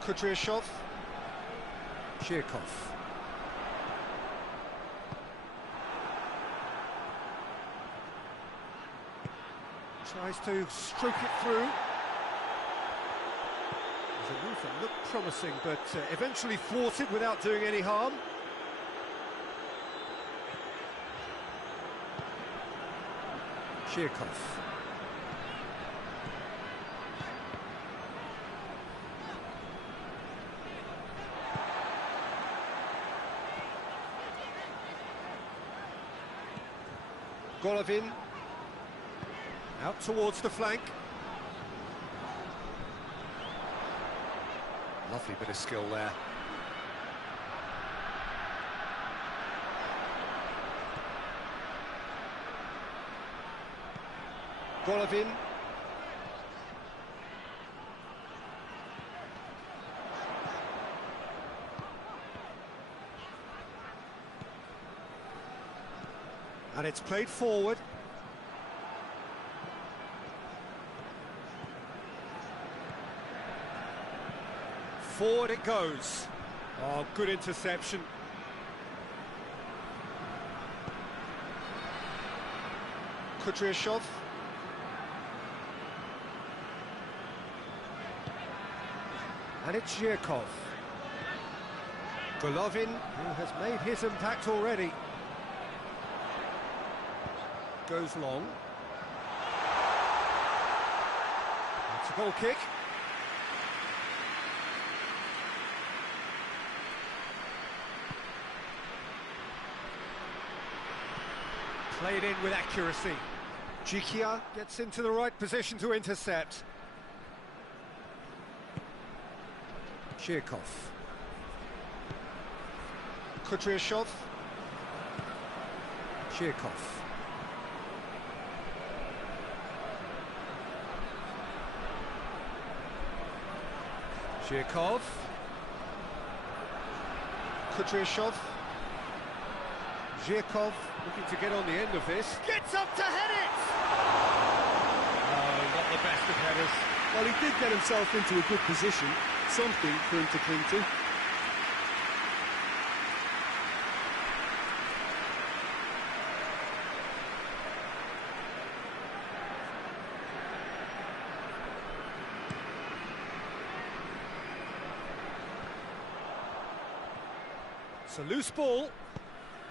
Kudryashov. Zhirkov. Tries to stroke it through. The move that looked promising, but eventually thwarted without doing any harm. Zhirkov. Golovin. Out towards the flank. Lovely bit of skill there. Golovin. And it's played forward. Forward it goes. Oh, good interception. Kudryashov. And it's Zhirkov. Golovin, who has made his impact already. Goes long. It's a goal kick. Played in with accuracy. Jikia gets into the right position to intercept. Zhirkov. Kudryashov. Zhirkov. Zhirkov. Kudryashov. Zhirkov. Looking to get on the end of this. Gets up to head it! Oh, not the best of headers. Well, he did get himself into a good position, something for him to cling to. It's a loose ball.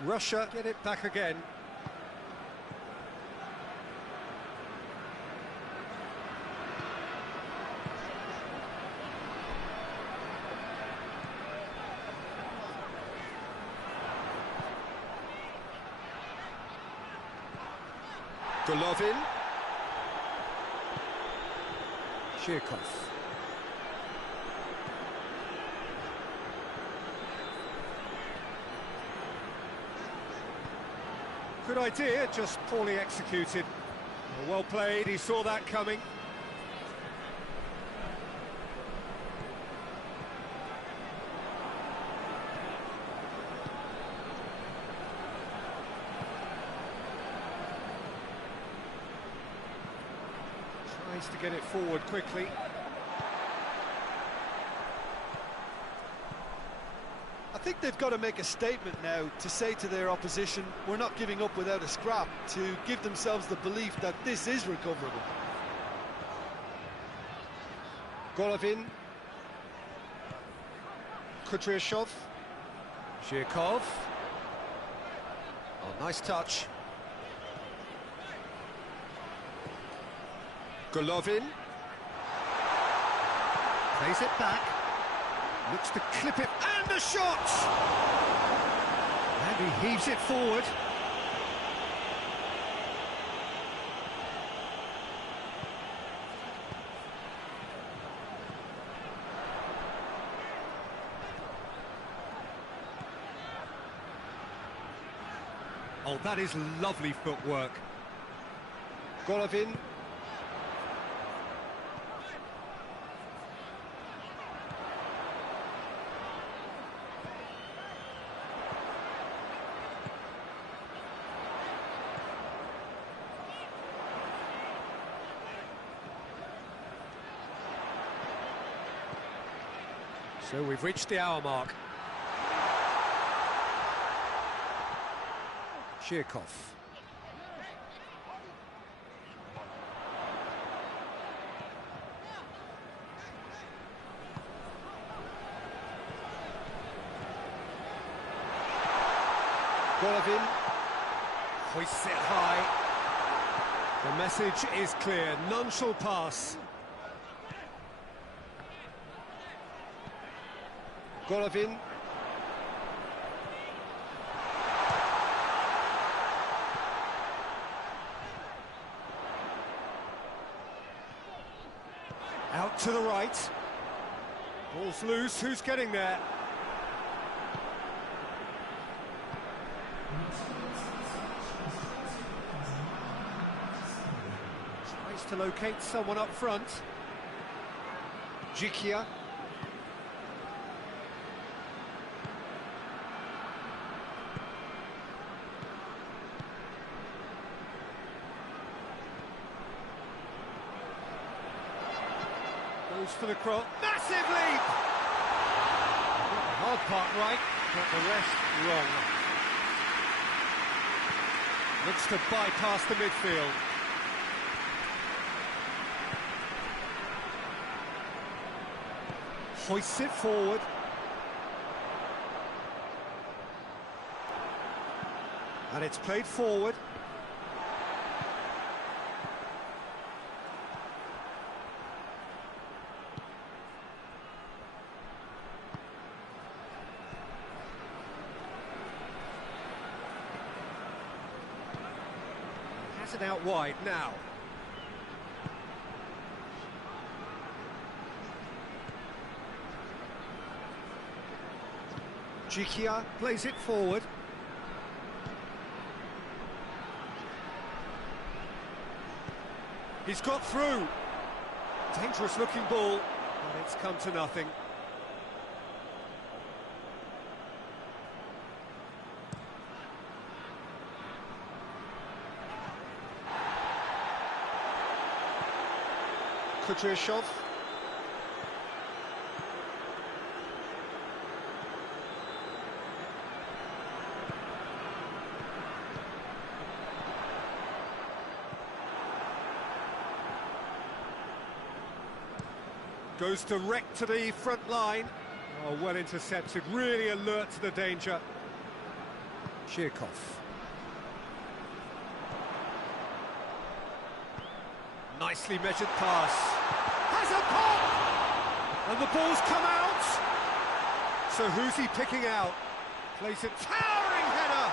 Russia get it back again. Golovin. Shirkov. Good idea, just poorly executed. Well played, he saw that coming. Tries to get it forward quickly. I think they've got to make a statement now to say to their opposition, we're not giving up without a scrap, to give themselves the belief that this is recoverable. Golovin. Kudryashov. Shirkov. Oh, nice touch. Golovin. Plays it back. Looks to clip it, and a shot! And he heaves it forward. Oh, that is lovely footwork. Golovin. So we've reached the hour mark. Shirkov. Golovin hoists it high. The message is clear, none shall pass. Golovin. Out to the right. Ball's loose, who's getting there? Tries to locate someone up front. Jikia. Goes for the cross. Massive leap! Got the hard part right, but the rest wrong. Looks to bypass the midfield. Hoists it forward. And it's played forward. Has it out wide now. Jikia plays it forward. He's got through. Dangerous looking ball, but it's come to nothing. Kudryashov. Goes direct to the front line. Oh, well intercepted, really alert to the danger. Shirkov. Nicely measured pass. Has a pop! And the ball's come out. So who's he picking out? Plays a towering header.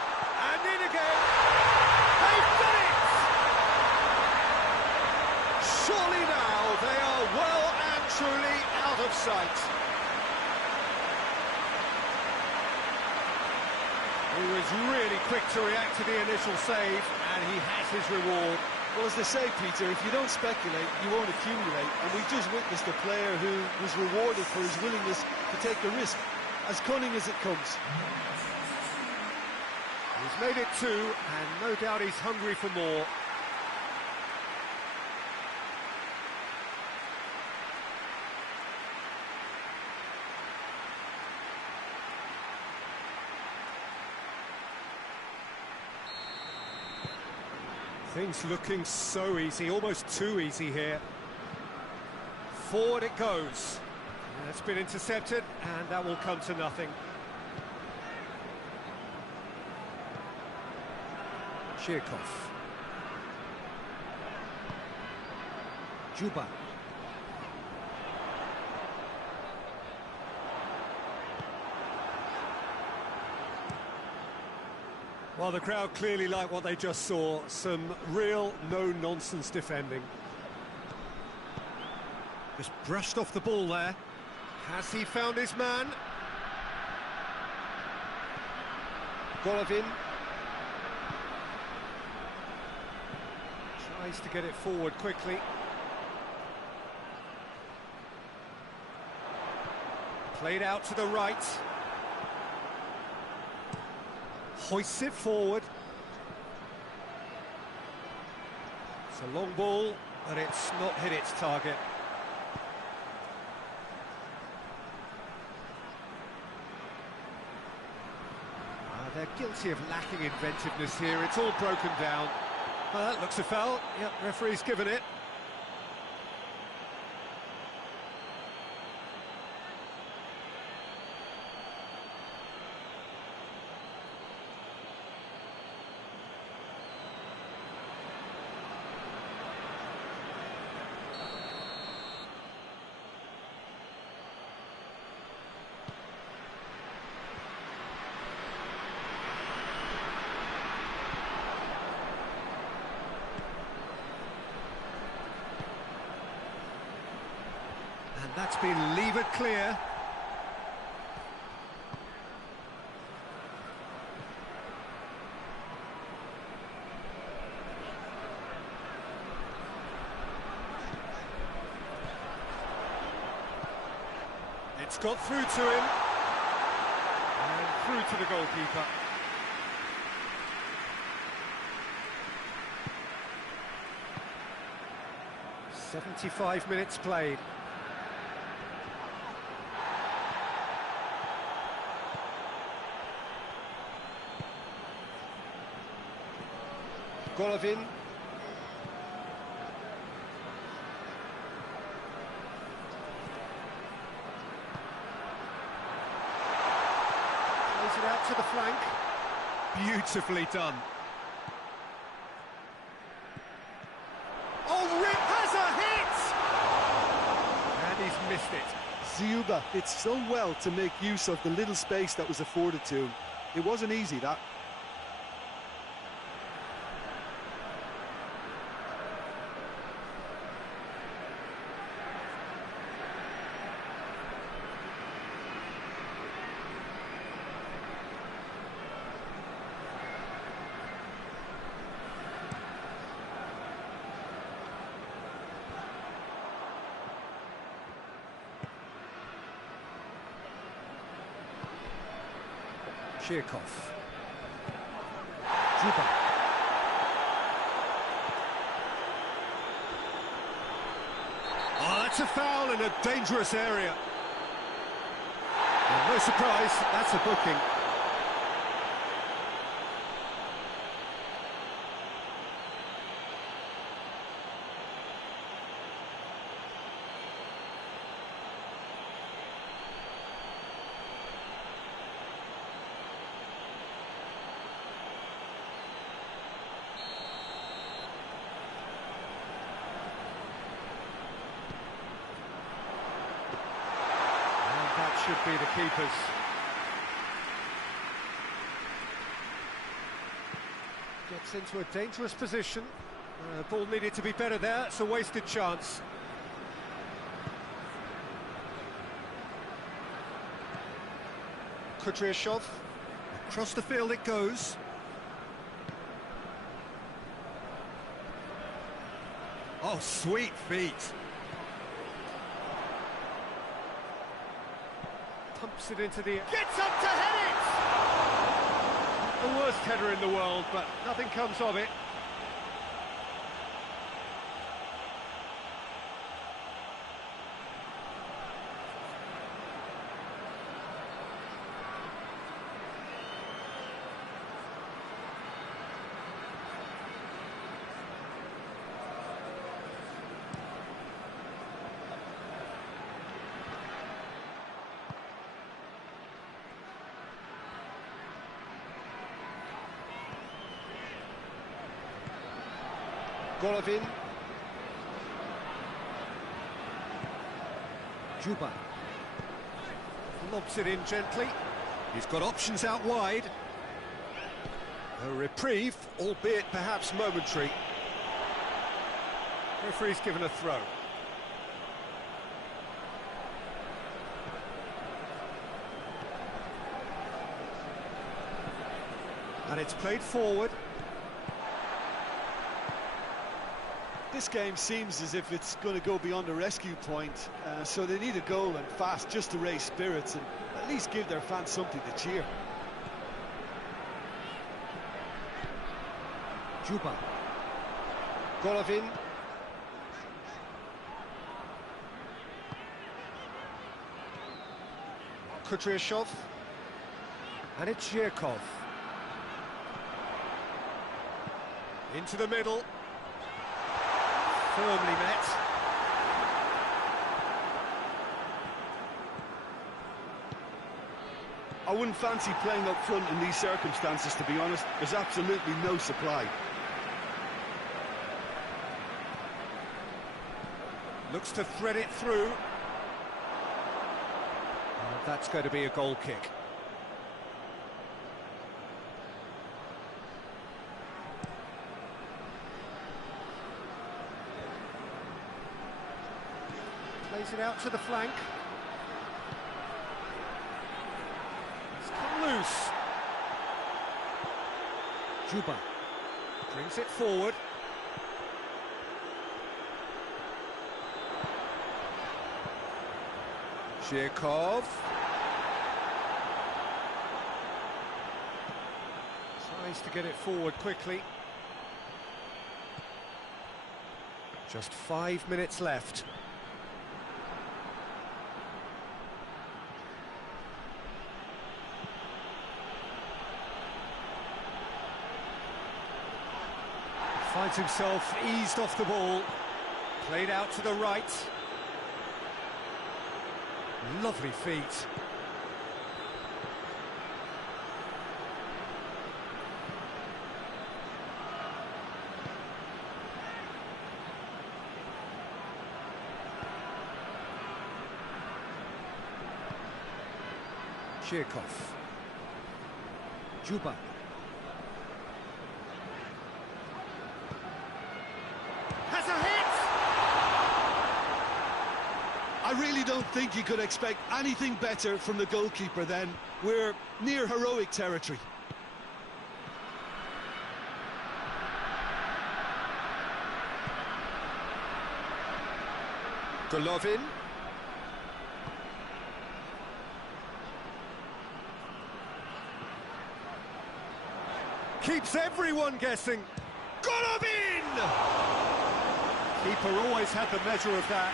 And in again. They've done it! Surely now they are well and truly out of sight. He was really quick to react to the initial save, and he has his reward. Well, as they say, Peter, if you don't speculate, you won't accumulate. And we just witnessed a player who was rewarded for his willingness to take the risk, as cunning as it comes. He's made it 2, and no doubt he's hungry for more. Things looking so easy, almost too easy here. Forward it goes. And it's been intercepted, and that will come to nothing. Shirkov. Juba. Well, the crowd clearly like what they just saw. Some real no-nonsense defending. Just brushed off the ball there. Has he found his man? Golovin. Tries to get it forward quickly. Played out to the right. Hoists it forward. It's a long ball, but it's not hit its target. They're guilty of lacking inventiveness here. It's all broken down. Well, that looks a foul. Yep, referee's given it. That's been levered clear. It's got through to him. And through to the goalkeeper. "75 minutes played. Golovin. Plays it out to the flank. Beautifully done. Oh, Rip has a hit! And he's missed it. Ziuba did so well to make use of the little space that was afforded to him. It wasn't easy, that. Shirkov. Juba. That's a foul in a dangerous area. Well, no surprise, that's a booking. Should be the keepers. Gets into a dangerous position. Ball needed to be better there. It's a wasted chance. Kudryashov. Across the field it goes. Oh, sweet feet. Pumps it into the air. Gets up to head it! Not the worst header in the world, but nothing comes of it. Golovin. Juba. Lobs it in gently. He's got options out wide. A reprieve, albeit perhaps momentary. Referee's given a throw. And it's played forward. This game seems as if it's going to go beyond the rescue point, so they need a goal and fast just to raise spirits and at least give their fans something to cheer. Juba. Golovin. Kudryashov. And it's Zhirkov. Into the middle. Firmly met. I wouldn't fancy playing up front in these circumstances, to be honest. There's absolutely no supply. Looks to thread it through. And that's going to be a goal kick. Plays it out to the flank. It's come loose. Juba brings it forward. Zhirkov. Tries to get it forward quickly. Just 5 minutes left. Finds himself eased off the ball. Played out to the right. Lovely feet. Zhirkov. Juba. Has a hit! I really don't think you could expect anything better from the goalkeeper then. We're near heroic territory. Golovin. Keeps everyone guessing. Golovin! Keeper always had the measure of that.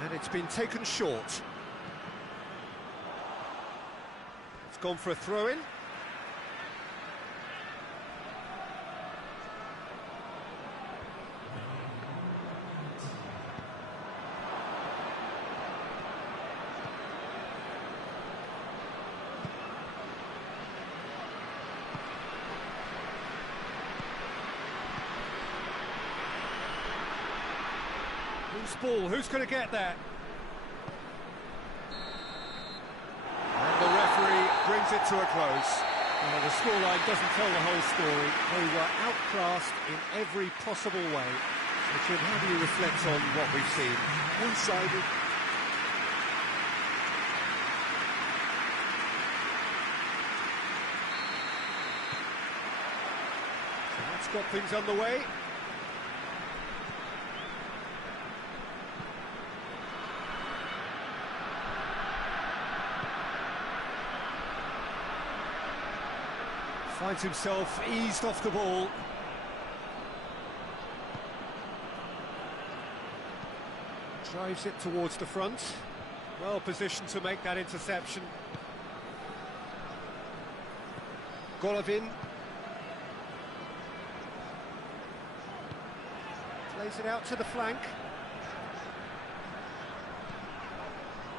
And it's been taken short. It's gone for a throw-in. Loose ball, who's going to get that? And the referee brings it to a close. Well, the scoreline doesn't tell the whole story. They were outclassed in every possible way. So, Jim, how do you reflect on what we've seen? One-sided. So that's got things underway. Finds himself eased off the ball. Drives it towards the front. Well positioned to make that interception. Golovin. Plays it out to the flank.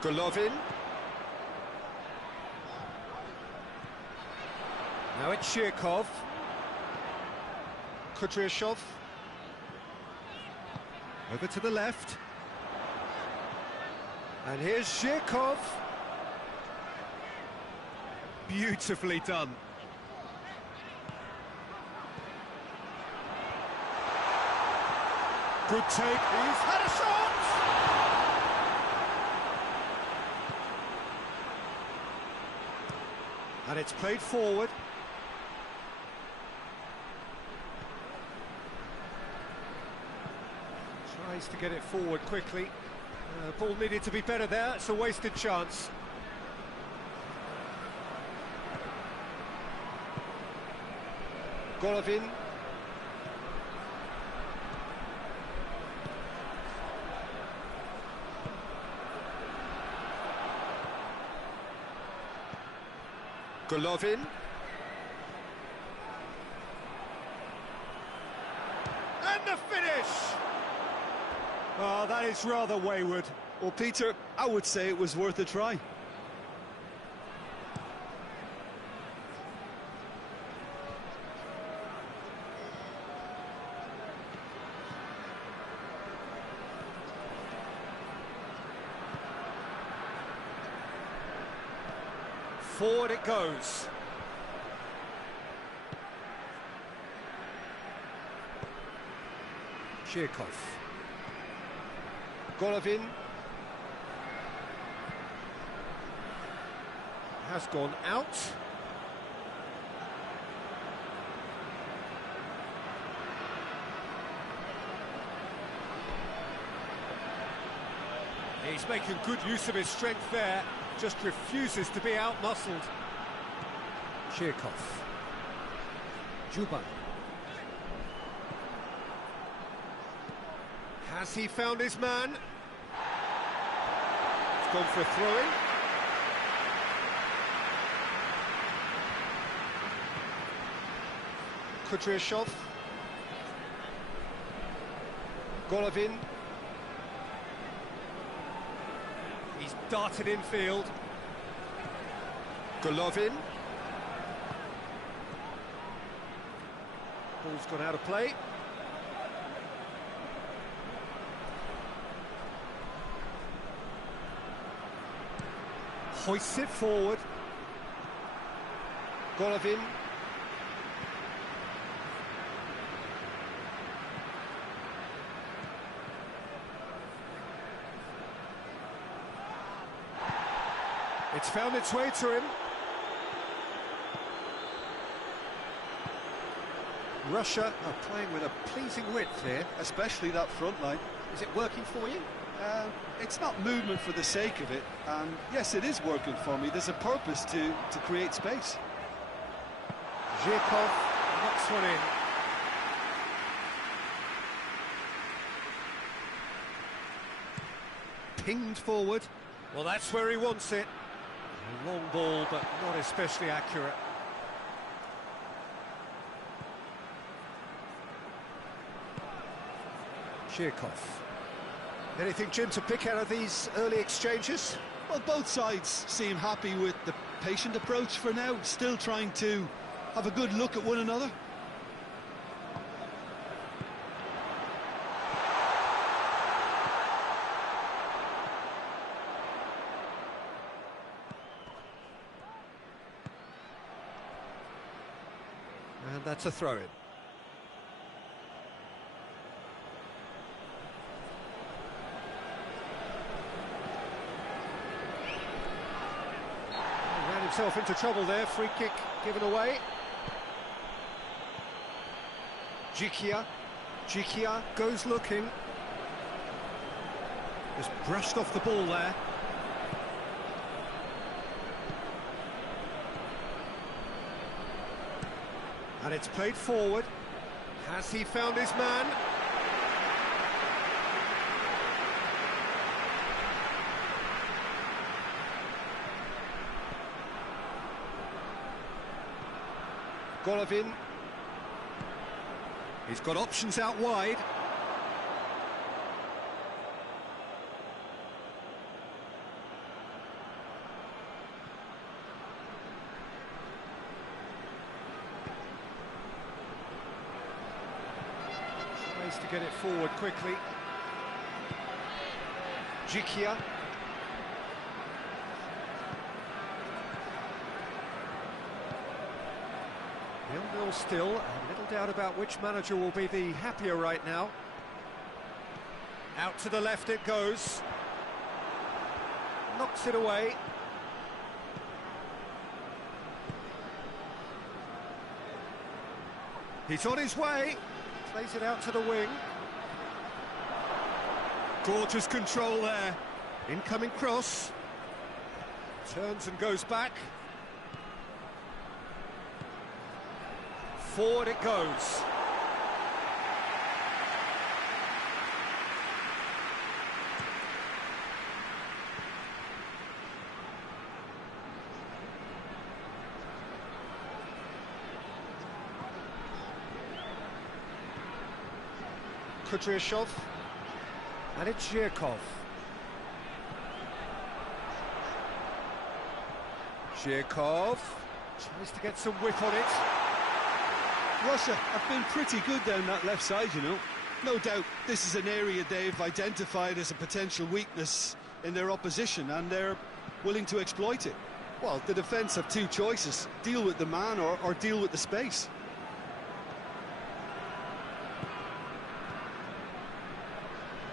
Golovin. Now it's Shirkov. Kudryashov. Over to the left. And here's Shirkov. Beautifully done. Good take. He's had a shot! And it's played forward. Tries to get it forward quickly. Ball needed to be better there. It's a wasted chance. Golovin. Golovin. And the finish! Oh, that is rather wayward. Well, Peter, I would say it was worth a try. Forward it goes. Shirkov. Golovin. Has gone out. He's making good use of his strength there, just refuses to be out-muscled. Shirkov. Juba. Has he found his man? It's gone for a throw-in. Kudryashov. Golovin. He's darted infield. Golovin. Ball's gone out of play. Hoists it forward. Golovin. It's found its way to him. Russia are playing with a pleasing width here. Especially that front line. Is it working for you? It's not movement for the sake of it, and yes, it is working for me. There's a purpose to create space. Zhirkov knocks one in. pinged forward. Well, that's where he wants it. A long ball, but not especially accurate. Chirkov. Anything, Jim, to pick out of these early exchanges? Well, both sides seem happy with the patient approach for now, still trying to have a good look at one another. And that's a throw-in. Ran himself into trouble there, free kick given away. Jikia goes looking. Just brushed off the ball there. And it's played forward. Has he found his man? Golovin. He's got options out wide. Tries to get it forward quickly. Jikia. 0-0 still, and little doubt about which manager will be the happier right now. Out to the left it goes. Knocks it away. He's on his way. Plays it out to the wing. Gorgeous control there. Incoming cross. Turns and goes back. Forward it goes. Kudryashov, and it's Zhirkov. Zhirkov tries to get some whip on it. Russia have been pretty good down that left side, you know. No doubt this is an area they've identified as a potential weakness in their opposition, and they're willing to exploit it. Well, the defence have two choices: deal with the man or deal with the space.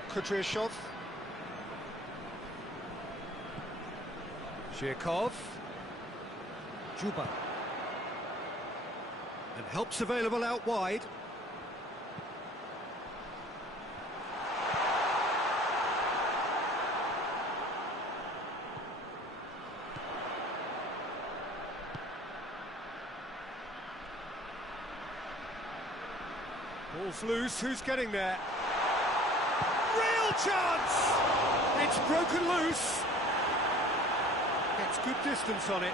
Kudryashov. Zhirkov. Juba. And help's available out wide. Ball's loose, who's getting there? Real chance! It's broken loose. Gets good distance on it.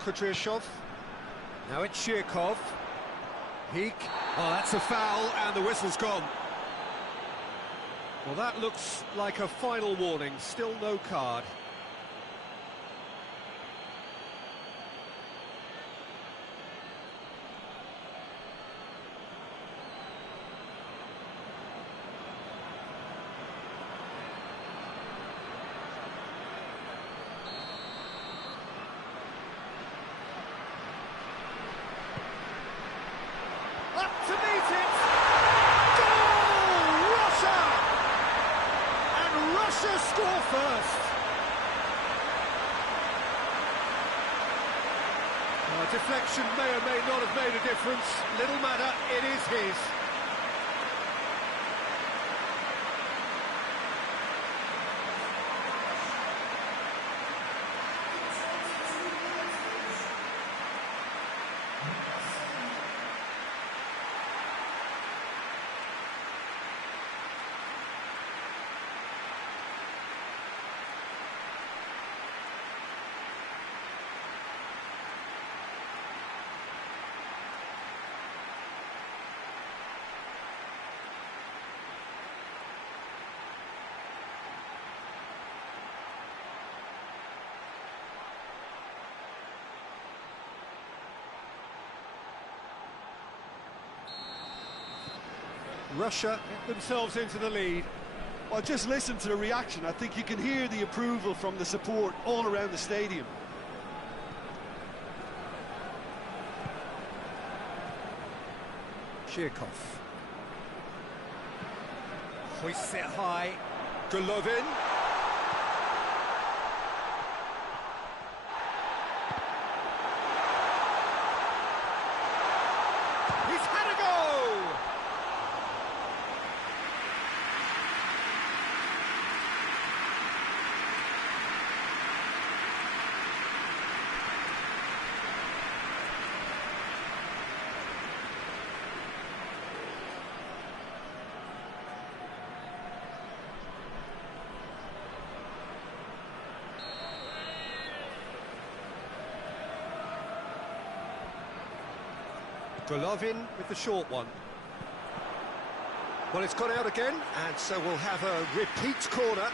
Kudryashov. Now it's Zhirkov. Oh, that's a foul, and the whistle's gone. Well, that looks like a final warning. Still no card. Up to meet it! Goal! Russia! And Russia score first! Deflection may or may not have made a difference. Little matter, it is his. Russia get themselves into the lead. Well, just listen to the reaction. I think you can hear the approval from the support all around the stadium. Shirkov. Hoists it high. Golovin. He's had a go! Golovin with the short one. Well, it's gone out again, and so we'll have a repeat corner.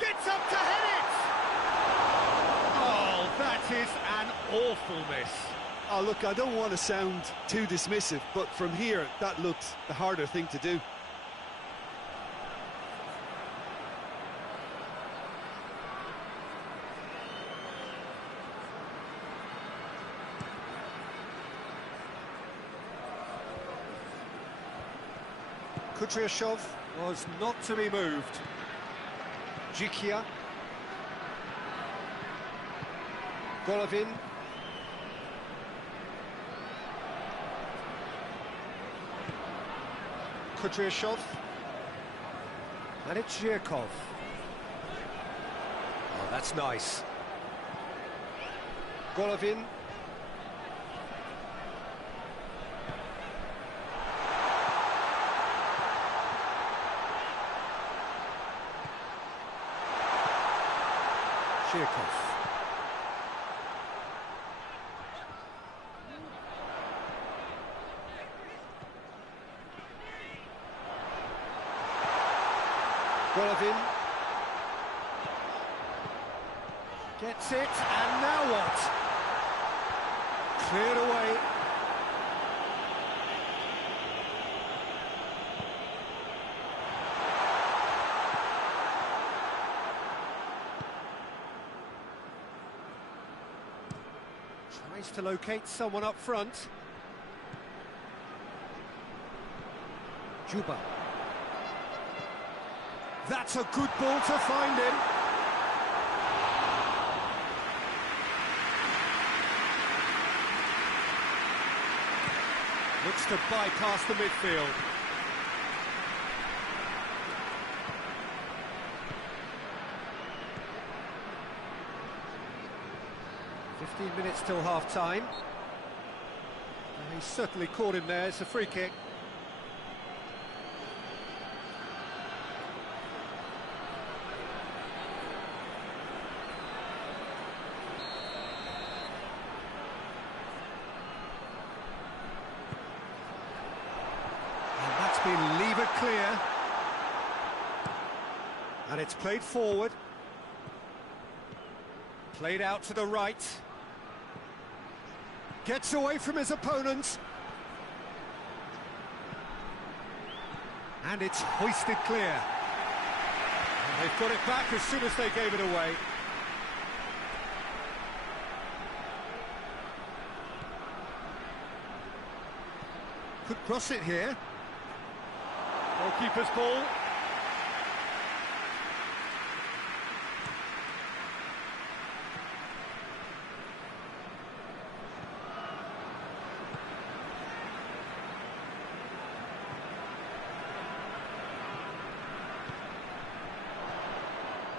Gets up to head it! Oh, that is an awful miss. Oh, look, I don't want to sound too dismissive, but from here, that looked the harder thing to do. Kudryashov was not to be moved. Jikia. Golovin. Kudryashov. And it's Zhirkov. Oh, that's nice. Golovin. Zhirkov. Golovin gets it, and now what? Cleared away. Tries to locate someone up front. Juba. That's a good ball to find him. Looks to bypass the midfield. Minutes till half-time. He's certainly caught him there. It's a free kick. And that's been levered clear. And it's played forward. Played out to the right. Gets away from his opponent. And it's hoisted clear. And they've got it back as soon as they gave it away. Could cross it here. Goalkeeper's ball.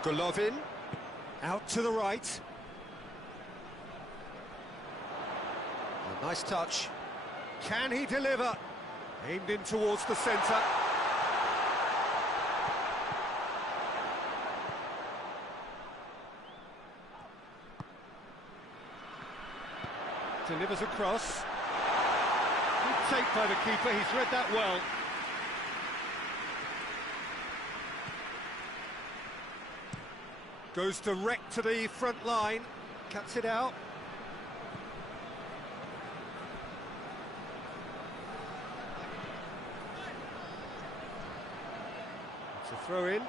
Golovin, out to the right. A nice touch. Can he deliver? Aimed in towards the centre. Delivers across. Good take by the keeper, he's read that well. Goes direct to the front line, cuts it out. It's a throw in.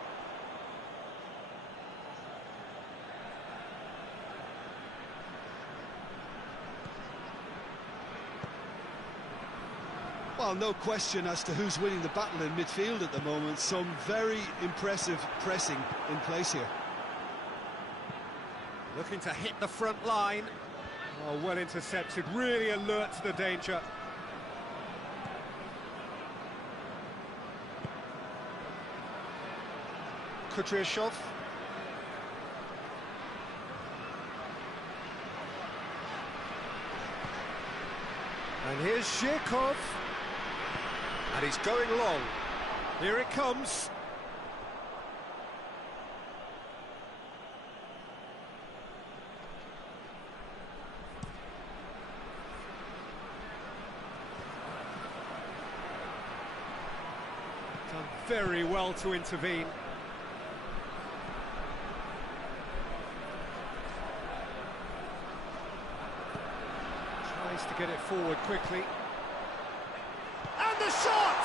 Well, no question as to who's winning the battle in midfield at the moment. Some very impressive pressing in place here. Looking to hit the front line. Oh, well intercepted, really alert to the danger. Kudryashov. And here's Zhirkov. And he's going long. Here it comes. Done very well to intervene. Tries to get it forward quickly. And the shot!